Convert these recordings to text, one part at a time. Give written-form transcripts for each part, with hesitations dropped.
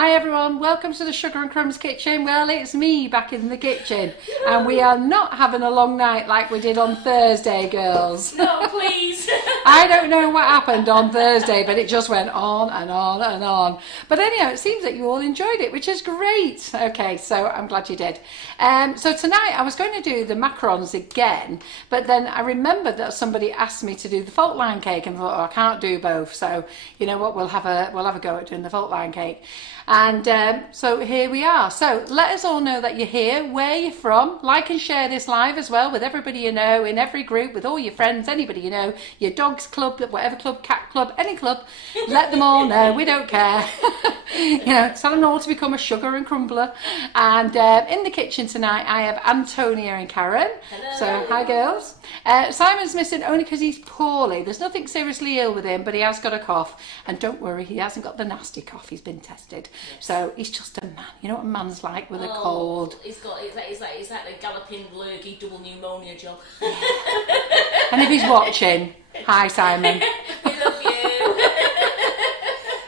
Hi everyone, welcome to the Sugar and Crumbs kitchen. Well, it's me back in the kitchen and we are not having a long night like we did on Thursday, girls. No, please. I don't know what happened on Thursday, but it just went on and on and on. But anyhow, it seems that you all enjoyed it, which is great. Okay, so I'm glad you did. So tonight I was going to do the macarons again, but then I remembered that somebody asked me to do the fault line cake and I thought, oh, I can't do both. So you know what, we'll have a go at doing the fault line cake. And so here we are. So let us all know that you're here, where you're from. Like and share this live as well with everybody you know, in every group, with all your friends, anybody you know, your dog's club, whatever club, cat club, any club. Let them all know. We don't care. You know, tell them all to become a sugar and crumbler. And in the kitchen tonight, I have Antonia and Karen. Hello. So hi, girls. Simon's missing only because he's poorly. There's nothing seriously ill with him, but he has got a cough. And don't worry, he hasn't got the nasty cough. He's been tested. Yes. So he's just a man. You know what a man's like with a cold. It's like the galloping lurgy double pneumonia job. And if he's watching, hi Simon. We love you.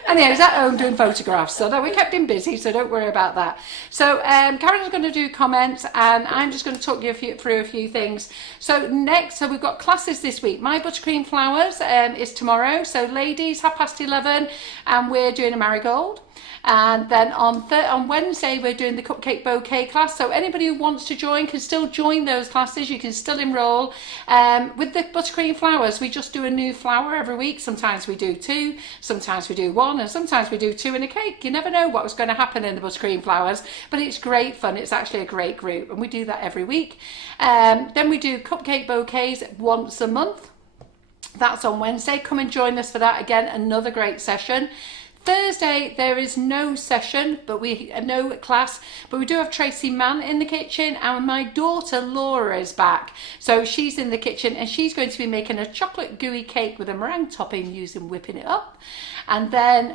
Anyhow, he's at home doing photographs, so we kept him busy, so don't worry about that. So Karen's going to do comments, and I'm just going to talk you through a few things. So we've got classes this week. My Buttercream Flowers is tomorrow, so ladies, 11:30, and we're doing a marigold. And then on Wednesday we're doing the cupcake bouquet class, so anybody who wants to join can still join those classes. You can still enroll. With the Buttercream Flowers, we just do a new flower every week. Sometimes we do 2, sometimes we do 1, and sometimes we do 2 in a cake. You never know what was going to happen in the Buttercream Flowers, but it's great fun. It's actually a great group, and we do that every week. Then we do cupcake bouquets once a month. That's on Wednesday. Come and join us for that. Again, another great session. Thursday there is no session, no class, but we do have Tracy Mann in the kitchen, and my daughter Laura is back. So she's in the kitchen and she's going to be making a chocolate gooey cake with a meringue topping using whipping it up. And then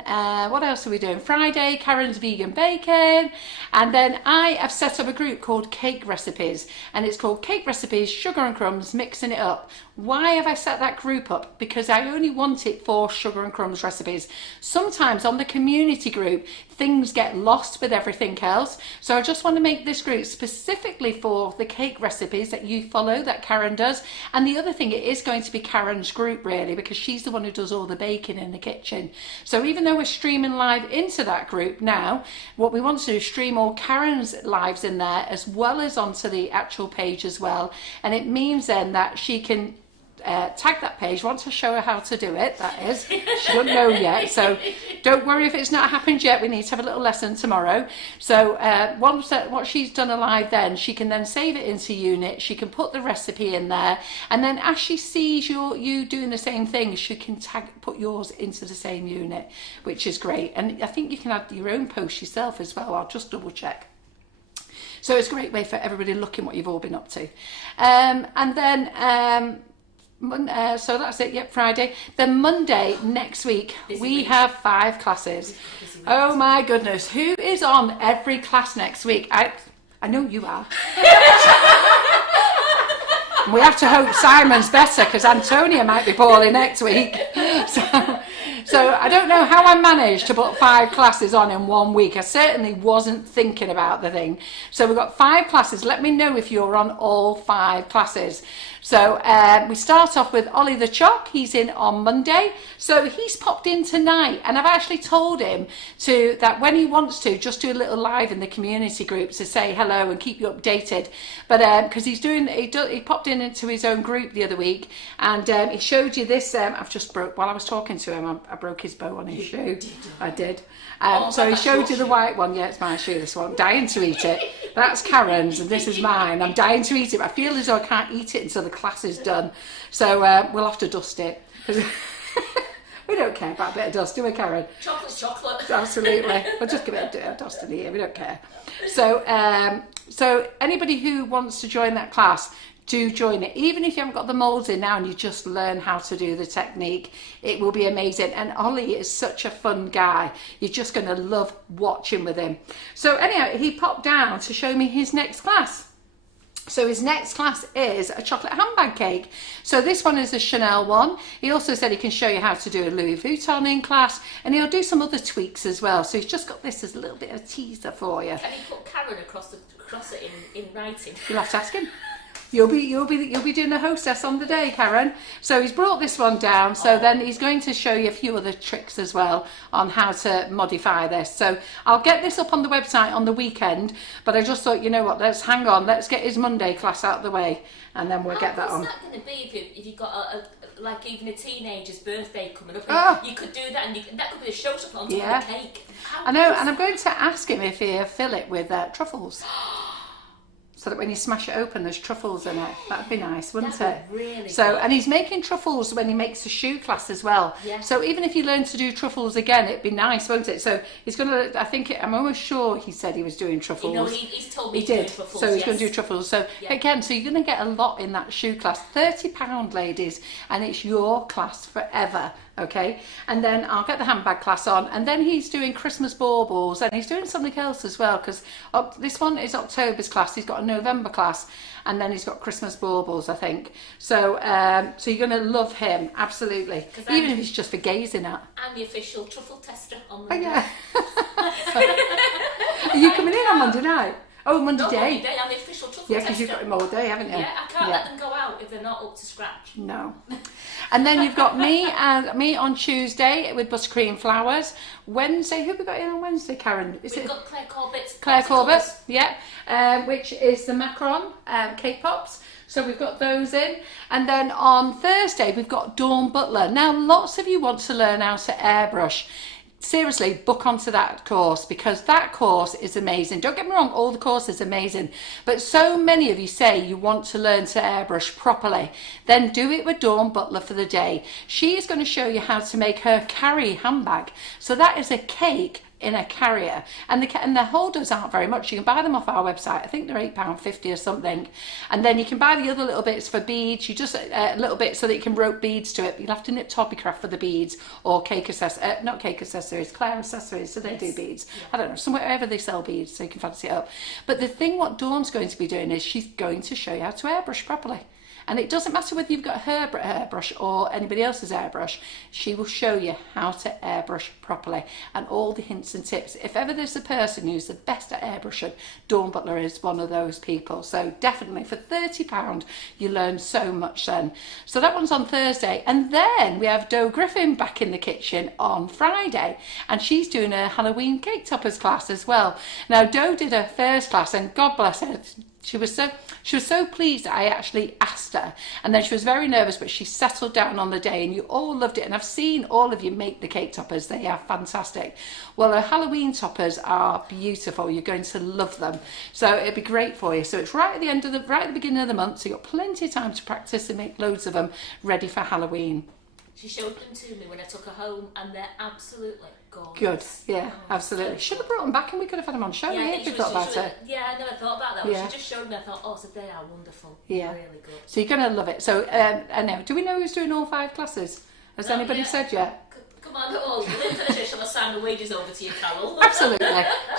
what else are we doing? Friday, Karen's vegan bacon. And then I have set up a group called Cake Recipes, and it's called Cake Recipes, Sugar and Crumbs, Mixing It Up. Why have I set that group up? Because I only want it for Sugar and Crumbs recipes. Sometimes on the community group, things get lost with everything else. So I just want to make this group specifically for the cake recipes that you follow, that Karen does. And the other thing, it is going to be Karen's group really, because she's the one who does all the baking in the kitchen. So even though we're streaming live into that group now, what we want to do is stream all Karen's lives in there as well as onto the actual page as well. And it means then that she can tag that page once I show her how to do it, that is. She doesn't know yet, so don't worry if it's not happened yet. We need to have a little lesson tomorrow. So once what she's done alive, then she can then save it into Unit. She can put the recipe in there, and then as she sees you doing the same thing, she can put yours into the same Unit, which is great. And I think you can add your own post yourself as well. I'll just double check. So it's a great way for everybody looking what you've all been up to. And then so that's it. Yep, Friday. Then Monday next week we have 5 classes. Oh my goodness, who is on every class next week? I know you are. We have to hope Simon's better, because Antonia might be poorly next week. So I don't know how I managed to put 5 classes on in 1 week. I certainly wasn't thinking about the thing. So we've got 5 classes. Let me know if you're on all 5 classes. So we start off with Ollie the Choc. He's in on Monday. So he's popped in tonight, and I've actually told him that when he wants to, just do a little live in the community group to say hello and keep you updated. But because he popped into his own group the other week, and he showed you this. I've just broke, while I was talking to him, I broke his bow on his shoe. I did. So he showed you the white one. Yeah, it's my shoe, this one. I'm dying to eat it. That's Karen's and this is mine. I'm dying to eat it, but I feel as though I can't eat it until the class is done. So we'll have to dust it. We don't care about a bit of dust, do we, Karen? Chocolate's chocolate. Absolutely. We'll just give it a dust in here. We don't care. So, so anybody who wants to join that class, do join it. Even if you haven't got the moulds in now and you just learn how to do the technique, it will be amazing. And Ollie is such a fun guy. You're just going to love watching with him. So anyhow, he popped down to show me his next class. So his next class is a chocolate handbag cake. So this one is a Chanel one. He also said he can show you how to do a Louis Vuitton in class, and he'll do some other tweaks as well. So he's just got this as a little bit of a teaser for you. Can he put Karen across it in writing? You'll have to ask him. You'll be doing the hostess on the day, Karen. So he's brought this one down. So then he's going to show you a few other tricks as well on how to modify this. So I'll get this up on the website on the weekend. But I just thought, you know what? Let's hang on. Let's get his Monday class out of the way, and then we'll get that on. What's that going to be if you've got like even a teenager's birthday coming up? You could do that, and that could be a showstopper on top of the cake. I know, and I'm going to ask him if he'll fill it with truffles. So that when you smash it open, there's truffles in it. That'd be nice, wouldn't it? Really so, good. And he's making truffles when he makes the shoe class as well. Yeah. So even if you learn to do truffles again, it'd be nice, won't it? So he's going to, I'm almost sure he said he was doing truffles. You know, he's told me he did. Truffles, so he's going to do truffles. So again, so you're going to get a lot in that shoe class. £30, ladies, and it's your class forever. Okay, and then I'll get the handbag class on, and then he's doing Christmas baubles, and he's doing something else as well, because this one is October's class. He's got a November class, and then he's got Christmas baubles, I think. So so you're going to love him, absolutely, even if he's just for gazing at. I'm the official truffle tester on Monday. Oh, yeah. Are you coming in on Monday night? Oh, Monday day. Monday day, I'm the official truffle tester. Yeah, because you've got him all day, haven't you? Yeah, I can't let them go out if they're not up to scratch. No. And then you've got me on Tuesday with buttercream flowers. Wednesday, who have we got in on Wednesday, Karen? We've got Claire Corbett's. Claire Corbett, yeah, which is the Macaron cake pops. So we've got those in. And then on Thursday, we've got Dawn Butler. Now, lots of you want to learn how to airbrush. Seriously, book onto that course, because that course is amazing. Don't get me wrong, all the course is amazing, but so many of you say you want to learn to airbrush properly. Then do it with Dawn Butler for the day. She is going to show you how to make her carry handbag. So that is a cake in a carrier, and the holders aren't very much. You can buy them off our website. I think they're £8.50 or something, and then you can buy the other little bits for beads. You just a little bit so that you can rope beads to it. You'll have to knit Toppycraft for the beads, or cake accessories, not cake accessories, Claire accessories. So they do beads. Yeah. I don't know, somewhere wherever they sell beads, so you can fancy it up. But the thing what Dawn's going to be doing is she's going to show you how to airbrush properly. And it doesn't matter whether you've got her airbrush or anybody else's airbrush, she will show you how to airbrush properly and all the hints and tips. If ever there's a person who's the best at airbrushing, Dawn Butler is one of those people. So definitely for £30, you learn so much then. So that one's on Thursday. And then we have Doe Griffin back in the kitchen on Friday, and she's doing a Halloween cake toppers class as well. Now, Doe did her first class, and God bless her, she was so pleased that I actually asked her, and then she was very nervous, but she settled down on the day, and you all loved it. And I've seen all of you make the cake toppers. They are fantastic. Well, the Halloween toppers are beautiful. You're going to love them. So it'd be great for you. So it's right at the beginning of the month, so you've got plenty of time to practice and make loads of them ready for Halloween. She showed them to me when I took her home, and they're absolutely gorgeous. Good, yeah, absolutely. Should have brought them back, and we could have had them on show. Yeah, if you thought about it. Yeah, I never thought about that. When she just showed me, I thought, oh, so they are wonderful. Yeah, really good. So you're going to love it. So, I know. Do we know who's doing all 5 classes? Has anybody said yet? Come on, all shall I sign the wages over to you, Carol? Absolutely.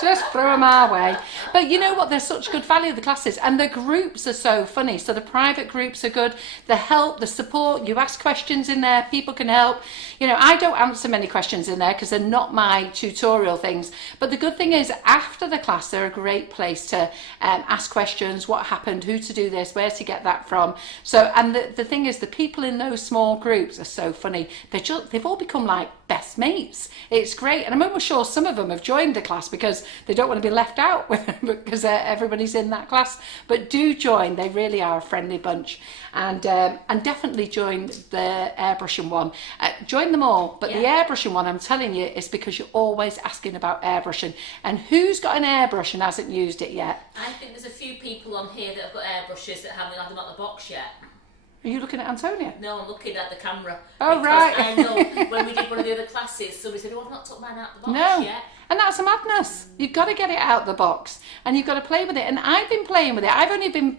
Just throw them our way. But you know what? There's such good value, the classes. And the groups are so funny. So the private groups are good. The help, the support, you ask questions in there, people can help. You know, I don't answer many questions in there because they're not my tutorial things. But the good thing is, after the class, they're a great place to ask questions, what happened, who to do this, where to get that from. So, and the thing is, the people in those small groups are so funny. They've all become like best mates. It's great, and I'm almost sure some of them have joined the class because they don't want to be left out because everybody's in that class. But do join; they really are a friendly bunch, and definitely join the airbrushing one. Join them all, but the airbrushing one, I'm telling you, is because you're always asking about airbrushing. And who's got an airbrush and hasn't used it yet? I think there's a few people on here that have got airbrushes that haven't had them out the box yet. Are you looking at Antonia? No, I'm looking at the camera. Oh, right. I know when we did one of the other classes, somebody said, oh, I've not took mine out the box yet. And that's a madness. You've got to get it out the box and you've got to play with it. And I've been playing with it. I've only been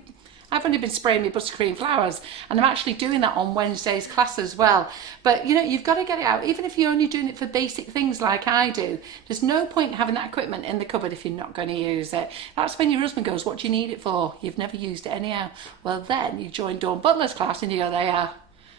I've only been spraying my buttercream flowers, and I'm actually doing that on Wednesday's class as well. But you know, you've got to get it out, even if you're only doing it for basic things like I do. There's no point having that equipment in the cupboard if you're not going to use it. That's when your husband goes, what do you need it for? You've never used it anyhow. Well, then you join Dawn Butler's class and you go, they are.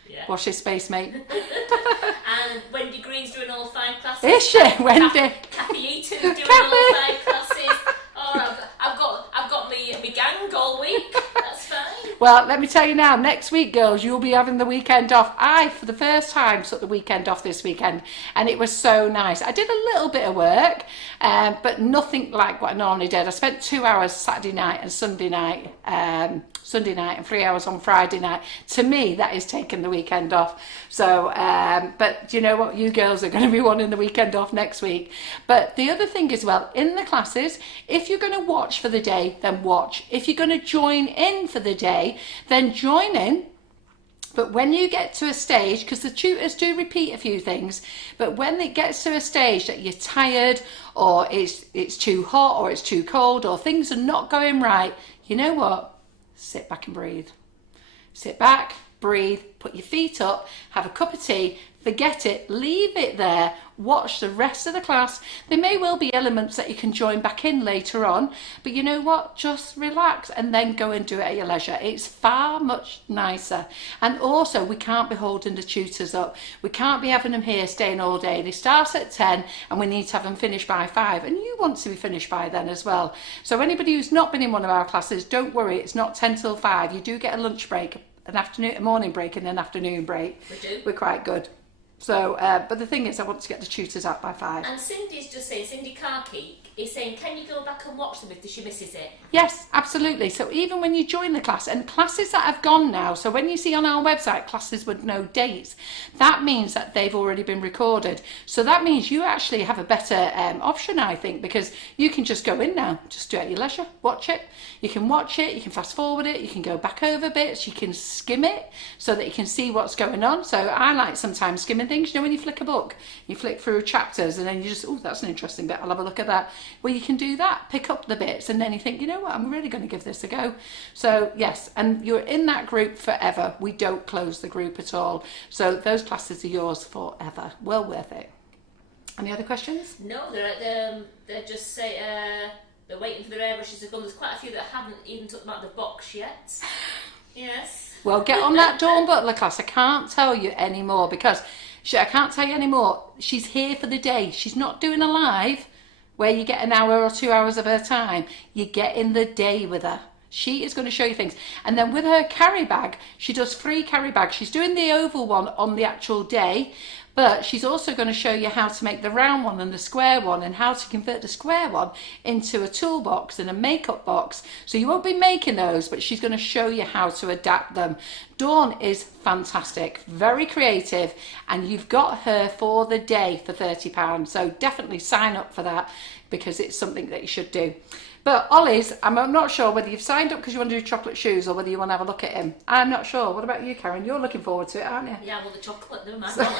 Yeah. Watch this space, mate. And Wendy Green's doing all 5 classes. Is she? Wendy. Kathy Eaton's doing all 5 classes. Oh, I've got me gang all week. That's fine. Well, let me tell you now, next week, girls, you'll be having the weekend off. I, for the first time, took the weekend off this weekend, and it was so nice. I did a little bit of work, but nothing like what I normally did. I spent 2 hours Saturday night and Sunday night, and 3 hours on Friday night. To me, that is taking the weekend off. So, but you know what? You girls are going to be wanting the weekend off next week. But the other thing is, well, in the classes, if you're going to watch for the day, then watch. If you're going to join in for the day, then join in. But when you get to a stage, because the tutors do repeat a few things, but when it gets to a stage that you're tired, or it's too hot, or it's too cold, or things are not going right, you know what? Sit back and breathe. Sit back, breathe, put your feet up, have a cup of tea, forget it, leave it there, watch the rest of the class. There may well be elements that you can join back in later on, but you know what? Just relax and then go and do it at your leisure. It's far much nicer. And also, we can't be holding the tutors up. We can't be having them here staying all day. They start at 10 and we need to have them finished by 5, and you want to be finished by then as well. So anybody who's not been in one of our classes, don't worry, it's not 10 till 5. You do get a lunch break, a morning break and an afternoon break. We do. We're quite good. So, but the thing is, I want to get the tutors out by 5. And Cindy's just saying, Cindy Carkey is saying, can you go back and watch them if she misses it? Yes, absolutely. So even when you join the class, and classes that have gone now, so when you see on our website classes with no dates, that means that they've already been recorded. So that means you actually have a better option, I think, because you can just go in now, just do it at your leisure, watch it. You can watch it, you can fast forward it, you can go back over bits, you can skim it so that you can see what's going on. So I like sometimes skimming things. You know, when you flick a book, you flick through chapters and then you just, oh, that's an interesting bit, I'll have a look at that. Well, you can do that, pick up the bits, and then you think, you know what, I'm really going to give this a go. So yes, and you're in that group forever. We don't close the group at all. So those classes are yours forever. Well worth it. Any other questions? No, they're just say they're waiting for their airbrushes to come. There's quite a few that haven't even took them out of the box yet. Yes. Well, get on that Dawn Butler class. I can't tell you anymore because I can't tell you anymore. She's here for the day. She's not doing a live where you get an hour or 2 hours of her time. You get in the day with her. She is going to show you things. And then with her carry bag, she does 3 carry bags. She's doing the oval one on the actual day, but she's also going to show you how to make the round one and the square one and how to convert the square one into a toolbox and a makeup box. So you won't be making those, but she's going to show you how to adapt them. Dawn is fantastic, very creative, and you've got her for the day for £30. So definitely sign up for that because it's something that you should do. But Ollie's, I'm not sure whether you've signed up because you want to do chocolate shoes or whether you want to have a look at him. I'm not sure. What about you, Karen? You're looking forward to it, aren't you? Yeah, well, the chocolate, never mind, Ollie.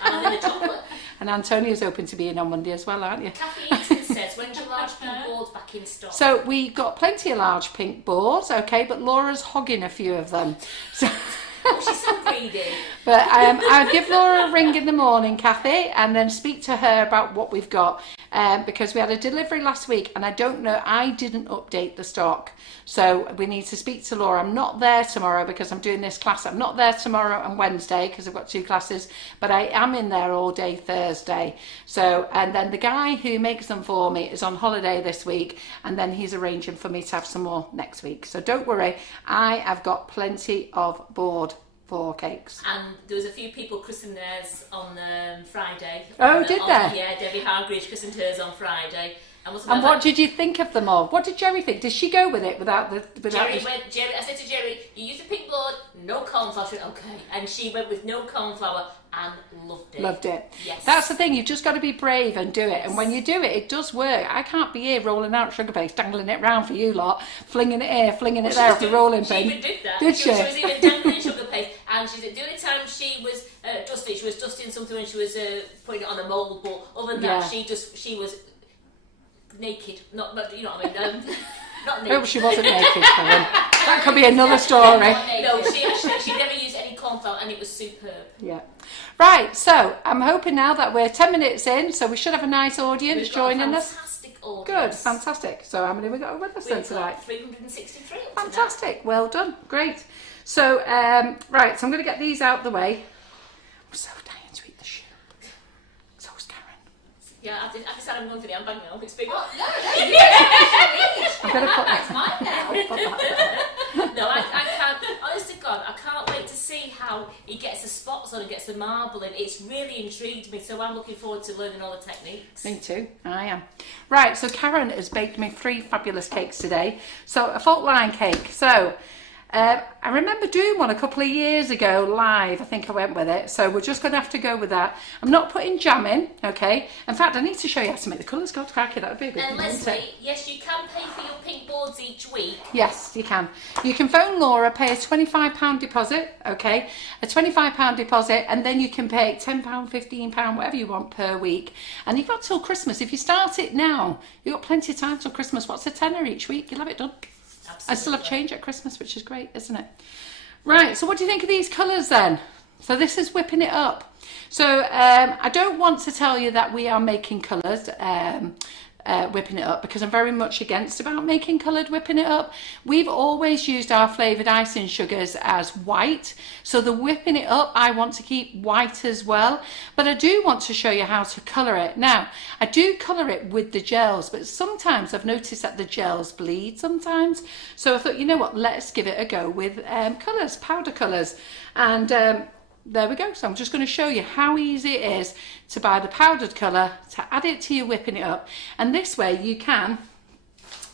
I'm in the chocolate. And Antonia's open to being on Monday as well, aren't you? Kathy Eaton says, when's your large pink boards back in stock? So we got plenty of large pink boards, okay, but Laura's hogging a few of them. So oh, she's so greedy. But I'll give Laura a ring in the morning, Kathy, and then speak to her about what we've got. Because we had a delivery last week and I don't know, I didn't update the stock. So we need to speak to Laura. I'm not there tomorrow because I'm doing this class. I'm not there tomorrow and Wednesday because I've got 2 classes, but I am in there all day Thursday. So, and then the guy who makes them for me is on holiday this week and then he's arranging for me to have some more next week. So don't worry, I have got plenty of board for cakes. And there was a few people christening theirs on Friday. Oh, did they? Yeah, Debbie Hargreaves christened hers on Friday. And what did you think of them all? What did Jerry think? Did she go with it without the... Jerry, I said to Jerry, you use the pink board, no cornflower. She went, okay. And she went with no cornflower and loved it. Loved it. Yes. That's the thing, you've just got to be brave and do it. Yes. And when you do it, it does work. I can't be here rolling out sugar paste, dangling it round for you lot, flinging it here, flinging it there off the rolling pin. She even did that. Did she? She was even dangling sugar paste. And she said, the only time she was dusting, she was dusting something when she was putting it on a mould, but other than that, she was naked. Not, but you know what I mean. Not Hope naked. she wasn't naked, Karen. That could be another story. No, she never used any cornflour, and it was superb. Yeah. Right, so I'm hoping now that we're 10 minutes in, so we should have a nice audience We've got joining a us. fantastic Good, audience. fantastic. So how many have we got with us then We've tonight? got 363 up to Fantastic, well done, great. So, right, so I'm going to get these out the way. I'm so dying to eat the shoe. So is Karen. Yeah, I decided I'm going for the handbag now. It's bigger. No, I'm going to put that's that. mine now. Put that there. No, I can't. Honest to God, I can't wait to see how he gets the spots on and gets the marble in. It's really intrigued me, so I'm looking forward to learning all the techniques. Me too, I am. Right, so Karen has baked me 3 fabulous cakes today. So a fault line cake. So I remember doing one a couple of years ago live. I think I went with it. So we're just going to have to go with that. I'm not putting jam in, okay? In fact, I need to show you how to make the colours. God, cracky, that would be a good And one, wouldn't it? Leslie, yes, you can pay for your pink boards each week. Yes, you can. You can phone Laura, pay a £25 deposit, okay? A £25 deposit, and then you can pay £10, £15, whatever you want per week. And you've got till Christmas. If you start it now, you've got plenty of time till Christmas. What's a tenner each week? You'll have it done. Absolutely. I still have change at Christmas, which is great, isn't it? Right, so what do you think of these colours then? So this is whipping it up. So I don't want to tell you that we are making colours, whipping it up, because I'm very much against about making coloured whipping it up. We've always used our flavoured icing sugars as white, so the whipping it up I want to keep white as well, but I do want to show you how to colour it. Now I do colour it with the gels, but sometimes I've noticed that the gels bleed sometimes, so I thought, you know what, let's give it a go with colours, powder colours. And there we go. So I'm just going to show you how easy it is to buy the powdered colour, to add it to your whipping it up, and this way you can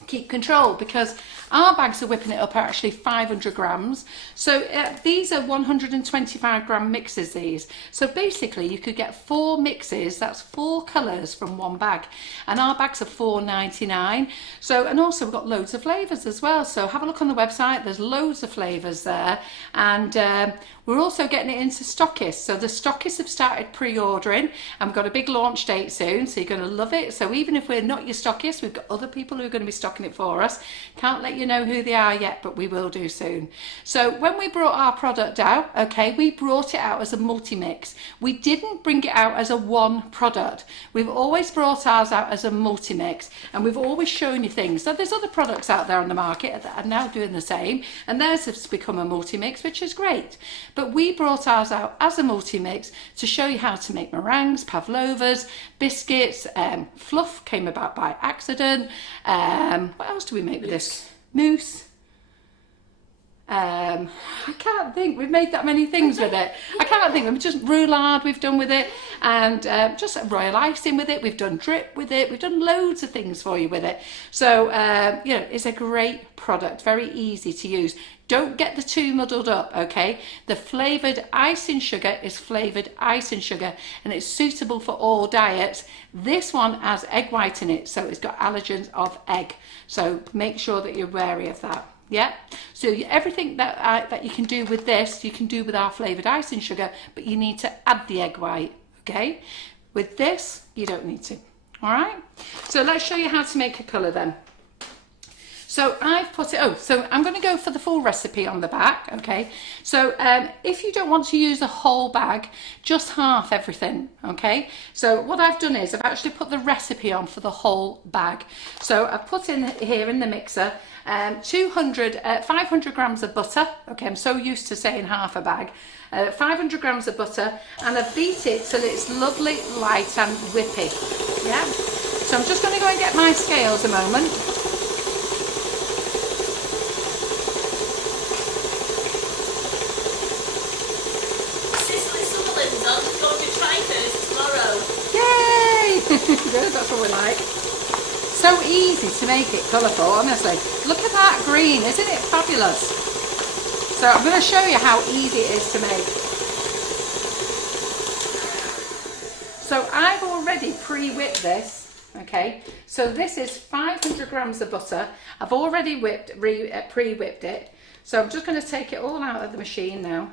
keep control, because our bags of whipping it up are actually 500 grams. So these are 125 gram mixes, these. So basically you could get 4 mixes, that's 4 colours from one bag. And our bags are £4.99. So, and also we've got loads of flavours as well. So have a look on the website, there's loads of flavours there. And we're also getting it into stockists. So the stockists have started pre-ordering, and we've got a big launch date soon, so you're going to love it. So even if we're not your stockists, we've got other people who are going to be stocking it for us. Can't let you know who they are yet, but we will do soon. So when we brought our product out, okay, we brought it out as a multi-mix. We didn't bring it out as a one product. We've always brought ours out as a multi-mix, and we've always shown you things. So there's other products out there on the market that are now doing the same, and theirs has become a multi-mix, which is great. But we brought ours out as a multi-mix to show you how to make meringues, pavlovas, biscuits. Fluff came about by accident. What else do we make with this? Mousse. I can't think, we've made that many things with it. I can't think of them. Just roulade we've done with it, and just royal icing with it. We've done drip with it. We've done loads of things for you with it. So you know, it's a great product, very easy to use. Don't get the two muddled up, okay? The flavoured icing sugar is flavoured icing sugar, and it's suitable for all diets. This one has egg white in it, so it's got allergens of egg. So make sure that you're wary of that. Yeah, so everything that you can do with this, you can do with our flavoured icing sugar, but you need to add the egg white, okay? With this, you don't need to, all right? So let's show you how to make a colour then. So I've put it, so I'm going to go for the full recipe on the back, okay? So if you don't want to use the whole bag, just half everything, okay? So what I've done is I've actually put the recipe on for the whole bag. So I've put in here in the mixer 500 grams of butter, okay? I'm so used to saying half a bag. 500 grams of butter, and I've beat it till it's lovely, light and whippy, yeah? So I'm just going to go and get my scales a moment. Yay! Good, that's what we like. So easy to make it colourful, honestly. Look at that green, isn't it fabulous? So I'm going to show you how easy it is to make. So I've already pre-whipped this, okay? So this is 500 grams of butter. I've already pre-whipped it. So I'm just going to take it all out of the machine now.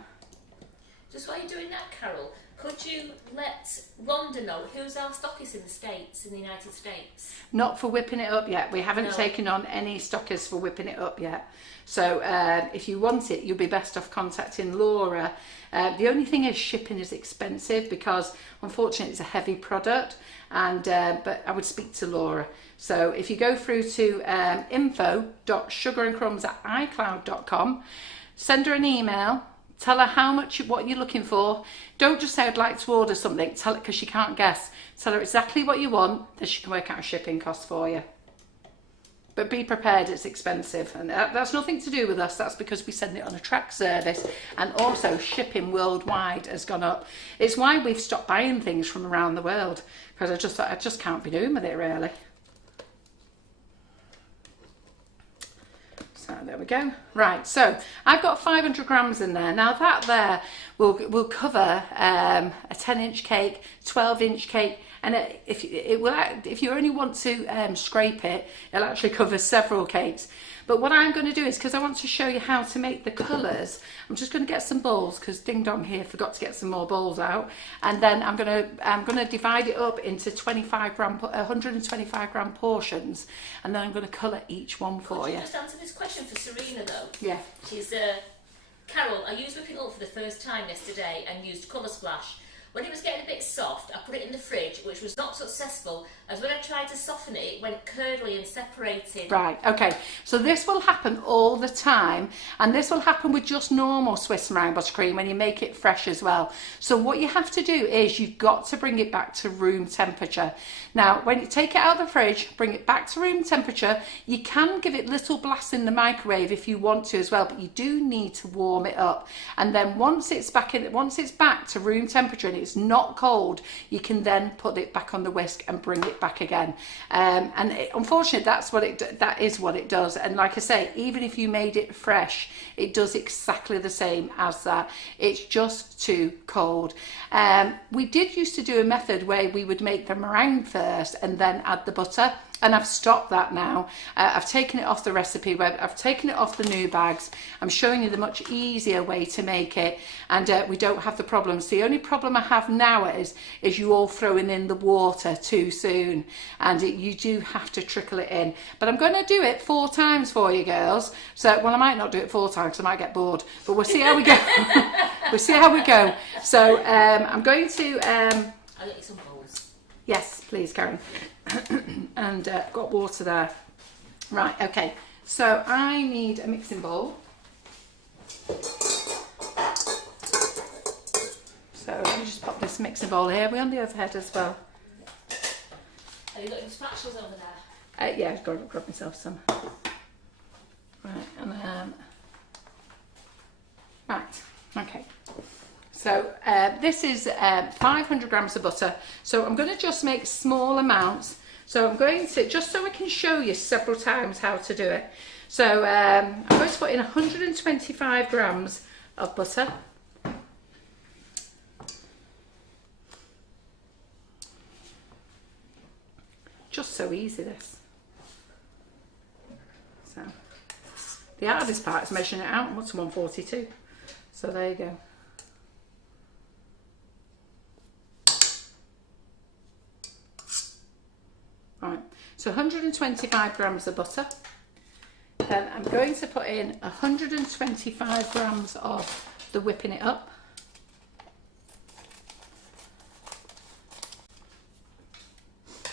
Just while you're doing that, Carol, Could you let Rhonda know who's our stockist in the United States? Not for whipping it up yet. We haven't No. taken on any stockists for whipping it up yet. So if you want it, you'll be best off contacting Laura. The only thing is shipping is expensive because unfortunately it's a heavy product, and but I would speak to Laura. So if you go through to info.sugarandcrumbs@icloud.com, send her an email. Tell her what you're looking for. Don't just say I'd like to order something. Tell her, because she can't guess. Tell her exactly what you want, then she can work out a shipping cost for you. But be prepared, it's expensive. And that's nothing to do with us. That's because we send it on a track service. And also shipping worldwide has gone up. It's why we've stopped buying things from around the world. Because I just thought I just can't be doing with it really. So there we go. Right, so I've got 500 grams in there. Now that there will cover a 10-inch cake, 12-inch cake, and if you only want to scrape it, it'll actually cover several cakes. But what I'm going to do is, because I want to show you how to make the colours, I'm just going to get some bowls, because Ding Dong here forgot to get some more bowls out, and then I'm going to divide it up into 125 gram portions, and then I'm going to colour each one for you. Just answer this question for Serena though. Yeah. She's Carol, I used whipping up for the first time yesterday and used Colour Splash. When it was getting a bit soft, I put it in the fridge, which was not successful, as when I tried to soften it, it went curdly and separated. Right, okay. So this will happen all the time, and this will happen with just normal Swiss meringue buttercream when you make it fresh as well. So what you have to do is you've got to bring it back to room temperature. Now, when you take it out of the fridge, bring it back to room temperature. You can give it little blasts in the microwave if you want to as well, but you do need to warm it up. And then once it's back to room temperature and it's not cold, you can then put it back on the whisk and bring it back again. Unfortunately, that is what it does. And like I say, even if you made it fresh, it does exactly the same as that. It's just too cold. We did used to do a method where we would make the meringue first and then add the butter. And I've stopped that now. I've taken it off the recipe web. I've taken it off the new bags. I'm showing you the much easier way to make it, and we don't have the problems. The only problem I have now is you all throwing in the water too soon, and you do have to trickle it in. But I'm going to do it 4 times for you girls. So, well, I might not do it 4 times, I might get bored, but we'll see how we go. We'll see how we go. So I'm going to... I'll get you some bowls. Yes, please, Karen. And got water there. Right, okay. So I need a mixing bowl. So let me just pop this mixing bowl here. We're on the overhead as well. Have you got your spatulas over there? Yeah, I've got to grab myself some. Right, and then... Right, okay. So this is 500 grams of butter. So I'm going to just make small amounts. So I'm going to, just so I can show you several times how to do it. So I'm going to put in 125 grams of butter. Just so easy, this. So the hardest part is measuring it out, and what's 142. So there you go. Right, so 125 grams of butter. Then I'm going to put in 125 grams of the whipping it up.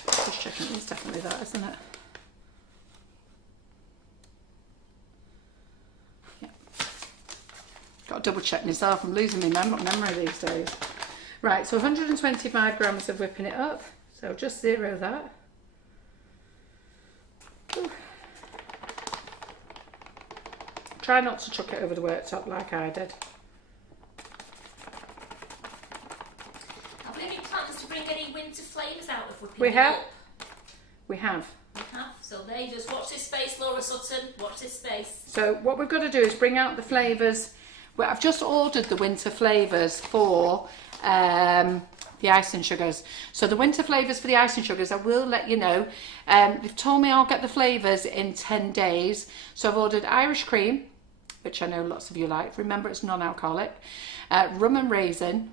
Just checking, it's definitely that, isn't it? Yeah. Got to double check myself, I'm losing my memory these days. Right, so 125 grams of whipping it up. So just zero that. Try not to chuck it over the worktop like I did. Have we any plans to bring any winter flavours out of whipping We it have. up? We have. We have. So there you just watch this space, Laura Sutton. Watch this space. So what we've got to do is bring out the flavours. Well, I've just ordered the winter flavours for the icing sugars. So the winter flavours for the icing sugars, I will let you know. They've told me I'll get the flavours in 10 days. So I've ordered Irish cream, which I know lots of you like. Remember, it's non-alcoholic. Rum and raisin,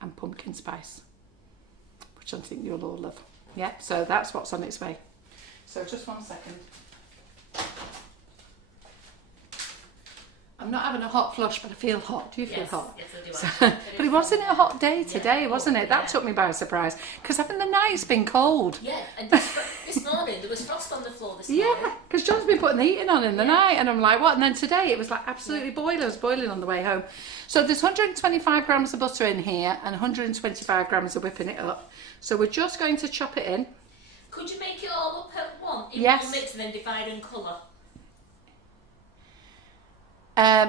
and pumpkin spice, which I think you'll all love. Yeah, so that's what's on its way. So just 1 second. I'm not having a hot flush, but I feel hot. Do you feel hot? Yes, I do. So, but it wasn't a hot day today, wasn't it? That took me by surprise, because I think the night's been cold. Yeah, and this morning there was frost on the floor this morning. Yeah, because John's been putting the heating on in the night, and I'm like, what? And then today it was like absolutely boiling. It was boiling on the way home. So there's 125 grams of butter in here and 125 grams of whipping it up. So we're just going to chop it in. Could you make it all up at once in Yes. one mix and then divide in colour?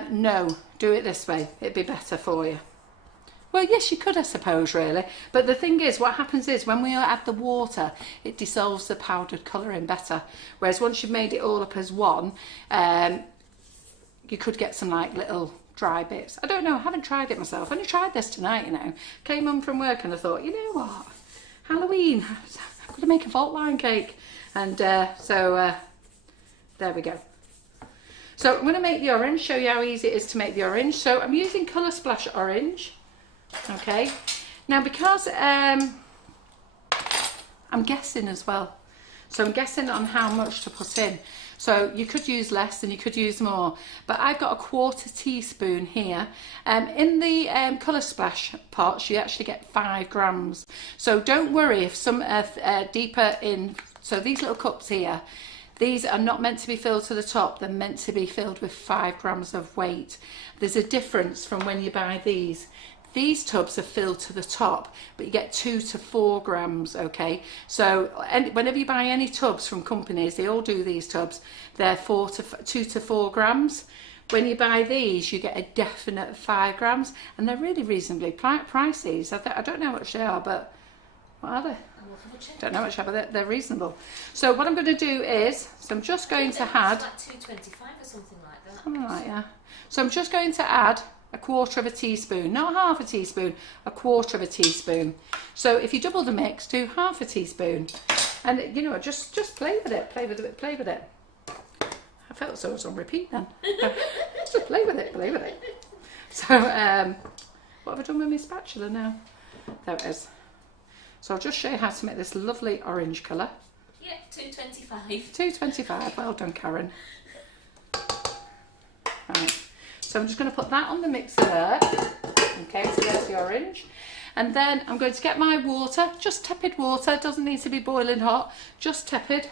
No, do it this way. It'd be better for you. Well, yes, you could, I suppose, really. But the thing is, what happens is when we add the water, it dissolves the powdered colouring better. Whereas once you've made it all up as one, you could get some like little dry bits. I don't know, I haven't tried it myself. I only tried this tonight, you know. Came home from work and I thought, you know what? Halloween, I'm going to make a fault line cake. And so there we go. So I'm going to make the orange, show you how easy it is to make the orange. So I'm using Colour Splash Orange. Okay. Now because I'm guessing as well. So I'm guessing on how much to put in. So you could use less and you could use more. But I've got a 1/4 teaspoon here. In the Colour Splash pots, you actually get 5 grams. So don't worry if some are deeper in. So these little cups here, these are not meant to be filled to the top. They're meant to be filled with 5 grams of weight. There's a difference from when you buy these. These tubs are filled to the top, but you get 2 to 4 grams, okay? So whenever you buy any tubs from companies, they all do these tubs, they're 2 to 4 grams. When you buy these, you get a definite 5 grams, and they're really reasonably priced, these. I don't know how much they are, but what are they? Don't know much, but they're reasonable. So what I'm going to do is, so I'm just going to add... It's like $2.25 or something like that. Something like that. So I'm just going to add 1/4 teaspoon, not 1/2 teaspoon, 1/4 teaspoon. So if you double the mix, do 1/2 teaspoon. And you know, just play with it, play with it, play with it. I felt so I was on repeat then. Just play with it, play with it. So what have I done with my spatula now? There it is. So I'll just show you how to make this lovely orange colour. Yeah, $2.25. $2.25. Well done, Karen. Right. So I'm just going to put that on the mixer there. Okay, so there's the orange. And then I'm going to get my water, just tepid water. It doesn't need to be boiling hot, just tepid.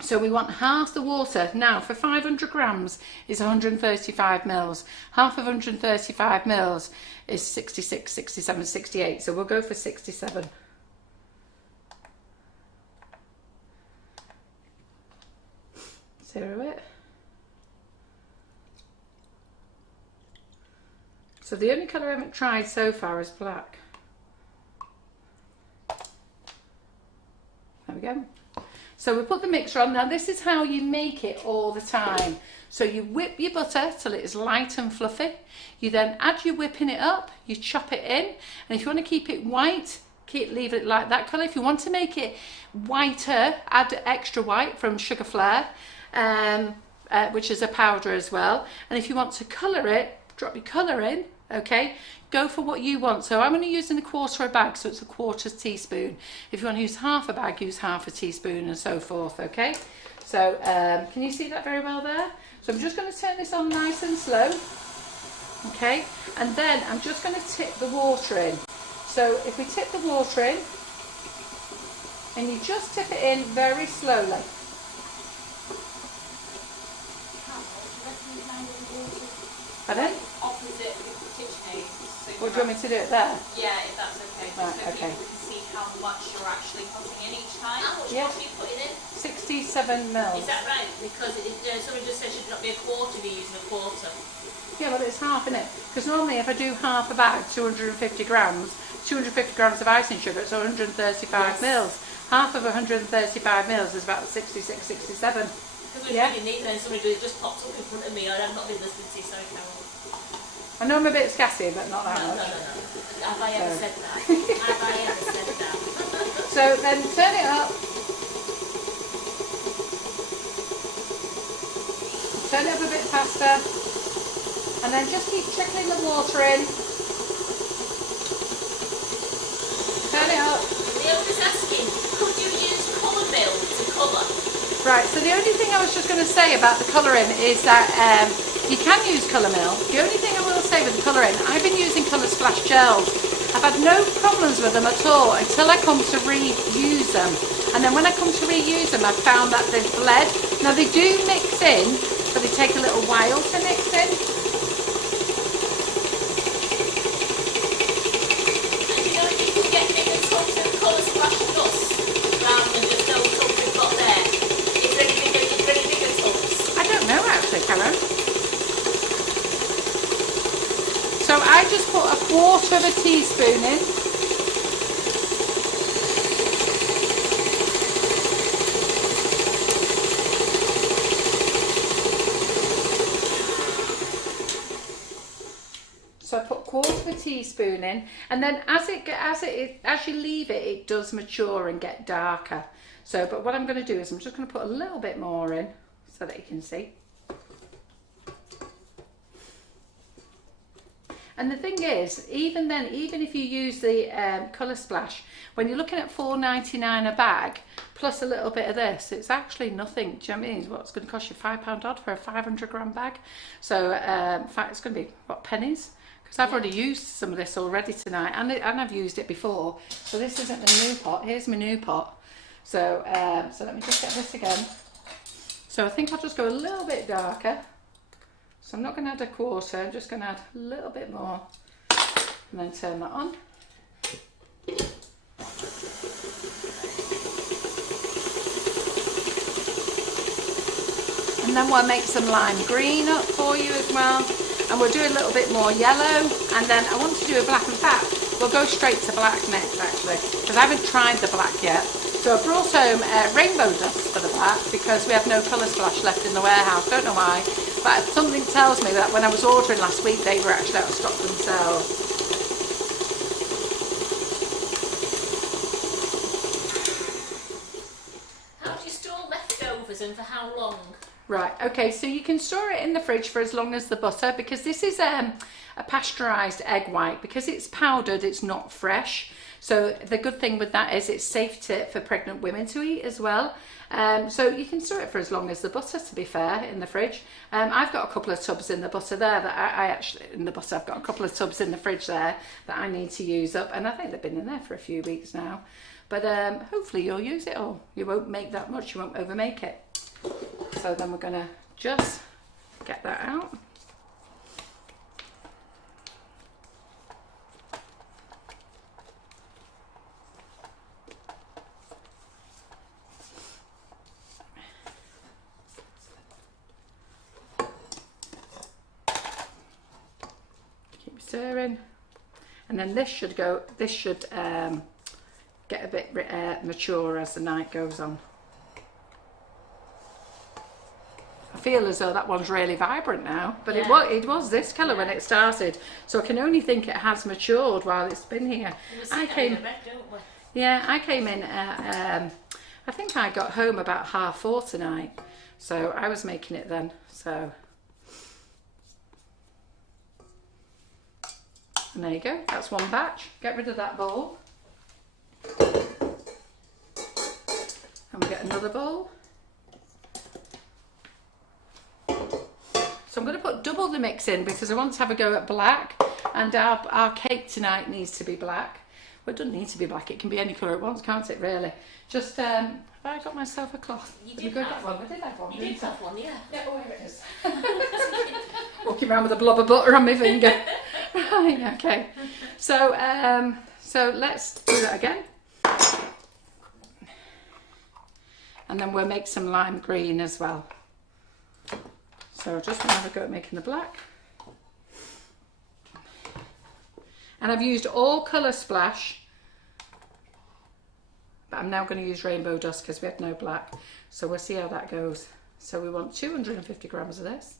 So we want half the water. Now for 500 grams is 135 mils. Half of 135 mils is 66, 67, 68. So we'll go for 67. Zero it. So the only colour I haven't tried so far is black. There we go. So we put the mixture on. Now this is how you make it all the time. So you whip your butter till it is light and fluffy. You then add your whipping it up, you chop it in, and if you want to keep it white, leave it like that colour. If you want to make it whiter, add extra white from Sugar Flare, which is a powder as well. And if you want to colour it, drop your colour in, okay? Go for what you want. So I'm only using 1/4 bag, so it's 1/4 teaspoon. If you want to use half a bag, use 1/2 teaspoon and so forth, okay? So can you see that very well there? So I'm just going to turn this on nice and slow, okay? And then I'm just going to tip the water in. So if we tip the water in, and you just tip it in very slowly. Pardon? Opposite KitchenAid. Or do you want me to do it there? Yeah, if that's okay. Right, so okay. people can see how much you're actually putting in each time. How much Yeah. are you putting in? 67 mils. Is that right? Because someone just said it should not be 1/4, be using 1/4. Yeah, well it's half, isn't it? Because normally if I do half a bag, 250 grams of icing sugar, it's 135 mils. Half of 135 mils is about 66, 67. Because we Yeah. really need, and then somebody just pops up in front of me, and I've not been listening to you, sorry, Carol. I know I'm a bit scatty, but not that No, much. no, no, no. Have I ever said that? Have I ever said that? So then turn it up. Turn it up a bit faster. And then just keep trickling the water in. Leona's asking, could you use colour milk to colour? Right, so the only thing I was just going to say about the colouring is that you can use colour milk. The only thing I will say with the colouring, I've been using Colour Splash gels. I've had no problems with them at all until I come to reuse them. And then when I come to reuse them, I've found that they've bled. Now they do mix in, but they take a little while to mix in. And you know, you can get bigger tubs of Colour Splash dust rather than just those tubs we've got there. Is there any bigger tubs? I don't know actually, Karen. So I just put a quarter of a teaspoon in. So I put a quarter of a teaspoon in, and then as you leave it, it does mature and get darker. So, but what I'm going to do is I'm just going to put a little bit more in so that you can see. And the thing is, even then, even if you use the Colour Splash, when you're looking at $4.99 a bag, plus a little bit of this, it's actually nothing. Do you know what I mean? What's going to cost you £5 odd for a 500 gram bag? So it's going to be, what, pennies? Because I've already used some of this already tonight, and I've used it before. So this isn't the new pot. Here's my new pot. So, so let me just get this again. So I think I'll just go a little bit darker. So I'm not going to add a quarter, I'm just going to add a little bit more and then turn that on. And then we'll make some lime green up for you as well. And we'll do a little bit more yellow, and then I want to do a black. In fact, we'll go straight to black next actually, because I haven't tried the black yet. So I brought home rainbow dust for the black because we have no Colour Splash left in the warehouse. Don't know why, but something tells me that when I was ordering last week, they were actually out of stock themselves. How do you store leftovers and for how long? Right, okay, so you can store it in the fridge for as long as the butter, because this is a pasteurised egg white. Because it's powdered, it's not fresh. So the good thing with that is it's safe for pregnant women to eat as well. So you can store it for as long as the butter, to be fair, in the fridge. I've got a couple of tubs in the butter there that I've got a couple of tubs in the fridge there that I need to use up, and I think they've been in there for a few weeks now. But hopefully you'll use it all. You won't make that much, you won't overmake it. So then we're going to just get that out. Keep stirring, and then this should get a bit mature as the night goes on. I feel as though that one's really vibrant now, but yeah. it was this colour when it started, so I can only think it has matured while it's been here. I came in at, I think I got home about 4:30 tonight, so I was making it then. So, and there you go, that's one batch. Get rid of that bowl, and we get another bowl. So I'm going to put double the mix in because I want to have a go at black, and our cake tonight needs to be black. Well, it doesn't need to be black, it can be any colour it wants, can't it, really? Just, have I got myself a cloth? You did have one. I did have one. You did have one, yeah. Yeah, oh, here it is. Walking around with a blob of butter on my finger. Right, okay. So, so let's do that again. And then we'll make some lime green as well. So just going to have a go at making the black. And I've used all Colour Splash, but I'm now going to use rainbow dust because we have no black. So we'll see how that goes. So we want 250 grams of this.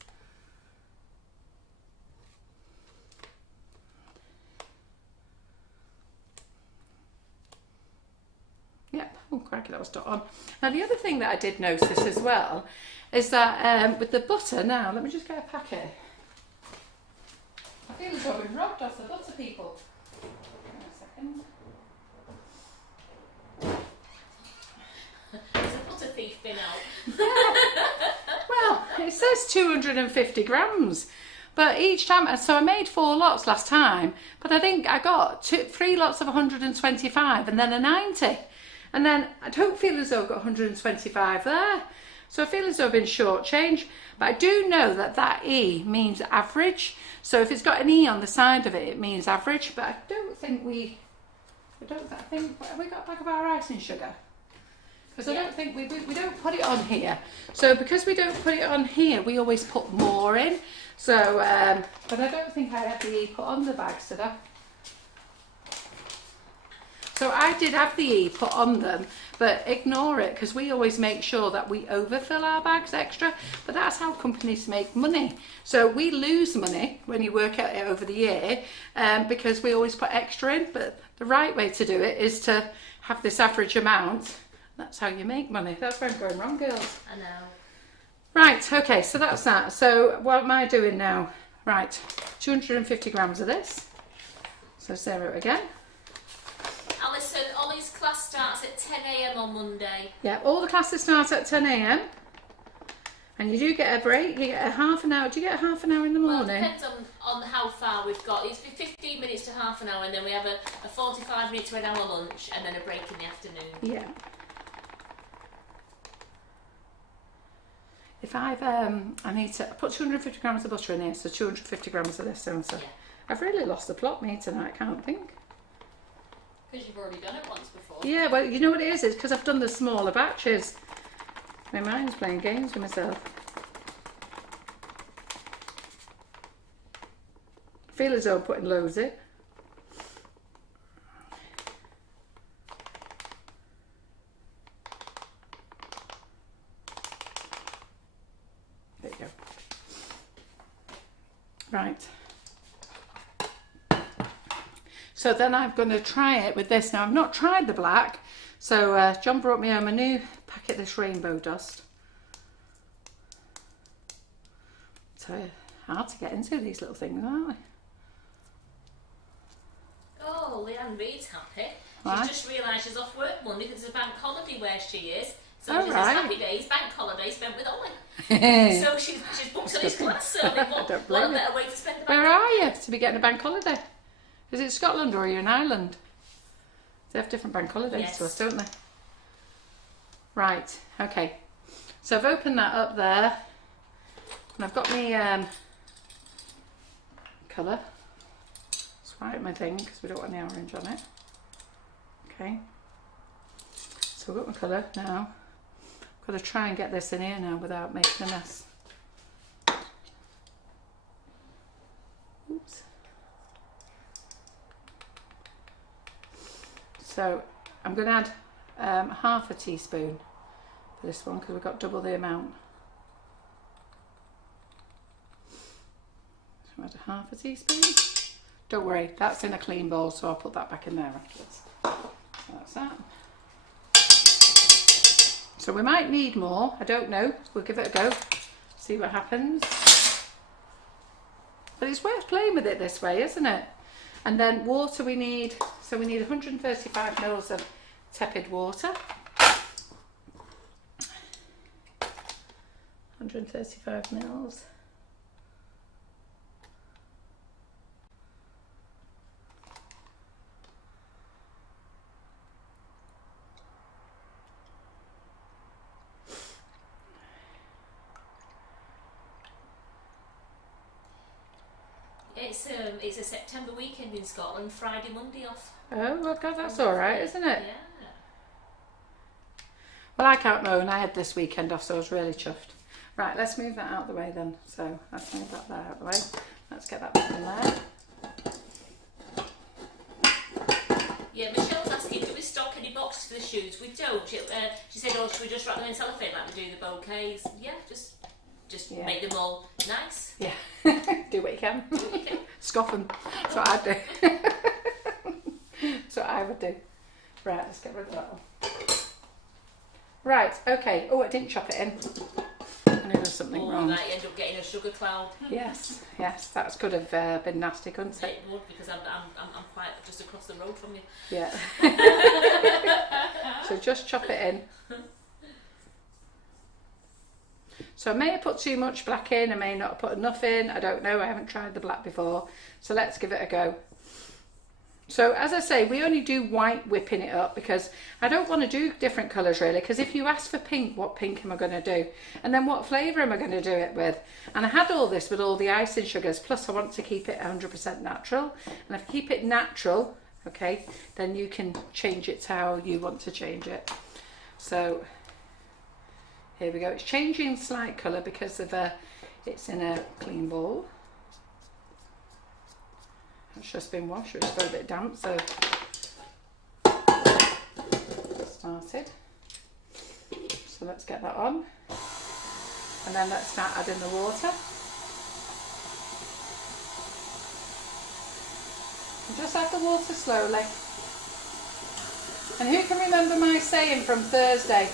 Yep, oh crikey, that was dot on. Now the other thing that I did notice as well is that with the butter, now let me just get a packet. I feel as though we've robbed off the butter, people. Hang on a second. working out. Well, it says 250 grams. But each time, so I made 4 lots last time, but I think I got 3 lots of 125 and then a 90. And then I don't feel as though I've got 125 there. So I feel as though I've been shortchanged. But I do know that that E means average. So if it's got an E on the side of it, it means average. But I don't think have we got a bag of our icing sugar? Because I don't think we don't put it on here. So because we don't put it on here, we always put more in. So, but I don't think I had the E put on the bags, did I? So I did have the E put on them, but ignore it because we always make sure that we overfill our bags extra. But that's how companies make money. So we lose money when you work out it over the year because we always put extra in. But the right way to do it is to have this average amount. That's how you make money. That's where I'm going wrong, girls. I know. Right, okay, so that's that. So what am I doing now? Right, 250 grams of this. So 0 again. Alison, Ollie's class starts at 10 a.m. on Monday. Yeah, all the classes start at 10 a.m. And you do get a break. You get a half an hour. Do you get a half an hour in the morning? Well, it depends on how far we've got. It's 15 minutes to half an hour, and then we have a 45 minute to an hour lunch, and then a break in the afternoon. Yeah. If I've, I need to put 250 grams of butter in here, so 250 grams of this, don't I? Yeah. I've really lost the plot me tonight, I can't think. Because you've already done it once before. Yeah, well, you know what it is? It's because I've done the smaller batches. My mind's playing games with myself. I feel as though I'm putting loads in. There you go. Right. So then I'm going to try it with this. Now I've not tried the black, so John brought me home a new packet of this rainbow dust. So hard to get into these little things, aren't they? Oh, Leanne Reed's happy. Right. She's just realised she's off work Monday because it's a bank holiday where she is. So Oh, she's right. happy days, bank holiday spent with Ollie. So she's booked on his class, so I don't what blame a you. better way to spend the bank Where holiday. are you to be getting a bank holiday? Is it Scotland or are you in Ireland? They have different bank holidays Yes. to us, don't they? Right, okay. So I've opened that up there. And I've got my colour. Swipe my thing because we don't want the orange on it. Okay. So I've got my colour now. I've got to try and get this in here now without making a mess. Oops. So I'm going to add half a teaspoon for this one because we've got double the amount. So add half a teaspoon. Don't worry, that's in a clean bowl, so I'll put that back in there afterwards. So that's that. So we might need more, I don't know. We'll give it a go, see what happens. But it's worth playing with it this way, isn't it? And then water we need, so we need 135 mils of tepid water. 135 mils. It's a September weekend in Scotland, Friday, Monday off. Oh, well, God, that's all right, isn't it? Yeah. Well, I can't moan. I had this weekend off, so I was really chuffed. Right, let's move that out of the way then. So let's move that there out of the way. Let's get that back in there. Yeah, Michelle's asking, do we stock any boxes for the shoes? We don't. She said, oh, should we just wrap them in cellophane like we do the bouquets? Yeah, just Yeah. make them all nice. Yeah, do what you can. Do what you can. Scoff them. That's what I'd do. That's what I would do. Right, let's get rid of that one. Right, okay. Oh, I didn't chop it in. I knew there was something wrong. Right, you end up getting a sugar cloud. Yes, that could have been nasty, couldn't it? It would, because I'm quite just across the road from you. Yeah. So just chop it in. So I may have put too much black in, I may not have put enough in, I don't know, I haven't tried the black before. So let's give it a go. So as I say, we only do white whipping it up because I don't want to do different colours really, because if you ask for pink, what pink am I going to do? And then what flavour am I going to do it with? And I had all this with all the icing sugars, plus I want to keep it 100% natural. And if I keep it natural, okay, then you can change it to how you want to change it. So here we go. It's changing slight colour because of it's in a clean bowl. It's just been washed, it's still a bit damp, so started. So let's get that on, and then let's start adding the water. And just add the water slowly. And who can remember my saying from Thursday?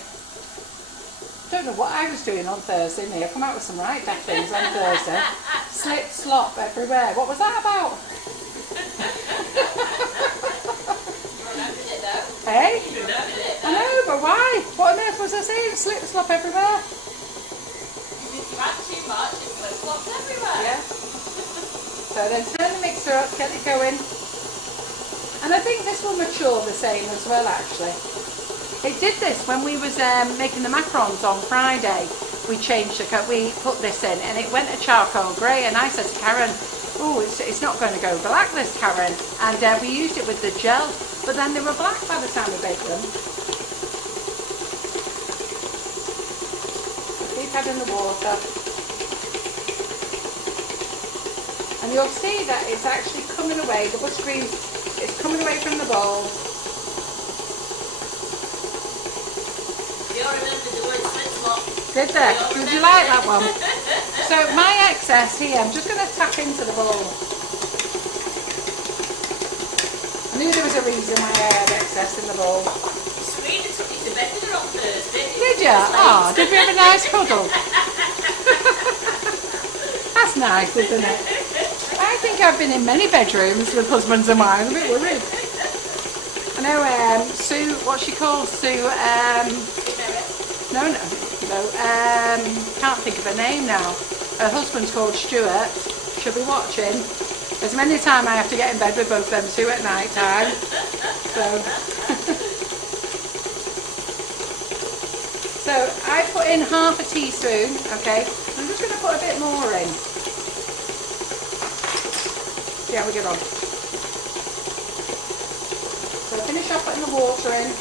Don't know what I was doing on Thursday, me. I come out with some right daft things on Thursday. Slip, slop everywhere. What was that about? Hey? I know, but why? What on earth was I saying? Slip, slop everywhere. If you add too much, it slip slops everywhere. Yeah. So then turn the mixer up, get it going. And I think this will mature the same as well, actually. It did this when we was making the macarons on Friday. We changed we put this in, and it went a charcoal grey. And I said to Karen, "Oh, it's not going to go black, this, Karen." And we used it with the gel, but then they were black by the time we baked them. So keep adding the water, and you'll see that it's actually coming away. The buttercream is coming away from the bowl. You all remember the word slip slop? Did they? Did you like that one? So my excess here, I'm just going to tap into the bowl. I knew there was a reason why I had excess in the bowl. Serena took you to bed with her on Thursday. Did you? Oh, did we have a nice cuddle? That's nice, isn't it? I think I've been in many bedrooms with husbands and wives. I'm a bit worried. I know Sue, what's she called? Sue, no, can't think of her name now. Her husband's called Stuart. She'll be watching. There's many times I have to get in bed with both them two at night time. So, so I put in half a teaspoon, okay? I'm just going to put a bit more in. See how we get on. So finish off putting the water in.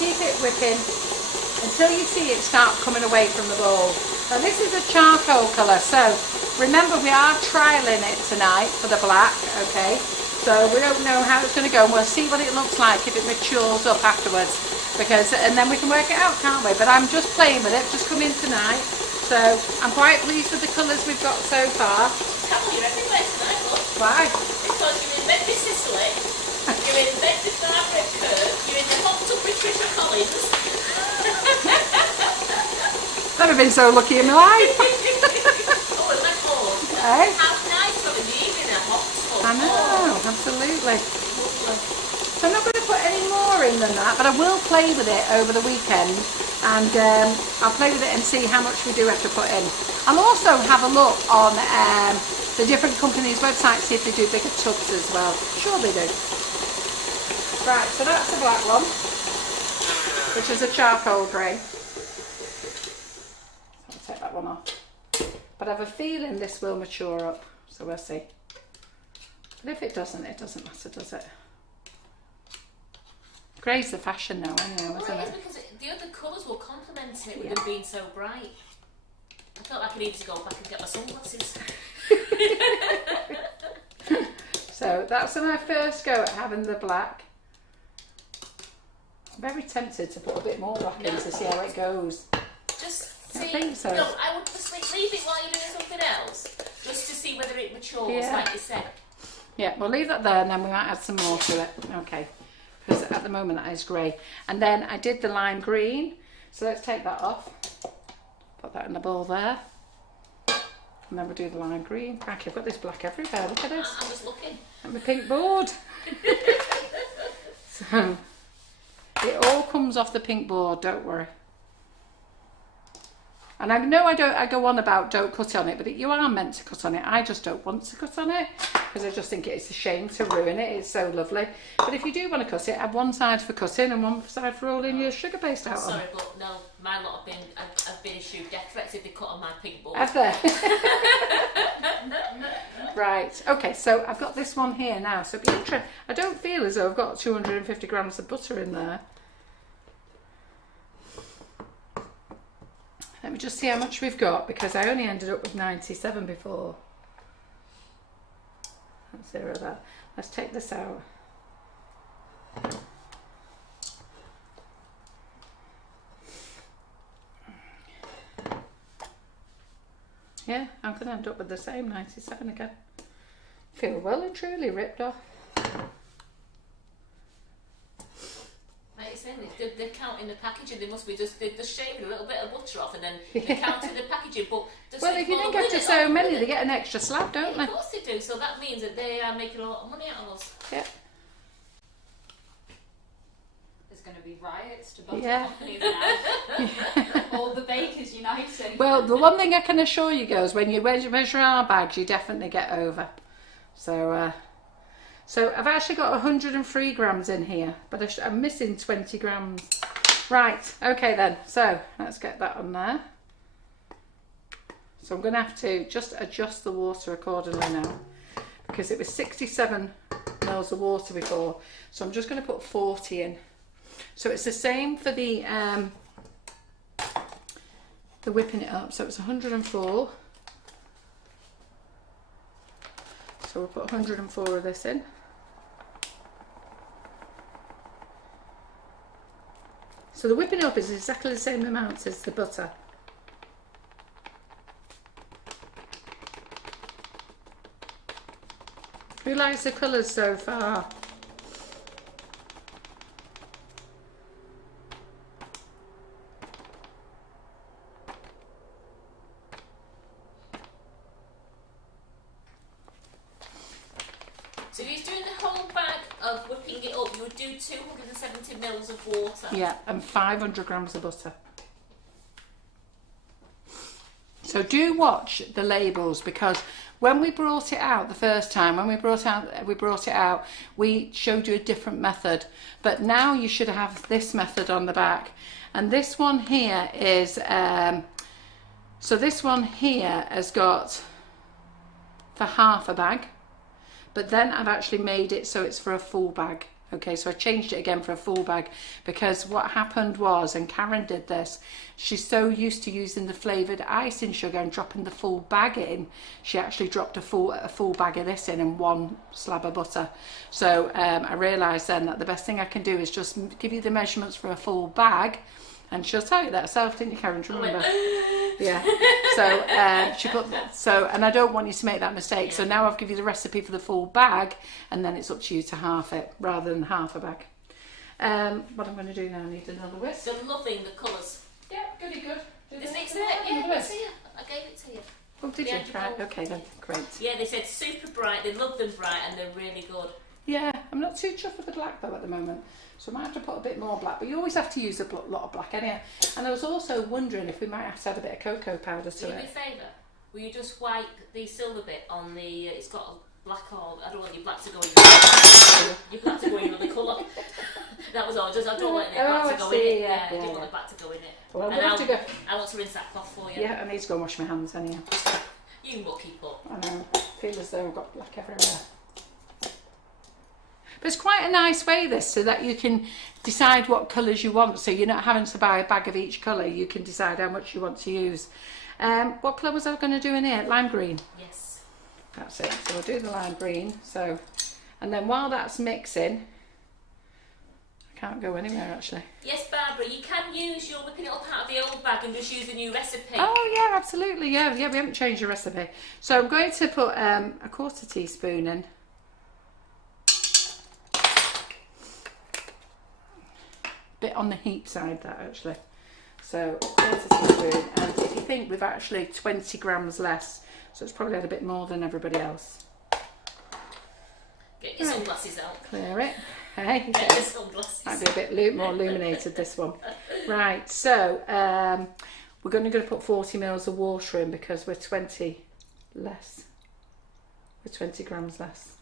Keep it whipping until you see it start coming away from the bowl. Now this is a charcoal colour, so remember we are trialling it tonight for the black, okay? So we don't know how it's going to go, and we'll see what it looks like if it matures up afterwards, because and then we can work it out, can't we? But I'm just playing with it, just come in tonight, so I'm quite pleased with the colours we've got so far. Carol, you're everywhere tonight, look. Why? Because you're in bed with Cicely, you're in bed with Margaret Kerr, you're in the hot tub with Trisha Collins. Never been so lucky in my life. Oh, and that's all. Hey? How nice from an evening in a hot tub. I know, absolutely. So I'm not going to put any more in than that, but I will play with it over the weekend, and I'll play with it and see how much we do have to put in. I'll also have a look on the different companies' websites, see if they do bigger tubs as well. Sure they do. Right, so that's the black one, which is a charcoal grey. So I'll take that one off. But I have a feeling this will mature up, so we'll see. But if it doesn't matter, does it? Grey's the fashion now, anyway, Well, isn't it is it? because the other colours will complement it with them being so bright. I felt like I needed to go back and get my sunglasses. So that's my first go at having the black. I'm very tempted to put a bit more black in to see how it goes. Just I see. think so. No, I would just leave it while you're doing something else, just to see whether it matures, Yeah. like you said. Yeah, we'll leave that there and then we might add some more to it. Okay, because at the moment that is grey. And then I did the lime green, so let's take that off. Put that in the bowl there. And then we'll do the lime green. Cracky, I've got this black everywhere. Look at this. I'm just looking. And my pink board. So it all comes off the pink board, don't worry. And I know I go on about don't cut on it, but you are meant to cut on it. I just don't want to cut on it because I just think it's a shame to ruin it. It's so lovely. But if you do want to cut it, have one side for cutting and one side for rolling your sugar paste out on. Sorry, but no, my lot have been issued death threats if they cut on my pink board. Have they? Right, okay, so I've got this one here now. So I don't feel as though I've got 250 grams of butter in there. Let me just see how much we've got because I only ended up with 97 before. Let's zero that. Let's take this out. Yeah, I'm going to end up with the same 97 again. Feel well and truly ripped off. Like you're saying, they're counting the packaging. They must be they're just shaving a little bit of butter off and then they're counting the packaging. But well, if you think after so many, they get an extra slab, don't they? Of course they do. So that means that they are making a lot of money out of us. Yeah. There's going to be riots to butter Yeah. companies now. All the bakers uniting. Well, the one thing I can assure you, girls, when you measure our bags, you definitely get over. So, so I've actually got 103 grams in here, but I'm missing 20 grams. Right, okay then. So let's get that on there. So I'm going to have to just adjust the water accordingly now because it was 67 mils of water before. So I'm just going to put 40 in. So it's the same for the whipping it up. So it's 104. So we'll put 104 of this in. So the whipping up is exactly the same amount as the butter. Who likes the colours so far? So if you're doing the whole bag of whipping it up, you would do 270 mils of water. Yeah, and 500 grams of butter. So do watch the labels because when we brought it out the first time, when we brought it out, we showed you a different method. But now you should have this method on the back. And this one here is, so this one here has got for half a bag. But then I've actually made it so it's for a full bag. Okay, so I changed it again for a full bag because what happened was, and Karen did this, she's so used to using the flavoured icing sugar and dropping the full bag in, she actually dropped a full bag of this in and one slab of butter. So I realised then that the best thing I can do is just give you the measurements for a full bag. And she'll tell you that herself, didn't you, Karen? Do you remember? Yeah. So she put and I don't want you to make that mistake. Yeah. So now I've given you the recipe for the full bag, and then it's up to you to half it rather than half a bag. What I'm going to do now, I need another whisk. They're loving the colours. Yeah, goody good. This next there, yeah, I see it. I gave it to you. Oh, did you? Right. Okay then. Great. Yeah, they said super bright. They love them bright, and they're really good. Yeah, I'm not too chuffed with the black though at the moment. So I might have to put a bit more black, but you always have to use a lot of black anyhow. And I was also wondering if we might have to add a bit of cocoa powder to it. Do me a favour, will you just wipe the silver bit on the, it's got a black or, I don't want your black to go in your black to go in another colour. That was all, I don't want the black to go in it. Yeah, I don't want the black to go in it. Well, I'm to go. I want to rinse that cloth for you. Yeah, I need to go and wash my hands anyhow. You mucky pup. I know, I feel as though I've got black everywhere. But it's quite a nice way this, so that you can decide what colours you want, so you're not having to buy a bag of each colour, you can decide how much you want to use. What colour was I going to do in here? Lime green? Yes. That's it, so we'll do the lime green. So, and then while that's mixing, I can't go anywhere actually. Yes, Barbara, you can use your whipping it up out of the old bag and just use the new recipe. Oh yeah, absolutely, yeah, we haven't changed the recipe. So I'm going to put a 1/4 teaspoon in. Bit on the heat side that actually, so 1/4 teaspoon, and if you think we've actually 20 grams less So it's probably had a bit more than everybody else. Get your sunglasses out. Clear it. Hey, Get your sunglasses. might be a bit more illuminated, this one. Right, so we're going to put 40 mils of water in because we're 20 less. We're 20 grams less.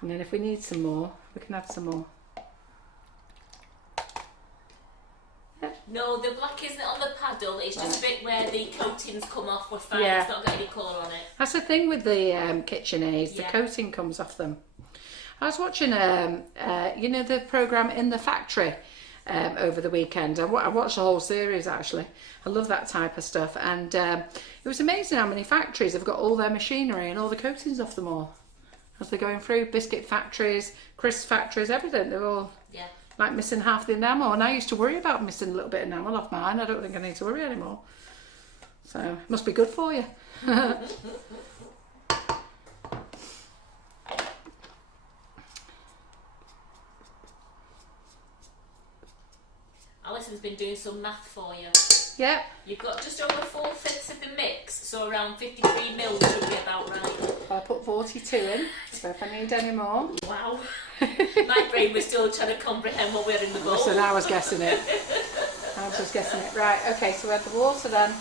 And then if we need some more, we can add some more. No, the black isn't on the paddle, it's just a bit where the coatings come off. We're fine, Yeah. it's not got any colour on it. That's the thing with the KitchenAids, the Yeah. coating comes off them. I was watching, you know, the programme In the Factory over the weekend. I watched the whole series actually. I love that type of stuff, and it was amazing how many factories have got all their machinery and all the coatings off them all as they're going through. Biscuit factories, crisp factories, everything. They're all like missing half the enamel, and I used to worry about missing a little bit of enamel off mine. I don't think I need to worry anymore. So it must be good for you. Alison's been doing some math for you. Yeah. You've got just over 4/5 of the mix, so around 53 mils should be about right. I put 42 in, so if I need any more. Wow. My brain was still trying to comprehend what we had in the bowl. So now I was guessing it. Right, okay, so we had the water then.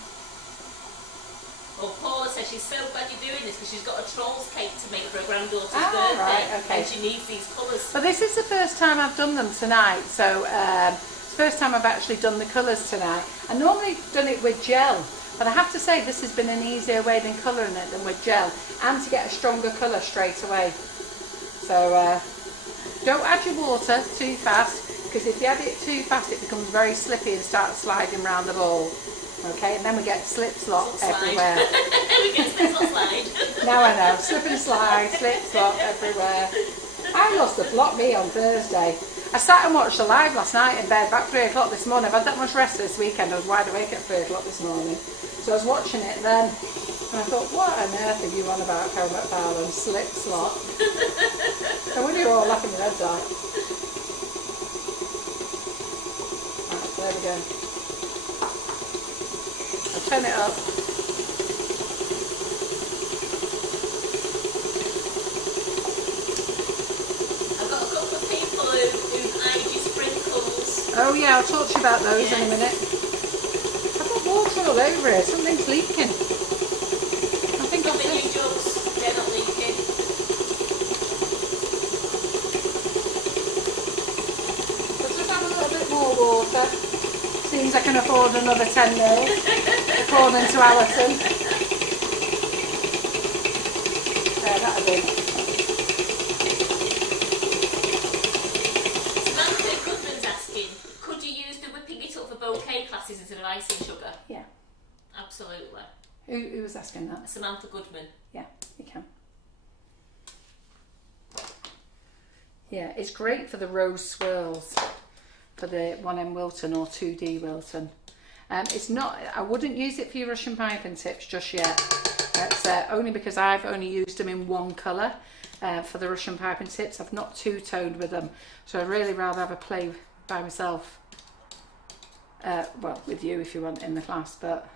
Well, Paula says she's so glad you're doing this because she's got a trolls cake to make for her granddaughter's Ah, birthday, right, okay. and she needs these colours. But this is the first time I've done them tonight, so it's the first time I've actually done the colours tonight. I normally done it with gel, but I have to say this has been an easier way than colouring it than with gel, and to get a stronger colour straight away. So don't add your water too fast, because if you add it too fast it becomes very slippy and starts sliding around the bowl. Okay, and then we get slip slop everywhere. We get slip slide. Now I know, slip and slide, slip slop everywhere. I lost the plot me on Thursday. I sat and watched the live last night in bed, about 3 o'clock this morning. I've had that much rest this weekend. I was wide awake at 3 o'clock this morning. So I was watching it then, and I thought, what on earth are you on about, Carol McFarland? Slip slop. So when you're all laughing your heads off. Right, so there we go. I'll turn it up. I've got a couple of people who've eyed your sprinkles. Oh yeah, I'll talk to you about those in a minute. I've got water all over it. Something's leaking. I think The that's new it. jugs, they're not leaking. Let's just have a little bit more water. Seems I can afford another 10 mil, according to Alison. There, that'll do. Samantha Goodman's asking, could you use the whipping it up for bouquet classes instead of icing sugar? Yeah. Absolutely. Who was asking that? Samantha Goodman. Yeah, you can. Yeah, it's great for the rose swirls, for the 1M Wilton or 2D Wilton. It's not, I wouldn't use it for your Russian piping tips just yet. It's only because I've only used them in one colour for the Russian piping tips. I've not two-toned with them, so I'd really rather have a play by myself. Well, with you if you want in the class, but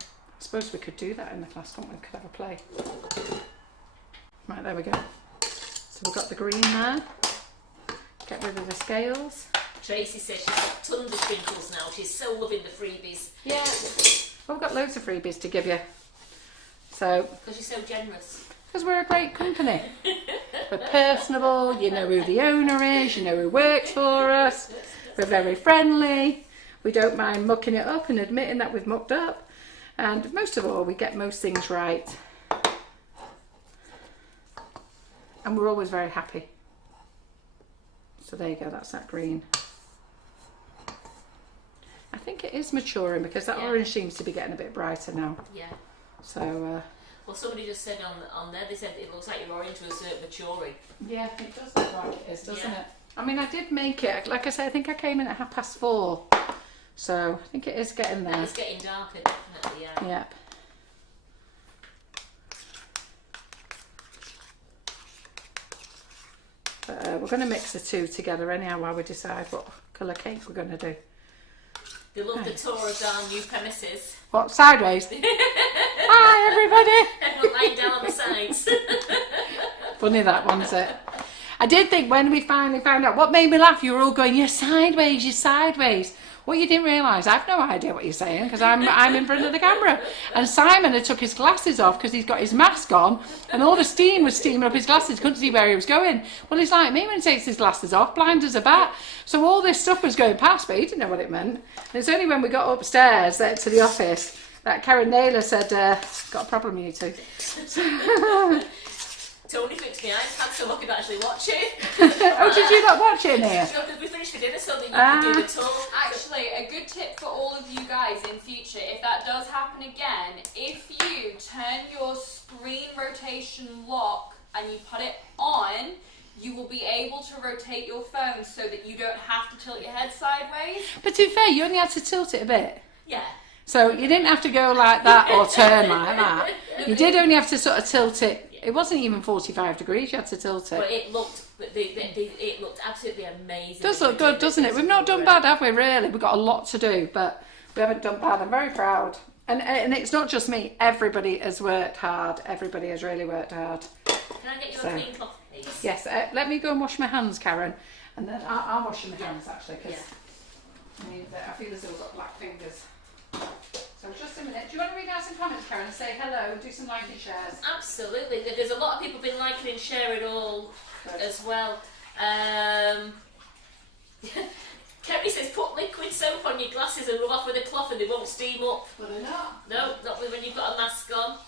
I suppose we could do that in the class, couldn't we? We could have a play. Right, there we go. So we've got the green there. Get rid of the scales. Tracy says she's got tons of sprinkles now. She's so loving the freebies. Yeah. Well, we've got loads of freebies to give you. So, Because she's so generous. because we're a great company. We're personable, you know who the owner is, you know who works for us. We're very friendly. We don't mind mucking it up and admitting that we've mucked up. And most of all, we get most things right. And we're always very happy. So there you go, that's that green. I think it is maturing because that orange seems to be getting a bit brighter now. Yeah. So, Well, somebody just said on there, they said it looks like your orange was maturing. yeah, it does look like it is, doesn't Yeah. it? I mean, I did make it, like I said, I think I came in at 4:30. So I think it is getting there. It's getting darker, definitely, yeah. Yep. But, we're going to mix the two together anyhow while we decide what colour cake we're going to do. They love the tour of our new premises. What, sideways? I Hi, everybody. Everyone lying down on the sides. Funny that, wasn't it? I did think when we finally found out, what made me laugh, you were all going, you're sideways, you're sideways. What you didn't realise, I've no idea what you're saying because I'm in front of the camera. And Simon had took his glasses off because he's got his mask on and all the steam was steaming up his glasses, couldn't see where he was going. Well, he's like me when he takes his glasses off, blind as a bat. So all this stuff was going past, but he didn't know what it meant. And it's only when we got upstairs to the office that Karen Naylor said, got a problem, you two. Tony fixed me eyes, had so lucky to actually watch it. Oh, did you not watch it in here? No, because we finished for dinner, so that you can do the tour. Actually, a good tip for all of you guys in future, if that does happen again, if you turn your screen rotation lock and you put it on, you will be able to rotate your phone so that you don't have to tilt your head sideways. But to be fair, you only had to tilt it a bit. Yeah. So you didn't have to go like that or turn like that. You did only have to sort of tilt it. It wasn't even 45 degrees, you had to tilt it. But it looked absolutely amazing. It does look good, doesn't it? We've not done bad, have we, really? We've got a lot to do, but we haven't done bad. I'm very proud. And it's not just me. Everybody has worked hard. Everybody has really worked hard. Can I get you a clean cloth, please? Yes, let me go and wash my hands, Karen. And then I'll wash my hands, actually, because I feel as though I've got black fingers. So just a minute. Do you want to read out some comments, Karen, and say hello and do some like and shares? Absolutely. There's a lot of people been liking and sharing it all as well. Kerry says put liquid soap on your glasses and rub off with a cloth and they won't steam up. But they're not. No, not when you've got a mask on.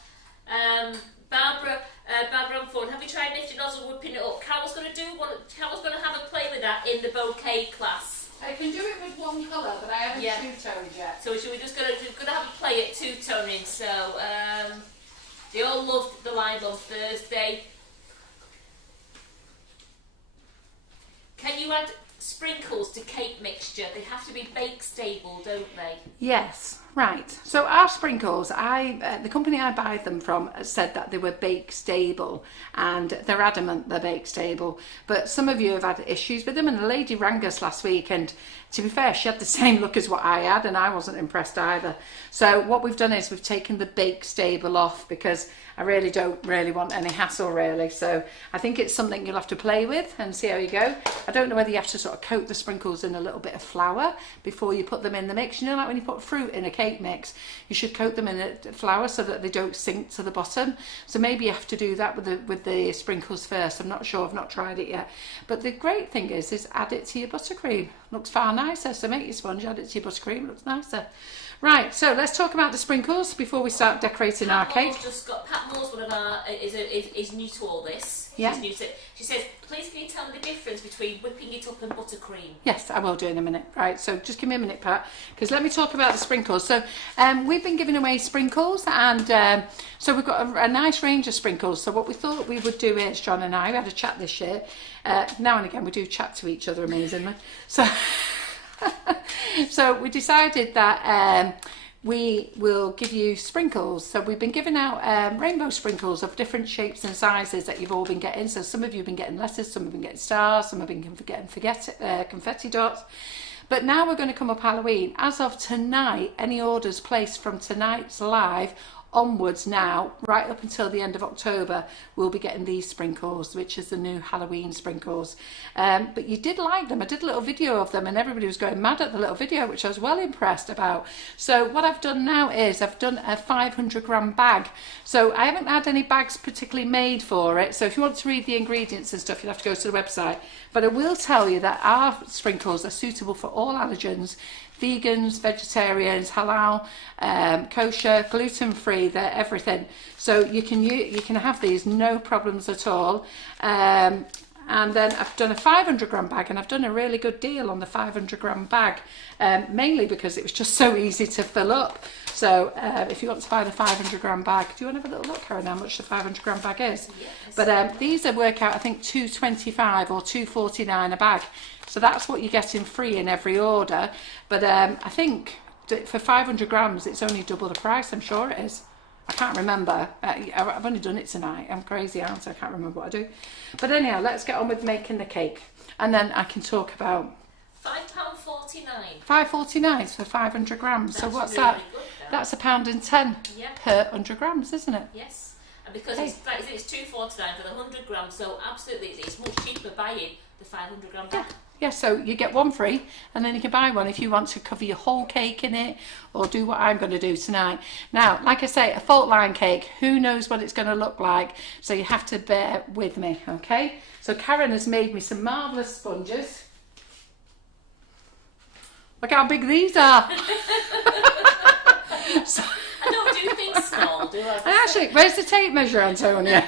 Barbara on phone. Have you tried lifting nozzle, whipping it up? Carol's going to have a play with that in the bouquet class. I can do it with one colour, but I haven't two-toned yet. So we're just going to have a play at two-toning. So they all loved the live on Thursday. Can you add sprinkles to cake mixture? They have to be bake stable, don't they? Yes, right. So our sprinkles, the company I buy them from said that they were bake stable, and they're adamant they're bake stable. But some of you have had issues with them, and a lady rang us last week, and to be fair, she had the same look as what I had, and I wasn't impressed either. So what we've done is we've taken the bake stable off because I really don't want any hassle, really. So I think it's something you'll have to play with and see how you go. I don't know whether you have to sort of coat the sprinkles in a little bit of flour before you put them in the mix. You know, like when you put fruit in a cake mix, you should coat them in flour so that they don't sink to the bottom. So maybe you have to do that with the sprinkles first. I'm not sure, I've not tried it yet. But the great thing is add it to your buttercream. Looks far nicer. So make your sponge, add it to your buttercream, looks nicer. Right, so let's talk about the sprinkles before we start decorating our cake. Pat Moore's one of our is new to all this. Yeah. She's new to it. She says, please can you tell me the difference between whipping it up and buttercream? Yes, I will do in a minute. Right, so just give me a minute, Pat, because let me talk about the sprinkles. So we've been giving away sprinkles, and so we've got a nice range of sprinkles. So what we thought we would do is, John and I, we had a chat this year. Now and again we do chat to each other amazingly. So we decided that we will give you sprinkles. So we've been giving out rainbow sprinkles of different shapes and sizes that you've all been getting. So some of you have been getting letters, some have been getting stars, some have been getting confetti dots. But now we're going to come up Halloween. As of tonight, any orders placed from tonight's live onwards now, right up until the end of October, we'll be getting these sprinkles, which is the new Halloween sprinkles. But you did like them. I did a little video of them and everybody was going mad at the little video, which I was well impressed about. So what I've done now is I've done a 500-gram bag. So I haven't had any bags particularly made for it. So if you want to read the ingredients and stuff, you'll have to go to the website. But I will tell you that our sprinkles are suitable for all allergens, vegans, vegetarians, halal, kosher, gluten-free, they're everything. So you can have these, no problems at all. And then I've done a 500-gram bag, and I've done a really good deal on the 500-gram bag, mainly because it was just so easy to fill up. So if you want to buy the 500-gram bag, do you want to have a little look, Karen, how much the 500-gram bag is? Yes. But these work out, I think, $2.25 or $2.49 a bag. So that's what you're getting free in every order. But I think for 500 grams, it's only double the price. I'm sure it is. I can't remember. I've only done it tonight. I'm crazy, aren't I? I can't remember what I do. But anyhow, let's get on with making the cake. And then I can talk about... £5.49. £5.49 for 500 grams. That's so what's really that? Good, That's £1.10 Yeah. per 100 grams, isn't it? Yes. And because it's like it's £2.49 for the 100 grams, so absolutely it's much cheaper buying the 500 gram bag. Yeah, so you get one free, and then you can buy one if you want to cover your whole cake in it, or do what I'm going to do tonight. Now, like I say, a fault line cake, who knows what it's going to look like, so you have to bear with me, okay? So Karen has made me some marvellous sponges. Look how big these are. So, I don't do things small, do I? and actually, where's the tape measure, Antonia?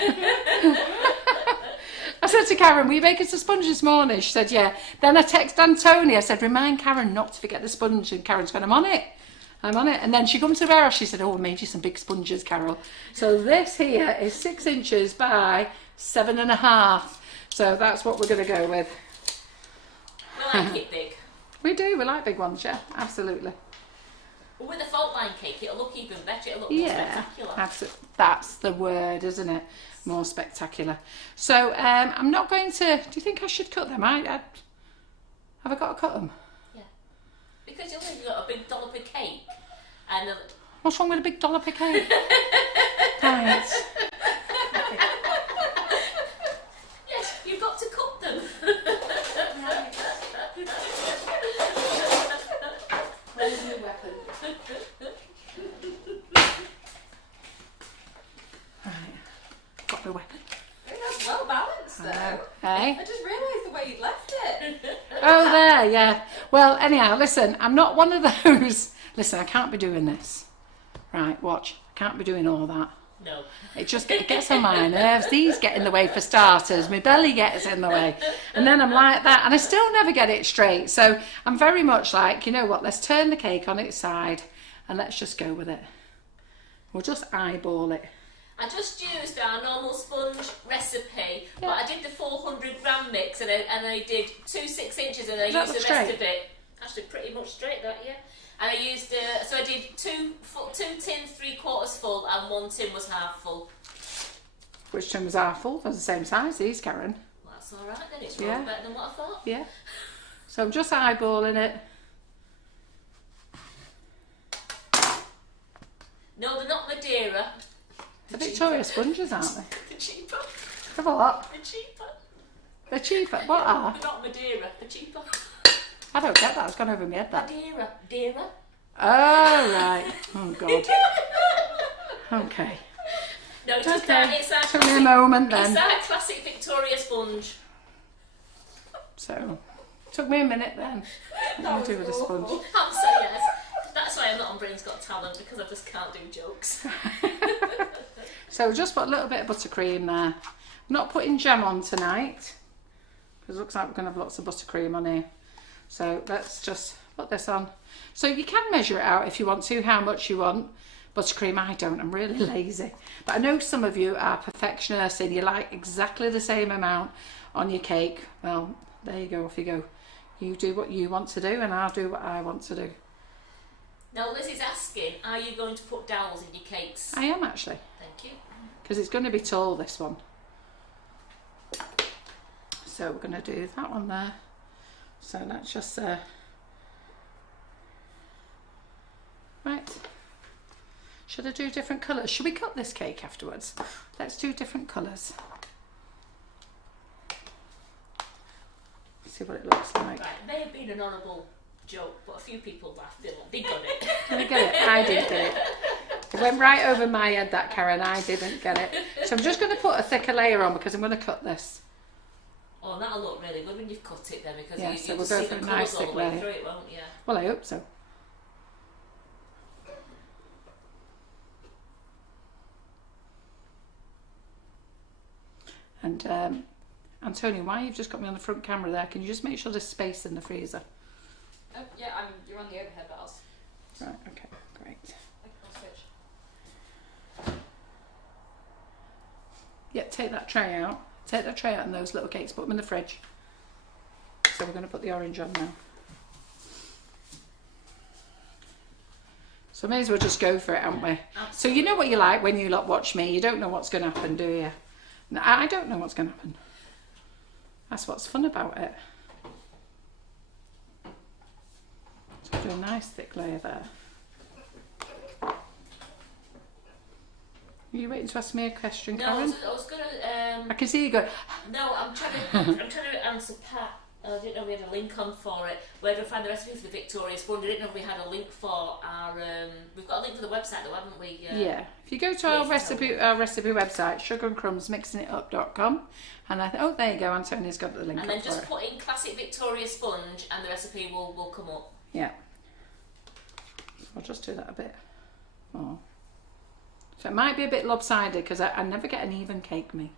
I said to Karen, were you making some sponge this morning? She said, yeah. Then I texted Antonia, I said, remind Karen not to forget the sponge. And Karen's going, I'm on it. I'm on it. And then she comes to her house, she said, oh, I made you some big sponges, Carol. So this here is 6 inches by 7.5. So that's what we're going to go with. I like it big. We do, we like big ones, yeah, absolutely. Well, with a fault line cake, it'll look even better. It'll look more Yeah, spectacular. that's the word, isn't it? More spectacular. So I'm not going to. Do you think I should cut them? Have I got to cut them? Yeah. Because you've only got a big dollop of cake, and What's wrong with a big dollop of cake? Right. yes, you've got to cut them. Where's your weapon? Right. Got my weapon. That's well balanced though. Hey? I just realised the way you'd left it. Oh, there, yeah. Well, anyhow, listen, I'm not one of those. Listen, I can't be doing this. Right, watch. I can't be doing all that. No. It just gets on my nerves. These get in the way for starters. My belly gets in the way. And then I'm like that. And I still never get it straight. So I'm very much like, you know what, let's turn the cake on its side and let's just go with it. We'll just eyeball it. I just used our normal sponge recipe, but I did the 400 gram mix and I did 2 6 inches and I used the rest straight? of it. Actually, pretty much straight that, yeah. And I used, so I did two tins 3/4 full and 1 tin was half full. Which tin was half full? They're the same size, these, Karen. Well, that's alright then, it's really better than what I thought. Yeah. So I'm just eyeballing it. No, they're not Madeira. They're Victoria sponges, aren't they? They're cheaper. They're what? They're cheaper. They're cheaper. What are? They're not Madeira, they're cheaper. I don't get that. It's gone over my head, that. Madeira. Oh, right. Oh, God. Okay. No, it's just Okay. it's our Took me a classic, moment then. it's our classic Victoria sponge. So, took me a minute then. What do I do with a sponge? I'm so yes. That's why I'm not on Brain's Got Talent, because I just can't do jokes. So just put a little bit of buttercream there. I'm not putting jam on tonight, because it looks like we're going to have lots of buttercream on here. So let's just put this on. So you can measure it out if you want to, how much you want. Buttercream, I don't, I'm really lazy. But I know some of you are perfectionists and you like exactly the same amount on your cake. Well, there you go, off you go. You do what you want to do and I'll do what I want to do. Now Liz is asking, are you going to put dowels in your cakes? I am actually, Thank you. because it's going to be tall, this one. So we're going to do that one there. So let's just, right. Should I do different colours? Should we cut this cake afterwards? Let's do different colours. See what it looks like. Right, it may have been an honourable joke, but a few people laughed, didn't they? They got it. Did I get it? I did get it. It went right over my head, that, Karen. I didn't get it. So I'm just going to put a thicker layer on because I'm going to cut this. Oh, that'll look really good when you've cut it then, because Yeah, you, so you'll we'll see go the for a colours nice all the thick way layer. through it, won't you? Well, I hope so. And Antonio, why you've just got me on the front camera there, can you just make sure there's space in the freezer? Oh, yeah, you're on the overhead bars. Right, okay, great. I'll switch. Yeah, take that tray out. Take that tray out and those little cakes, put them in the fridge. So we're going to put the orange on now. So may as well just go for it, haven't we? So you know what you like when you lot watch me. You don't know what's going to happen, do you? No, I don't know what's going to happen. That's what's fun about it. So do a nice thick layer there. Are you waiting to ask me a question, No, Karen? I was going to... I can see you go. No, I'm trying to answer Pat. I didn't know we had a link on for it. Where do I find the recipe for the Victoria sponge? I didn't know if we had a link for our... we've got a link for the website though, haven't we? Yeah. If you go to our recipe website, sugarandcrumbsmixingitup.com, and oh, there you go, Antonia's got the link. And then just put in classic Victoria sponge and the recipe will come up. Yeah. I'll just do that a bit. Oh. So it might be a bit lopsided because I never get an even cake, me.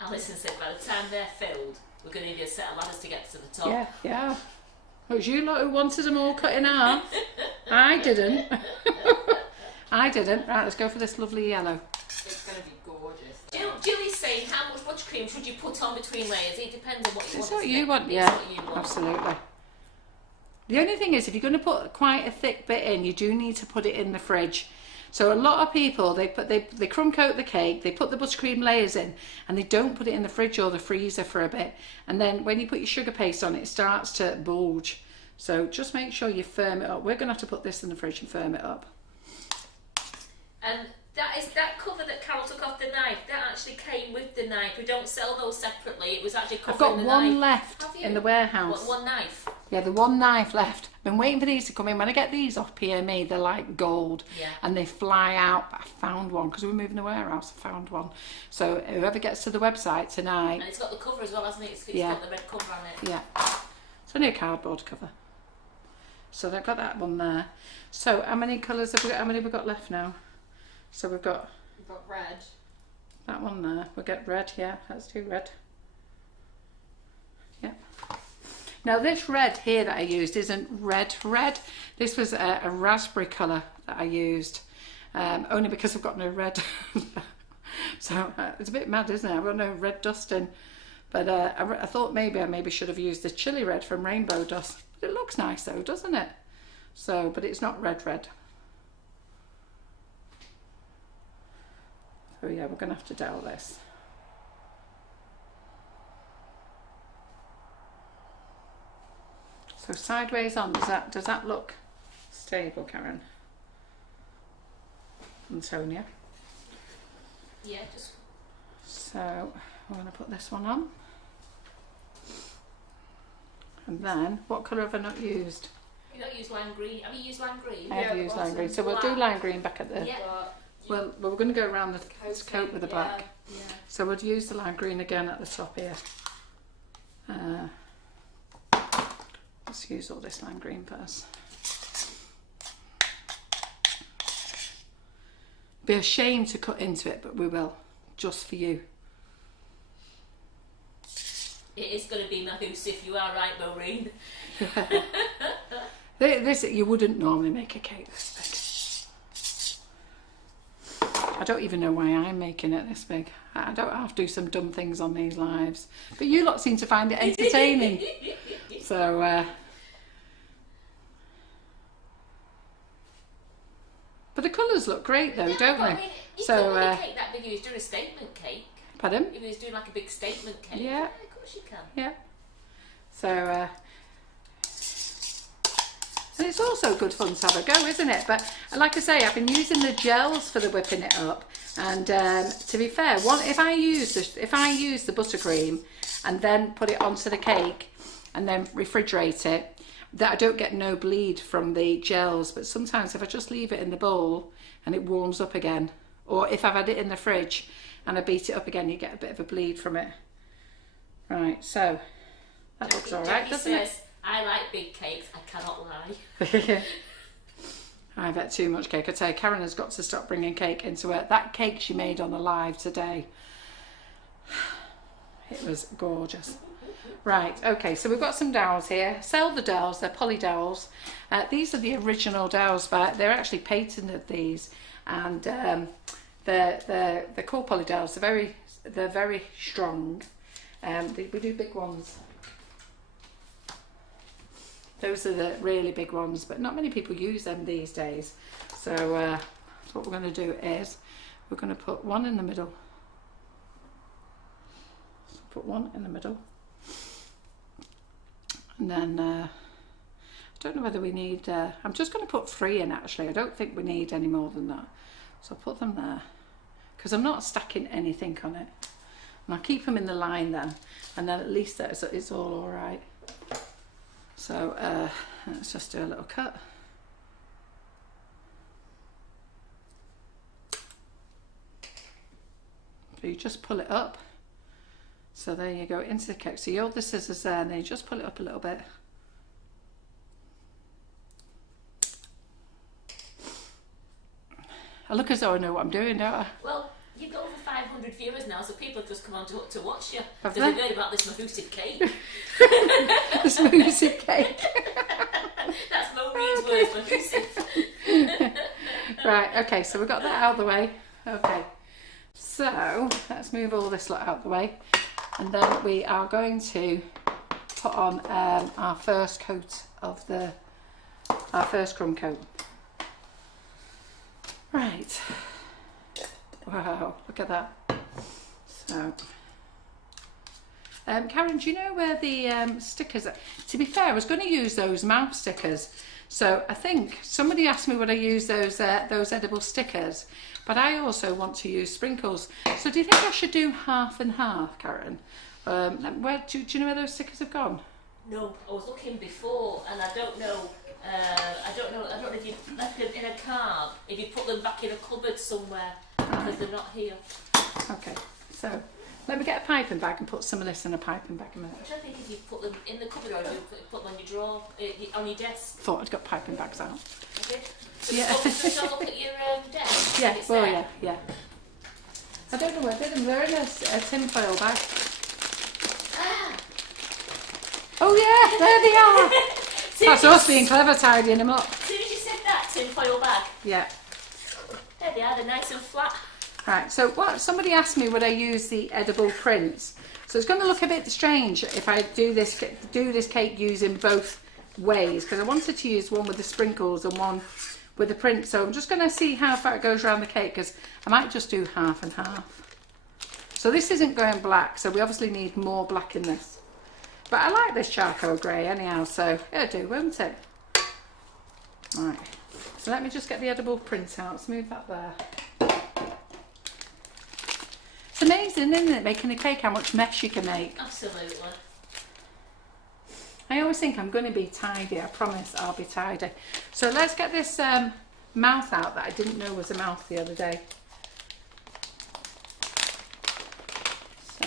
Alison said by the time they're filled, we're going to need a set of ladders to get to the top. Yeah, yeah. It was you lot who wanted them all cut in half. I didn't. I didn't. Right, let's go for this lovely yellow. It's going to be gorgeous. Julie's saying, how much buttercream should you put on between layers? It depends on what you want. It's what isn't you it? want, It's yeah. what you want. Absolutely. The only thing is, if you're going to put quite a thick bit in, you do need to put it in the fridge. So a lot of people, they crumb coat the cake, they put the buttercream layers in, and they don't put it in the fridge or the freezer for a bit. And then when you put your sugar paste on, it starts to bulge. So just make sure you firm it up. We're going to have to put this in the fridge and firm it up. And that cover that Carol took off the knife, that actually came with the knife. We don't sell those separately. It was actually I've covering got the one knife. left in the warehouse. One knife? Yeah, the one knife left. I've been waiting for these to come in. When I get these off PME, they're like gold. Yeah. And they fly out. But I found one because we were moving the warehouse. I found one. So whoever gets to the website tonight. And it's got the cover as well, hasn't it? It's Yeah. got the red cover on it. Yeah. It's only a cardboard cover. So they've got that one there. So how many colours have we got? How many have we got left now? So we've got Red. that one there. We'll get red, yeah. Let's do red. Yeah. Now this red here that I used isn't red. This was a raspberry colour that I used. Only because I've got no red. So it's a bit mad, isn't it? I've got no red dust in. But I thought maybe I should have used the chili red from Rainbow Dust. But it looks nice though, doesn't it? So, but it's not red. So yeah, we're going to have to dowel this. So sideways on, does that look stable, Karen? And Sonia? Yeah, just... So we're going to put this one on. And then, what colour have I not used? You don't use lime green. Have you used lime green? I have used lime green. So we'll do lime green back at the... Yeah. Well, we're going to go around the coat with the black. Yeah. So we'll use the lime green again at the top here. Let's use all this lime green first. Be a shame to cut into it, but we will, just for you. It is going to be my house if you are right, Maureen. This you wouldn't normally make a cake this big. I don't even know why I'm making it this big. I don't have to do some dumb things on these lives. But you lot seem to find it entertaining. So, but the colours look great though, don't but they? I mean, you So, couldn't make a cake that big if you was doing a statement cake. pardon? If you was doing like a big statement cake. Yeah. Of course you can. Yeah. So, and it's also good fun to have a go, isn't it? But like I say, I've been using the gels for the whipping it up. And to be fair, if I use the buttercream and then put it onto the cake and then refrigerate it, that I don't get no bleed from the gels. But sometimes if I just leave it in the bowl and it warms up again, or if I've had it in the fridge and I beat it up again, you get a bit of a bleed from it. Right, so that looks all right, doesn't it? I like big cakes, I cannot lie. I've had too much cake. I tell you, Karen has got to stop bringing cake into work. That cake she made on the live today, it was gorgeous. Right, okay, so we've got some dowels here. Sell the dowels, they're poly dowels. These are the original dowels, but they're actually patented, these. And they're called poly dowels. They're very strong. We do big ones. Those are the really big ones, but not many people use them these days. So what we're going to do is we're going to put one in the middle. Put one in the middle. And then don't know whether we need, I'm just going to put 3 in actually. I don't think we need any more than that. So I'll put them there because I'm not stacking anything on it. And I'll keep them in the line then, and then at least it's all alright. So let's just do a little cut. So you just pull it up. So there you go, into the cake. So you hold the scissors there and then you just pull it up a little bit. I look as though I know what I'm doing, don't I? Well, you've got over 500 viewers now, so people have just come on to watch you. Have Because they? they've heard about this mahoossive cake. The smoothie cake. That's Maureen's word, mahoossive. Right, okay, so we've got that out of the way. Okay, so let's move all this lot out of the way. And then we are going to put on our first coat of our first crumb coat. Right. Wow, look at that. So, Karen, do you know where the stickers are? To be fair, I was going to use those mouth stickers. So I think somebody asked me would I use those edible stickers, but I also want to use sprinkles. So do you think I should do half and half, Karen? Where do you know where those stickers have gone? No, I was looking before, and I don't know if you left them in a card, if you put them back in a cupboard somewhere, because they're not here. Okay, so let me get a piping bag and put some of this in a piping bag a minute. I don't think if you put them in the cupboard or if you put them on your drawer, on your desk. Thought I'd got piping bags out. Okay. So Yeah. Shall I look at your desk? Yeah, It's well, there. yeah. I don't know where I did them. They're in a tin foil bag. Ah. Oh yeah, there they are. That's us being clever, tidying them up. As soon as you said that, tin foil bag. Yeah. There they are, they're nice and flat. Right, so what somebody asked me would I use the edible prints. So it's going to look a bit strange if I do this cake using both ways, because I wanted to use one with the sprinkles and one with the print. So I'm just going to see how far it goes around the cake, because I might just do half and half. So this isn't going black, so we obviously need more black in this. But I like this charcoal grey anyhow, so it'll do, won't it? Right, so let me just get the edible print out. Let's move that there. It's amazing, isn't it, making a cake, how much mess you can make. Absolutely. I always think I'm going to be tidy. I promise I'll be tidy. So let's get this mouth out that I didn't know was a mouth the other day. So,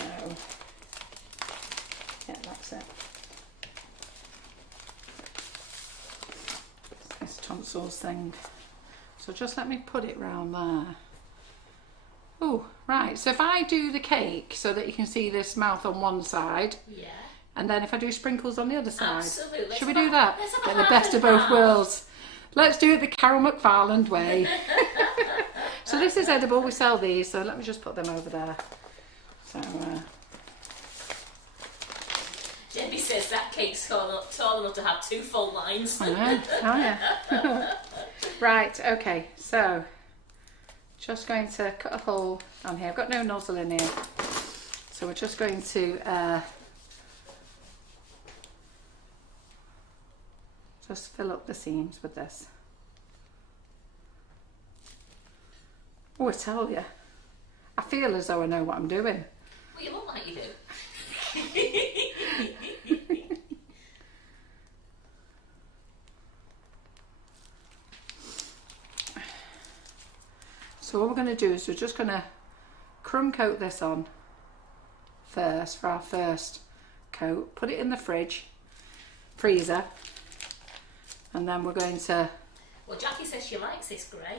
yeah, that's it. This tonsils thing. So just let me put it round there. Oh, right. So if I do the cake so that you can see this mouth on one side. Yeah. And then if I do sprinkles on the other side. Absolutely. Should we do that? Let's have Get a the half best of and both half. worlds. Let's do it the Carol McFarland way. So this is edible, we sell these, so let me just put them over there. So, Debbie says that cake's tall enough to have 2 full lines. I know, oh yeah. Right, okay, so just going to cut a hole on here. I've got no nozzle in here. So we're just going to just fill up the seams with this. Oh, I tell you, I feel as though I know what I'm doing. Well, you look like you do. So what we're going to do is we're just going to crumb coat this on first for our first coat, put it in the freezer, and then we're going to... Well, Jackie says she likes this grey.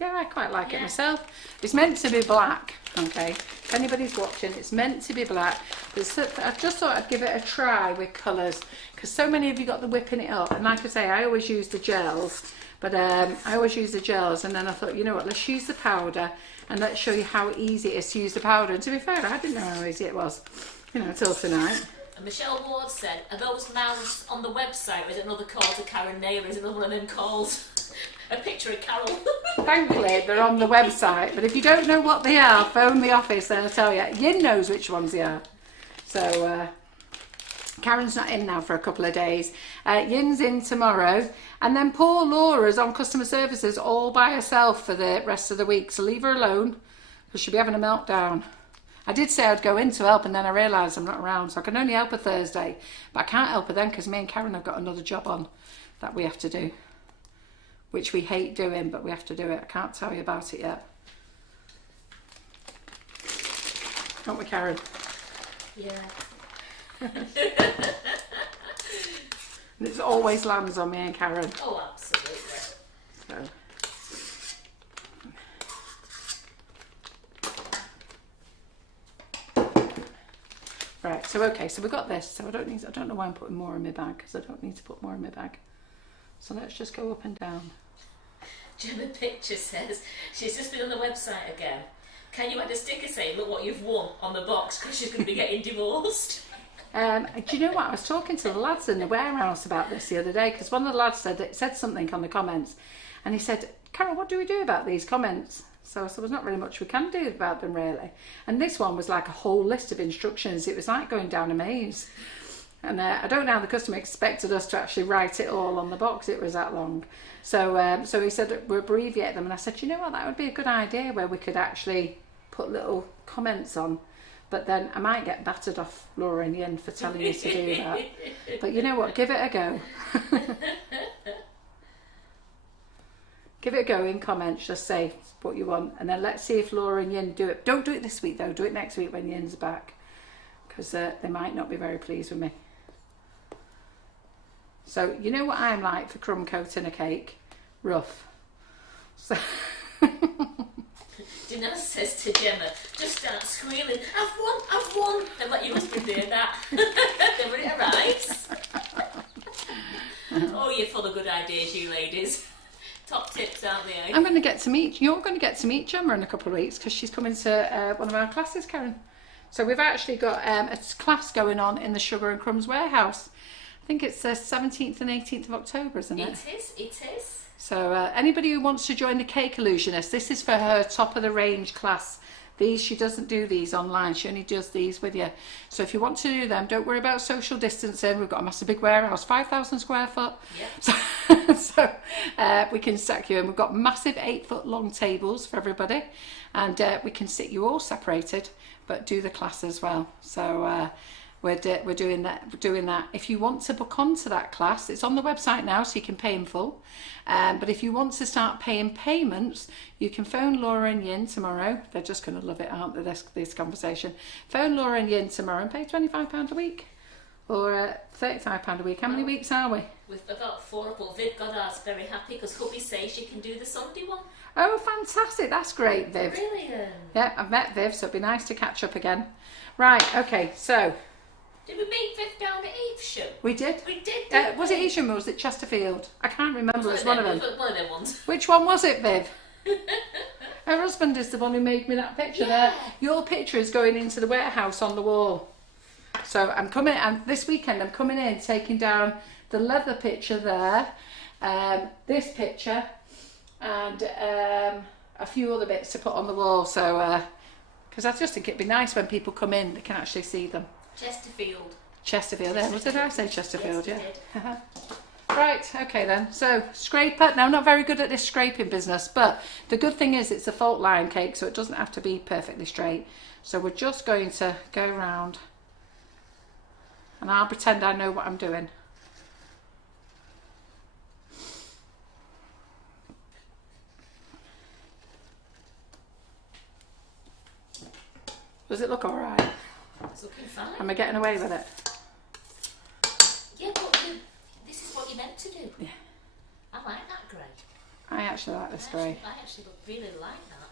Yeah, I quite like it Yeah. myself. It's meant to be black, okay? If anybody's watching, it's meant to be black. I just thought I'd give it a try with colours, because so many of you got the whipping it up. And like I say, I always use the gels, but and then I thought, you know what, let's use the powder, and let's show you how easy it is to use the powder. And to be fair, I didn't know how easy it was, you know, until tonight. And Michelle Ward said, are those mouths on the website, or is it another call to Karen Naylor? Is another one of them calls? A picture of Carol. Thankfully, they're on the website, but if you don't know what they are, phone the office and I'll tell you. Yin knows which ones they are. So, Karen's not in now for a couple of days. Yin's in tomorrow. And then poor Laura's on customer services all by herself for the rest of the week. So leave her alone because she'll be having a meltdown. I did say I'd go in to help and then I realised I'm not around. So I can only help her Thursday. But I can't help her then because me and Karen have got another job on that we have to do. Which we hate doing, but we have to do it. I can't tell you about it yet. Can't we, Karen? Yeah. And it always lands on me and Karen. Oh, absolutely. So. Right, so okay, so we've got this. So I don't know why I'm putting more in my bag because I don't need to put more in my bag. So let's just go up and down. Gemma Picture says she's just been on the website again. Can you add a sticker saying, look what you've won on the box because she's going to be getting divorced? Do you know what? I was talking to the lads in the warehouse about this the other day because one of the lads said something on the comments and he said, Carol, what do we do about these comments? So there's not really much we can do about them really. And this one was like a whole list of instructions. It was like going down a maze. And I don't know how the customer expected us to actually write it all on the box. It was that long. So so he said we'll abbreviate them. And I said, you know what, that would be a good idea where we could actually put little comments on. But then I might get battered off Laura and Yin for telling you to do that. But you know what, give it a go. Give it a go in comments, just say what you want. And then let's see if Laura and Yin do it. Don't do it this week though, do it next week when Yin's back. Because they might not be very pleased with me. So you know what I'm like for crumb coat in a cake? Rough. So Janelle says to Gemma, just start squealing, I've won, and let your husband hear that. Then when it arrives. Oh, you're full of good ideas, you ladies. Top tips, aren't they? you're going to get to meet Gemma in a couple of weeks because she's coming to one of our classes, Karen. So we've actually got a class going on in the Sugar and Crumbs warehouse. I think it's the 17th and 18th of October, isn't it? It is. So anybody who wants to join the Cake Illusionist, this is for her top of the range class. She doesn't do these online, she only does these with you. So if you want to do them, don't worry about social distancing. We've got a massive big warehouse, 5,000 square foot. Yep. So we can stack you in. We've got massive 8-foot long tables for everybody. And we can sit you all separated, but do the class as well. So we're doing that. If you want to book onto that class, it's on the website now, so you can pay in full. But if you want to start paying payments, you can phone Laura and Yin tomorrow. They're just going to love it, aren't they, this conversation. Phone Laura and Yin tomorrow and pay £25 a week. Or £35 a week. How many weeks are we? We've got 4 up. Well, Viv got ours very happy because hubby says she can do the Sunday one. Oh, fantastic. That's great, Viv. Brilliant. Yeah, I've met Viv, so it'd be nice to catch up again. Right, okay, so... Did we meet Viv down at Evesham? We did. We did. Was it Evesham or was it Chesterfield? I can't remember. It's one of them. One of them ones. Which one was it, Viv? Her husband is the one who made me that picture there. Your picture is going into the warehouse on the wall. So I'm coming, and this weekend I'm coming in, taking down the leather picture there, this picture, and a few other bits to put on the wall. So, because I just think it'd be nice when people come in, they can actually see them. Chesterfield, there. What did I say? Chesterfield, yes, yeah. Right, okay then. So, scraper. Now, I'm not very good at this scraping business, but the good thing is it's a fault line cake, so it doesn't have to be perfectly straight. So we're just going to go round, and I'll pretend I know what I'm doing. Does it look all right? It's looking fine. Am I getting away with it? Yeah, but this is what you're meant to do. Yeah. I like that grey. I actually like this grey. I actually really like that.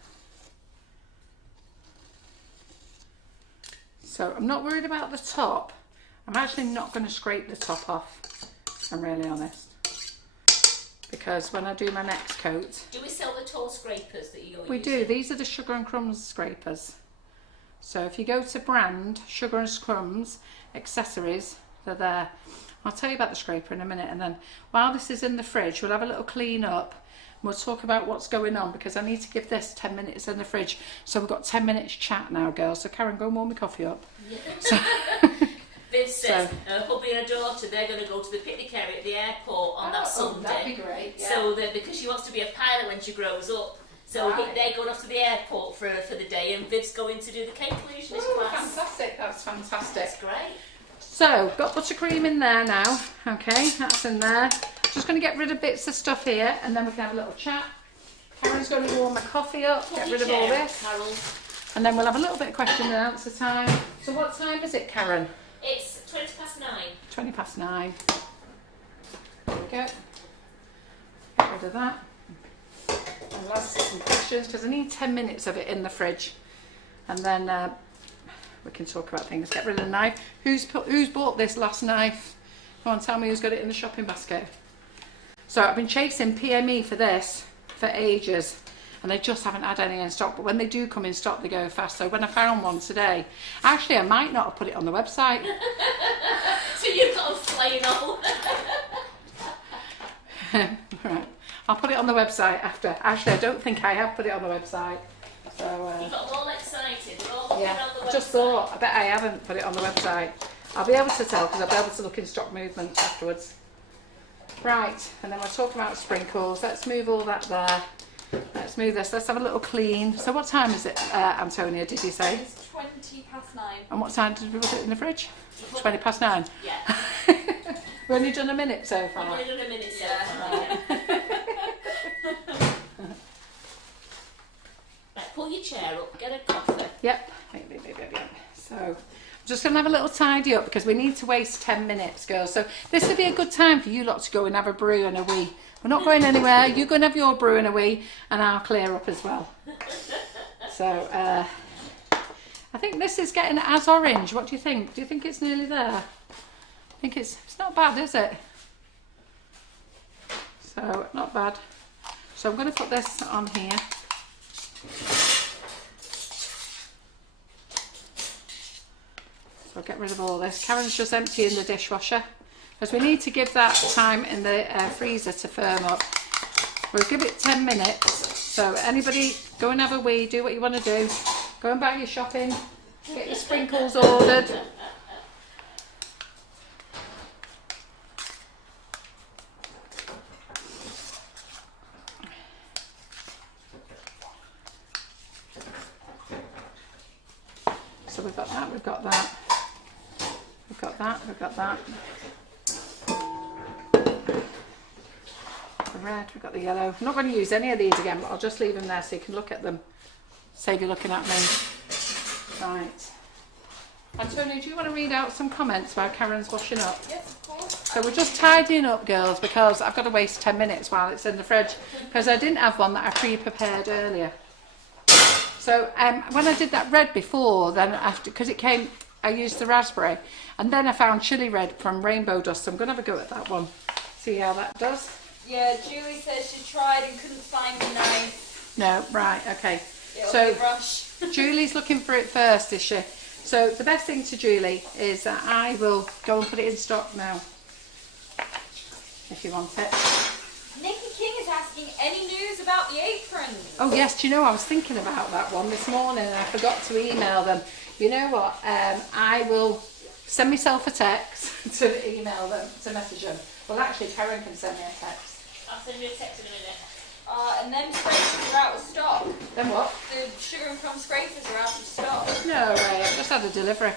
So I'm not worried about the top. I'm actually not going to scrape the top off, if I'm really honest. Because when I do my next coat... Do we sell the tall scrapers that you're We using? do. These are the Sugar and Crumbs scrapers. So if you go to brand, Sugar and Crumbs, accessories, they're there. I'll tell you about the scraper in a minute, and then while this is in the fridge, we'll have a little clean up. And we'll talk about what's going on, because I need to give this 10 minutes in the fridge. So we've got 10 minutes chat now, girls. So Karen, go and warm my coffee up. Yeah. So Viv says her hubby and her daughter, they're going to go to the picnic area at the airport on that Sunday. That'd be great. Yeah. So because she wants to be a pilot when she grows up. So they're going off to the airport for the day, and Viv's going to do the cake illusionist class. Fantastic, that's fantastic. That's great. So, got buttercream in there now. Okay, that's in there. Just going to get rid of bits of stuff here, and then we can have a little chat. Karen's going to warm my coffee up, get rid of all this. Carol. And then we'll have a little bit of question and answer time. So what time is it, Karen? It's 9:20. 9:20. There we go. Get rid of that. And we'll ask some questions because I need 10 minutes of it in the fridge. And then we can talk about things. Get rid of the knife. Who's bought this last knife? Come on, tell me who's got it in the shopping basket. So I've been chasing PME for this for ages. And they just haven't had any in stock, but when they do come in stock, they go fast. So when I found one today, actually I might not have put it on the website. So you've got a flying all. Right, I'll put it on the website after. Actually, I don't think I have put it on the website. So You've got them all excited. They're all yeah, on the I just thought, I bet I haven't put it on the website. I'll be able to tell because I'll be able to look in stock movements afterwards. Right, and then we're talking about sprinkles. Let's move all that there. Let's move this. Let's have a little clean. So what time is it, Antonia, did you say? It's 9:20. And what time did we put it in the fridge? 9:20. Yeah. We've only done a minute so far. We've only done a minute so far. Yeah. Right, pull your chair up, get a coffee. Yep. So I'm just going to have a little tidy up because we need to waste 10 minutes, girls. So this would be a good time for you lot to go and have a brew and a wee. We're not going anywhere. You go and have your brew and a wee, and I'll clear up as well. So I think this is getting as orange. What do you think? Do you think it's nearly there? I think it's not bad, is it? So not bad. So I'm going to put this on here. So I'll get rid of all this. Karen's just emptying the dishwasher because we need to give that time in the freezer to firm up. We'll give it 10 minutes. So anybody go and have a wee, do what you want to do. Go and buy your shopping, get your sprinkles ordered. So we've got that, we've got that, we've got that, we've got that. The red, we've got the yellow. I'm not going to use any of these again, but I'll just leave them there so you can look at them. Save you looking at me. Right. Antonio, do you want to read out some comments while Karen's washing up? Yes, of course. So we're just tidying up, girls, because I've got to waste 10 minutes while it's in the fridge because I didn't have one that I pre-prepared earlier. So when I did that red before, then after, because it came, I used the raspberry, and then I found chili red from Rainbow Dust. So I'm going to have a go at that one. See how that does. Yeah, Julie says she tried and couldn't find the knife. No, right, okay. It'll be a rush. Julie's looking for it first, is she? So the best thing to Julie is that I will go and put it in stock now, if you want it. Nikki King is asking, any news about the aprons? Oh yes, do you know I was thinking about that one this morning and I forgot to email them. You know what? I will send myself a text to email them, to message them. Well, actually, Karen can send me a text. I'll send you a text in a minute. And then scrapers are out of stock. Then what? The sugar and crumb scrapers are out of stock. No way, I've just had a delivery.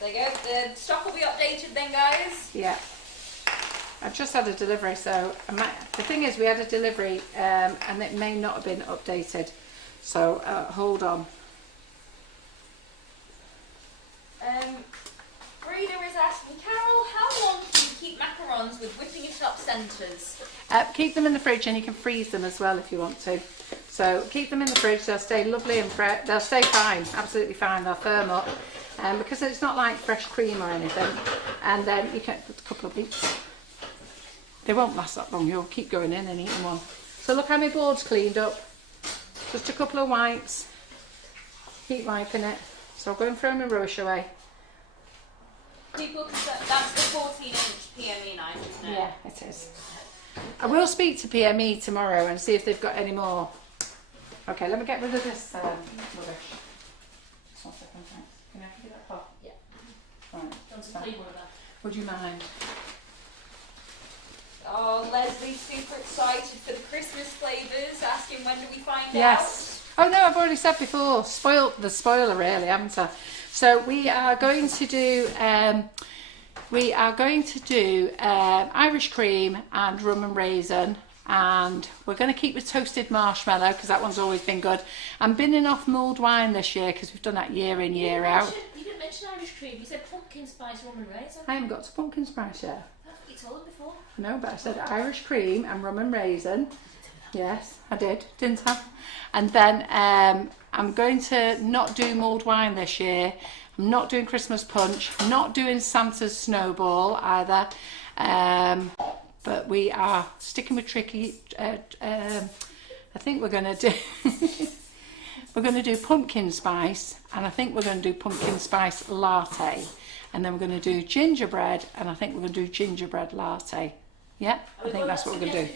There you go. The stock will be updated then, guys. Yeah. I've just had a delivery, so the thing is we had a delivery and it may not have been updated. So hold on. Breeder is asking, Carol, how long can you keep macarons with whipping it up centres? Keep them in the fridge and you can freeze them as well if you want to. So keep them in the fridge, they'll stay lovely and fresh. They'll stay fine, absolutely fine, they'll firm up. Because it's not like fresh cream or anything. And then you can put a couple of beets. They won't last that long, you'll keep going in and eating one. So look how my board's cleaned up. Just a couple of wipes. Keep wiping it. So I'll go and throw my rubbish away. People, that's the 14-inch PME knife, isn't it? Yeah, it is. I will speak to PME tomorrow and see if they've got any more. Okay, let me get rid of this rubbish. Just 1 second, thanks. Can I give you that pot? Yeah. Right. want to play one of them? Would you mind? Oh, Leslie's super excited for the Christmas flavours, asking when do we find Yes. Oh no, I've already said before. Spoiled the spoiler, really, haven't I? So we are going to do Irish cream and rum and raisin, and we're going to keep the toasted marshmallow because that one's always been good. I'm binning off mulled wine this year because we've done that year in, year out. You didn't mention Irish cream. You said pumpkin spice rum and raisin. I haven't got to pumpkin spice yet. That's what you told them before. No, but I said Irish cream and rum and raisin. Yes, I did, didn't I? And then I'm going to not do mulled wine this year. I'm not doing Christmas punch. I'm not doing Santa's snowball either. But we are sticking with tricky. I think we're going to do we're going to do pumpkin spice, and I think we're going to do pumpkin spice latte, and then we're going to do gingerbread, and I think we're going to do gingerbread latte. Yeah, I think that's what we're going to do.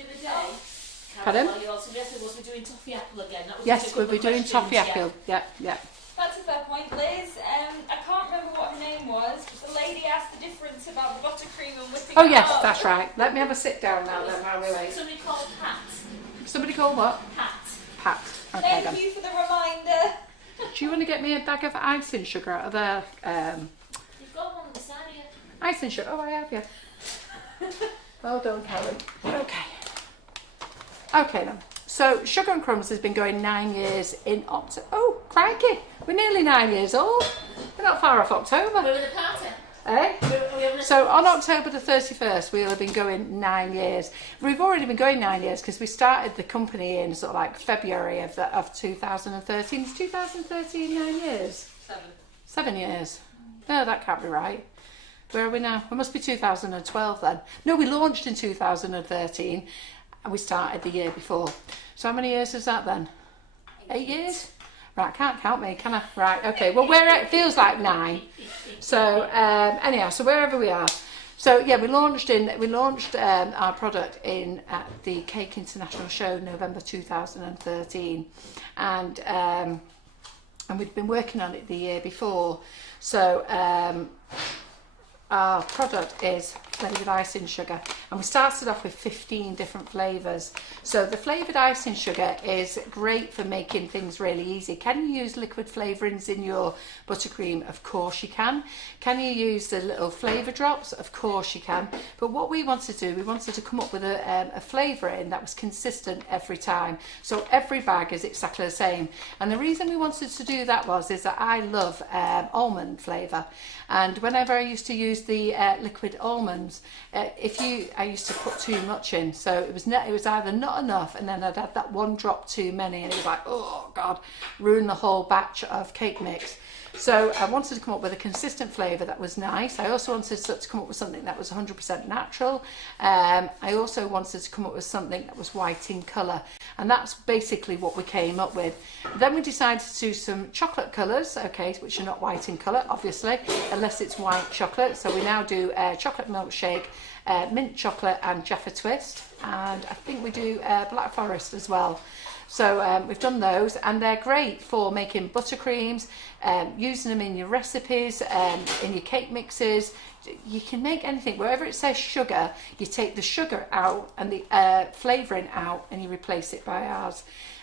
Pardon? Well, you also suggested was we doing toffee apple again. That was Yes, we'll be doing toffee apple. Yeah, yeah. That's a fair point, Liz. I can't remember what her name was, but the lady asked the difference about the buttercream and whipping Oh it yes, up. that's right. Let me have a sit down now then while we wait. Somebody called Pat. Somebody call what? Pat. Pat. Okay then. Thank you for the reminder. Do you want to get me a bag of icing sugar out of the You've got one on the side of you. icing sugar? Oh, I have, yeah. Well done, Karen. Okay. Okay then. So Sugar and Crumbs has been going 9 years in October. Oh, crikey. We're nearly 9 years old. We're not far off October. We're in the party. Eh? We're having a So on October the 31st, we'll have been going 9 years. We've already been going 9 years because we started the company in sort of like February of 2013. Is 2013 9 years? 7 years. No, that can't be right. Where are we now? It must be 2012 then. No, we launched in 2013 and we started the year before. So how many years is that then? 8 years? Right, can't count me, can I? Right, okay. Well, it feels like 9. So anyhow, so wherever we are. So yeah, we launched our product at the Cake International Show November 2013, and we'd been working on it the year before. So our product is flavoured icing sugar, and we started off with 15 different flavours. So the flavoured icing sugar is great for making things really easy. Can you use liquid flavourings in your buttercream? Of course you can. Can you use the little flavour drops? Of course you can. But what we wanted to do, we wanted to come up with a flavouring that was consistent every time. So every bag is exactly the same. And the reason we wanted to do that is that I love almond flavour. And whenever I used to use the liquid almonds, I used to put too much in, so it was either not enough, and then I'd had that one drop too many, and it was like, oh god, ruin the whole batch of cake mix. So I wanted to come up with a consistent flavour that was nice. I also wanted to come up with something that was 100% natural. I also wanted to come up with something that was white in colour, and that's basically what we came up with. Then we decided to do some chocolate colours, okay, which are not white in colour, obviously, unless it's white chocolate. So we now do chocolate milkshake, mint chocolate and Jaffa Twist, and I think we do Black Forest as well. So we've done those, and they're great for making buttercreams, using them in your recipes, in your cake mixes. You can make anything. Wherever it says sugar, you take the sugar out and the flavouring out, and you replace it by ours.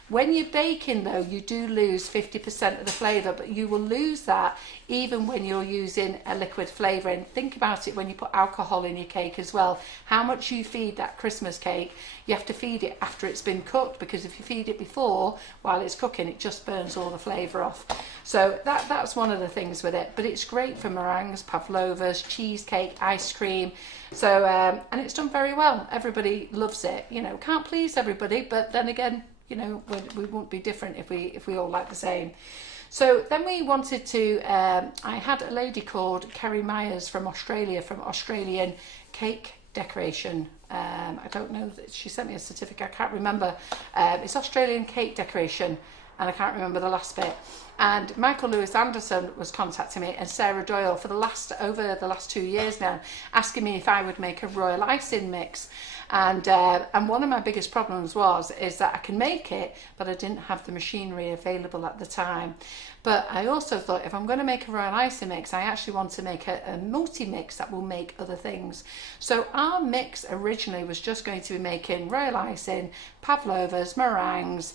When you're baking though, you do lose 50% of the flavour, but you will lose that even when you're using a liquid flavouring. Think about it when you put alcohol in your cake as well. How much you feed that Christmas cake, you have to feed it after it's been cooked, because if you feed it before, while it's cooking, it just burns all the flavour off. So that's one of the things with it, but it's great for meringues, pavlovas, cheesecake, ice cream. So, and it's done very well. Everybody loves it. You know, can't please everybody, but then again, you know, we won't be different if we all like the same. So then we wanted to, I had a lady called Kerry Myers from Australia, from Australian Cake Decoration. I don't know, she sent me a certificate, I can't remember. It's Australian Cake Decoration, and I can't remember the last bit. And Michael Lewis Anderson was contacting me, and Sarah Doyle, over the last 2 years now, asking me if I would make a royal icing mix. And one of my biggest problems is that I can make it, but I didn't have the machinery available at the time. But I also thought, if I'm going to make a royal icing mix, I actually want to make a multi-mix that will make other things. So our mix originally was just going to be making royal icing, pavlovas, meringues,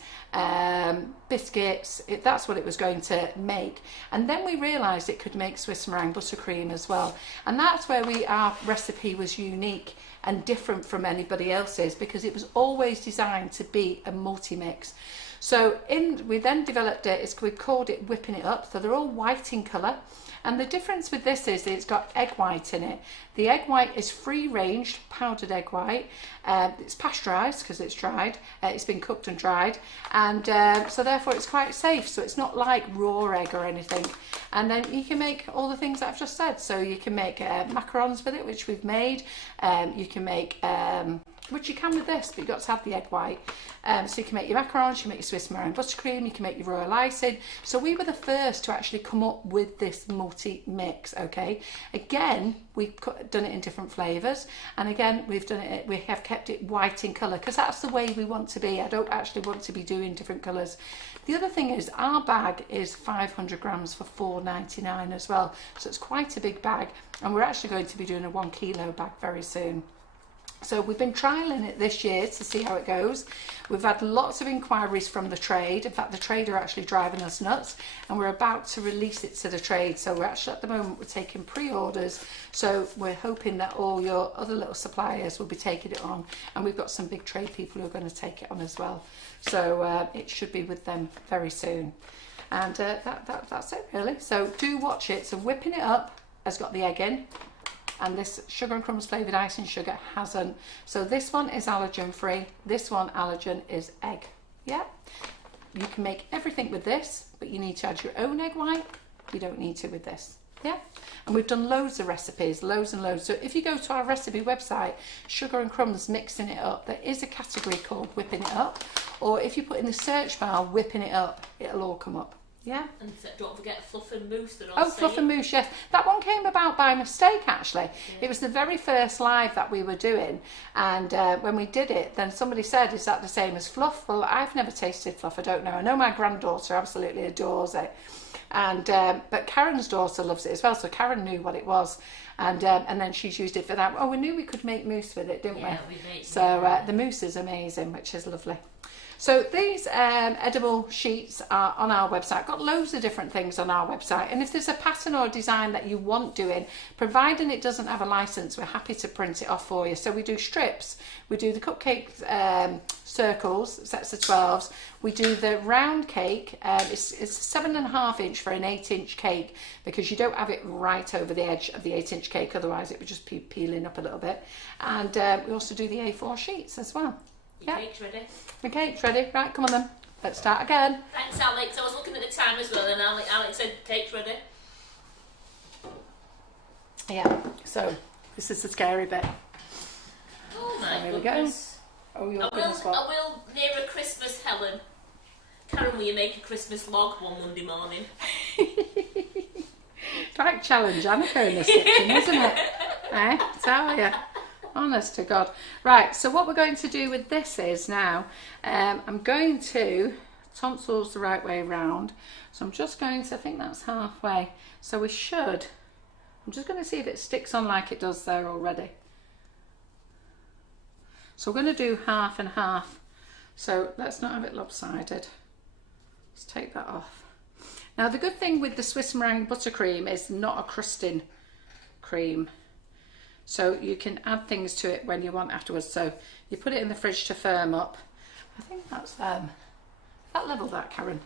biscuits. That's what it was going to make. And then we realised it could make Swiss meringue buttercream as well. And that's where our recipe was unique and different from anybody else's, because it was always designed to be a multi-mix. So we then developed it, we called it whipping it up. So they're all white in colour. And the difference with this is it's got egg white in it. The egg white is free-ranged powdered egg white. It's pasteurised because it's dried. It's been cooked and dried. And so therefore it's quite safe. So it's not like raw egg or anything. And then you can make all the things that I've just said. So you can make macarons with it, which we've made. You can make... which you can with this, but you've got to have the egg white. So you can make your macarons, you can make your Swiss meringue buttercream, you can make your royal icing. So we were the first to actually come up with this multi-mix, okay? Again, we've done it in different flavours, and again, we have kept it white in colour, because that's the way we want to be. I don't actually want to be doing different colours. The other thing is, our bag is 500 grams for £4.99 as well, so it's quite a big bag, and we're actually going to be doing a 1 kilo bag very soon. So we've been trialling it this year to see how it goes. We've had lots of inquiries from the trade. In fact, the trade are actually driving us nuts, and we're about to release it to the trade. So we're actually, at the moment, we're taking pre-orders. So we're hoping that all your other little suppliers will be taking it on, and we've got some big trade people who are going to take it on as well. So it should be with them very soon. And that's it really. So do watch it. So whipping it up has got the egg in. And this sugar and crumbs flavoured icing sugar hasn't. So this one is allergen free. This one allergen is egg. Yeah. You can make everything with this, but you need to add your own egg white. You don't need to with this. Yeah. And we've done loads of recipes, loads and loads. So if you go to our recipe website, sugar and crumbs mixing it up, there is a category called whipping it up. Or if you put in the search bar whipping it up, it'll all come up. Yeah. And don't forget fluff and mousse. Fluff and mousse, yes. That one came about by mistake, actually. Yeah. It was the very first live that we were doing, and when we did it, then somebody said, is that the same as fluff? Well, I've never tasted fluff, I don't know. I know my granddaughter absolutely adores it, and but Karen's daughter loves it as well, so Karen knew what it was, and then she's used it for that. Oh, we knew we could make mousse with it, didn't we? Yeah, we made. So the mousse is amazing, which is lovely. So these edible sheets are on our website. Got loads of different things on our website, and if there's a pattern or a design that you want doing, providing it doesn't have a license, we're happy to print it off for you. So we do strips, we do the cupcake circles, sets of 12s, we do the round cake. It's 7.5 inch for an 8-inch cake, because you don't have it right over the edge of the 8-inch cake, otherwise it would just be peeling up a little bit. And we also do the A4 sheets as well. Your cake's ready. The cake's ready. Right, come on then. Let's start again. Thanks, Alex. I was looking at the time as well, and Alex said cake's ready. Yeah, so this is the scary bit. Oh my there goodness. We go. Oh, your I will near a Christmas, Helen. Karen, will you make a Christmas log one Monday morning? Quite challenge Annika in this kitchen, isn't it? Tell ya. Honest to God. Right, so what we're going to do with this is now, I'm going to, tonsils the right way round, so I'm just going to, I think that's halfway, so we should, I'm just going to see if it sticks on like it does there already. So we're going to do half and half, so let's not have it lopsided. Let's take that off. Now the good thing with the Swiss meringue buttercream is not a crusting cream. So you can add things to it when you want afterwards. So you put it in the fridge to firm up. I think that's that level, that Karen.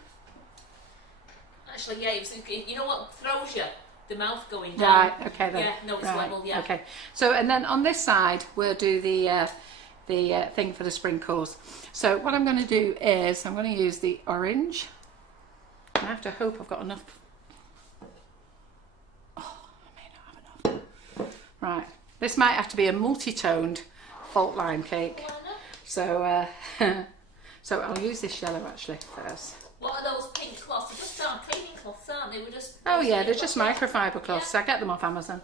Actually, yeah. You know what throws you? The mouth going down. Right. Okay then. Yeah. No, it's right. level. Yeah. Okay. So and then on this side we'll do the thing for the sprinkles. So what I'm going to do is I'm going to use the orange. I have to hope I've got enough. Oh, I may not have enough. Right. This might have to be a multi-toned fault line cake. So so I'll use this yellow actually first. What are those pink cloths? They're just our cleaning cloths, aren't they? We're just. Oh yeah, they're just microfiber cloths. Yeah. I get them off Amazon.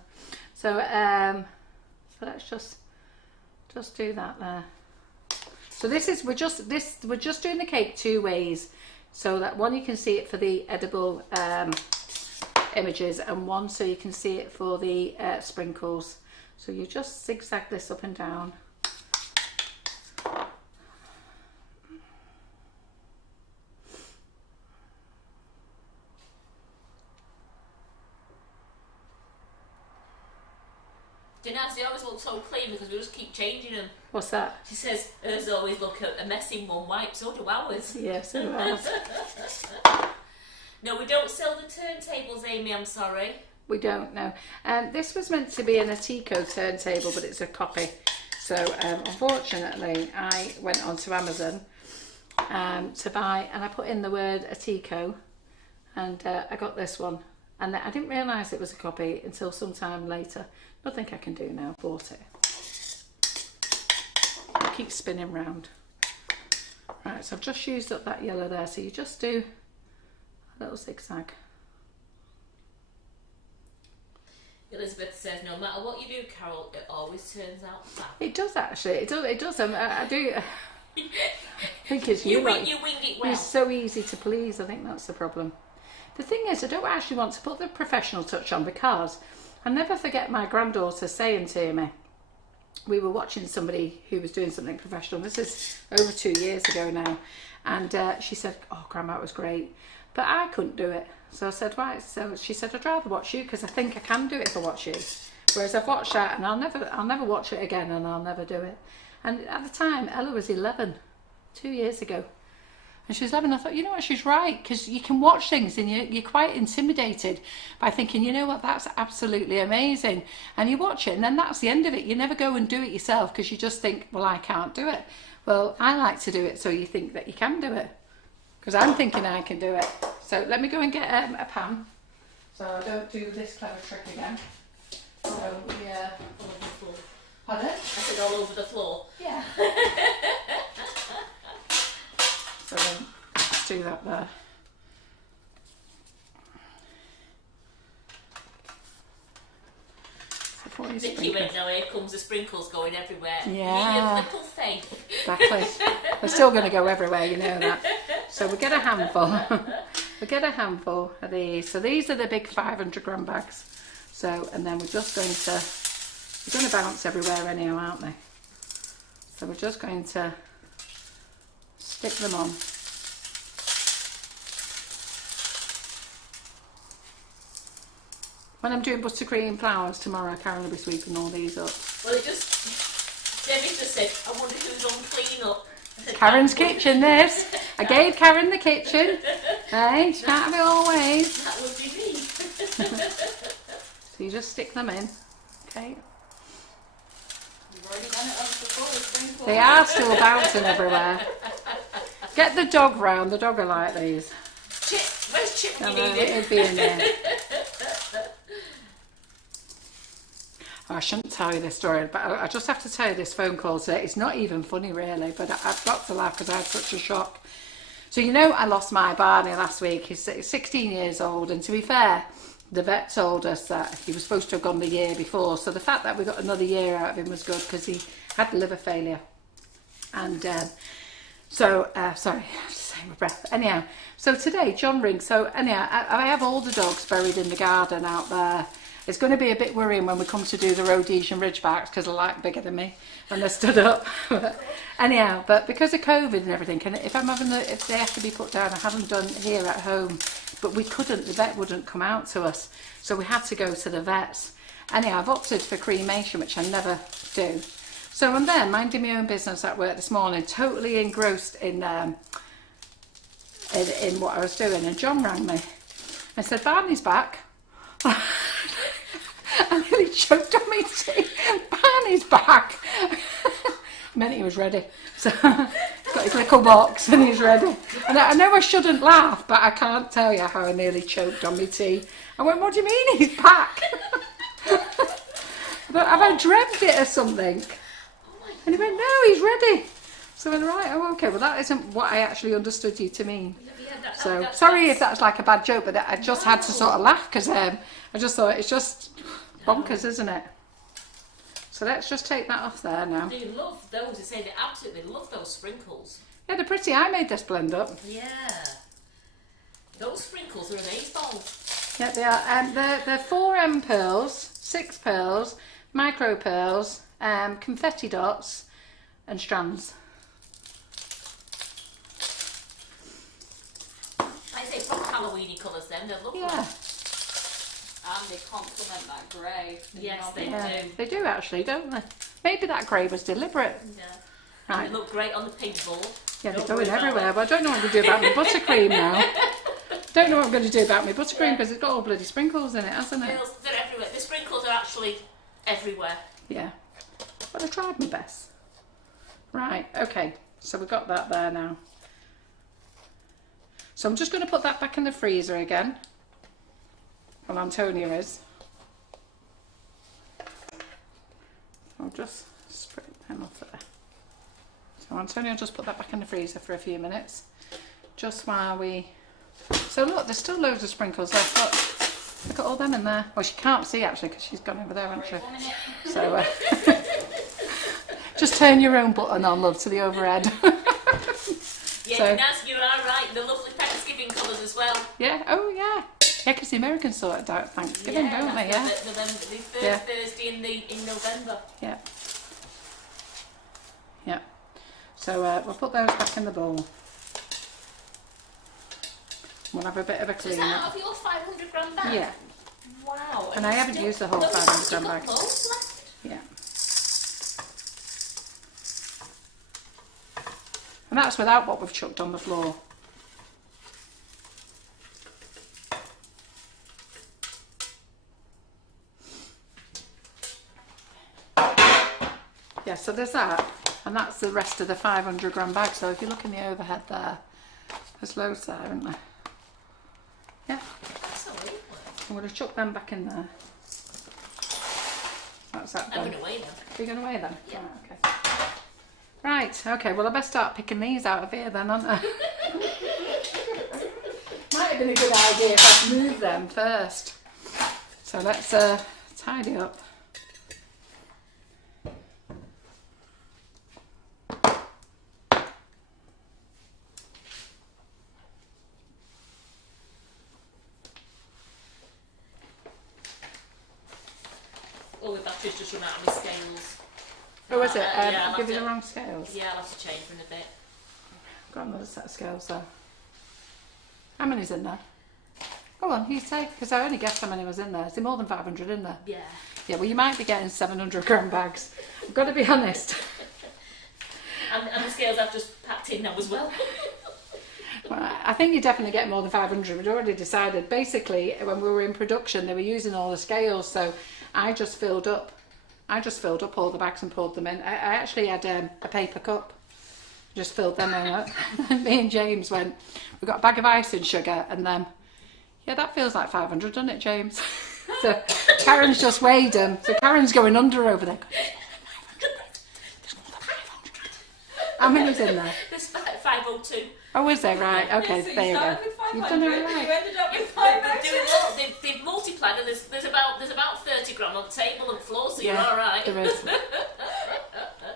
So so let's just Just do that there. So this is, we're just doing the cake two ways. So that one, you can see it for the edible images, and one so you can see it for the sprinkles. So you just zigzag this up and down. They always look so clean because we just keep changing them. What's that? She says hers always look a messy one wipe, so do ours. Yes, it was. No, we don't sell the turntables, Amy, I'm sorry. We don't know. This was meant to be an Atico turntable, but it's a copy. So unfortunately, I went onto Amazon to buy, and I put in the word Atico, and I got this one. And I didn't realise it was a copy until some time later. Nothing I can do now, bought it. It keeps spinning round. Right, so I've just used up that yellow there, so you just do a little zigzag. Elizabeth says, no matter what you do, Carol, it always turns out fab. It does actually, it does. I do. I think it's you like, wing it well. You're so easy to please, I think that's the problem. The thing is, I don't actually want to put the professional touch on, because I never forget my granddaughter saying to me, we were watching somebody who was doing something professional, this is over 2 years ago now, and she said, oh Grandma, it was great, but I couldn't do it. So I said, right, so she said, I'd rather watch you because I think I can do it if I watch you. Whereas I've watched that and I'll never watch it again, and I'll never do it. And at the time, Ella was 11, 2 years ago. And she was 11. I thought, you know what, she's right, because you can watch things and you're quite intimidated by thinking, you know what, that's absolutely amazing. And you watch it and then that's the end of it. You never go and do it yourself because you just think, well, I can't do it. Well, I like to do it so you think that you can do it, because I'm thinking I can do it. So let me go and get a pan so I don't do this clever trick again. So yeah. All over the floor. Pardon? I said all over the floor. Yeah. So then let's do that there. Vicky went, now here comes the sprinkles going everywhere. Yeah. Your little faith. Exactly. They're still going to go everywhere, you know that. So we get a handful. We get a handful of these. So these are the big 500 gram bags. So, and then we're just going to bounce everywhere anyhow, aren't they? So we're just going to stick them on. When I'm doing buttercream flowers tomorrow, Karen will be sweeping all these up. Well, Debbie just said, I wonder who's on clean up. Karen's kitchen, this. I gave Karen the kitchen. Hey, she can't have it always. That would be me. So you just stick them in. Okay. You've already done it once before with sprinkles. They are still bouncing everywhere. Get the dog round. The dog will like these. Chip, where's Chip? You No, need it. it'd be in there. Oh, I shouldn't tell you this story, but I just have to tell you this phone call today. It's not even funny really, but I've got to laugh because I had such a shock. So you know I lost my Barney last week. He's 16 years old, and to be fair, the vet told us that he was supposed to have gone the year before. So the fact that we got another year out of him was good, because he had liver failure. And sorry, I have to save my breath. Anyhow, so today John rings. So anyhow, I have all the dogs buried in the garden out there. It's going to be a bit worrying when we come to do the Rhodesian Ridgebacks, because they're like bigger than me and they're stood up. Anyhow, but because of COVID and everything, if they have to be put down, I haven't done here at home, but we couldn't, the vet wouldn't come out to us, so we had to go to the vets. Anyhow, I've opted for cremation, which I never do. So I'm there minding my own business at work this morning, totally engrossed in what I was doing, and John rang me. I said, Barney's back. I nearly choked on my tea. Barney's back. Meant he was ready. So he's got his little box and he's ready. And I know I shouldn't laugh, but I can't tell you how I nearly choked on my tea. I went, what do you mean he's back? But have I dreamt it or something? And he went, no, he's ready. So I went, right, oh, okay, well that isn't what I actually understood you to mean. So sorry if that's like a bad joke, but I just had to sort of laugh, because I just thought it's just bonkers, isn't it? So let's just take that off there now. They love those. They say they absolutely love those sprinkles. Yeah, they're pretty. I made this blend up. Yeah. Those sprinkles are amazeballs. Yeah, they are. They're 4M pearls, 6 pearls, micro pearls, confetti dots, and strands. I say proper Halloweeny colours then. They're lovely. Yeah. And they complement that grey. Yes, they Yeah, do. they do actually, don't they? Maybe that grey was deliberate. Yeah. Right. They look great on the pink board. Yeah, they're Don't going worry about everywhere, that. but I don't know what to do about my buttercream now. Don't know what I'm going to do about my buttercream because it's got all bloody sprinkles in it, hasn't it? They're everywhere. The sprinkles are actually everywhere. Yeah. But I tried my best. Right, okay. So we've got that there now. So I'm just going to put that back in the freezer again. Well, Antonia is. I'll just spray them off there. So Antonia will just put that back in the freezer for a few minutes. Just while we... So look, there's still loads of sprinkles left. Look at all them in there. Well, she can't see actually because she's gone over there, hasn't she? So just turn your own button on, love, to the overhead. Yeah, So- Naz, you are right. The lovely Thanksgiving colours as well. Yeah, oh yeah. Yeah, because the Americans sort it out Thanksgiving, don't they? Yeah. The third Yeah. Thursday in November. Yeah. Yeah. So we'll put those back in the bowl. We'll have a bit of a So clean is that up. out of your 500 gram bag? Yeah, Wow. And I you haven't still- used the whole no, 500 you've gram got bag. loads left. yeah. And that's without what we've chucked on the floor. Yeah, so there's that. And that's the rest of the 500 gram bag. So if you look in the overhead there, there's loads there, isn't there? Yeah. That's all right. I'm going to chuck them back in there. That's that I'm done. going to weigh them. Are you going to weigh them? Yeah. Right, okay. Right, okay, well I best start picking these out of here then, aren't I? Might have been a good idea if I'd moved them first. So let's tidy up. Oh, my battery's just run out of my scales. Oh, was it? Yeah, I'll give you have the to- wrong scales. Yeah, I'll have to change them in a bit. Got another set of scales there. How many's in there? Go on, you say, because I only guessed how many was in there. Is there more than 500 in there? Yeah. Yeah, well you might be getting 700 gram bags. I've got to be honest. And the scales I've just packed in now as well. Well, I think you definitely get more than 500. We'd already decided. Basically, when we were in production, they were using all the scales, so I just filled up all the bags and poured them in. I actually had a paper cup. Just filled them in up. Me and James went, we got a bag of icing sugar and then, yeah, that feels like 500, doesn't it, James? So Karen's just weighed them. So Karen's going under over there. There's more than 500. How many's in there? There's 502. Oh, is there? Right, okay, So there you go. started with You've done it 500, right. you ended up with They've 500. they've multiplied and there's about 30 gram on the table and floor, so you're Yeah, alright. there is.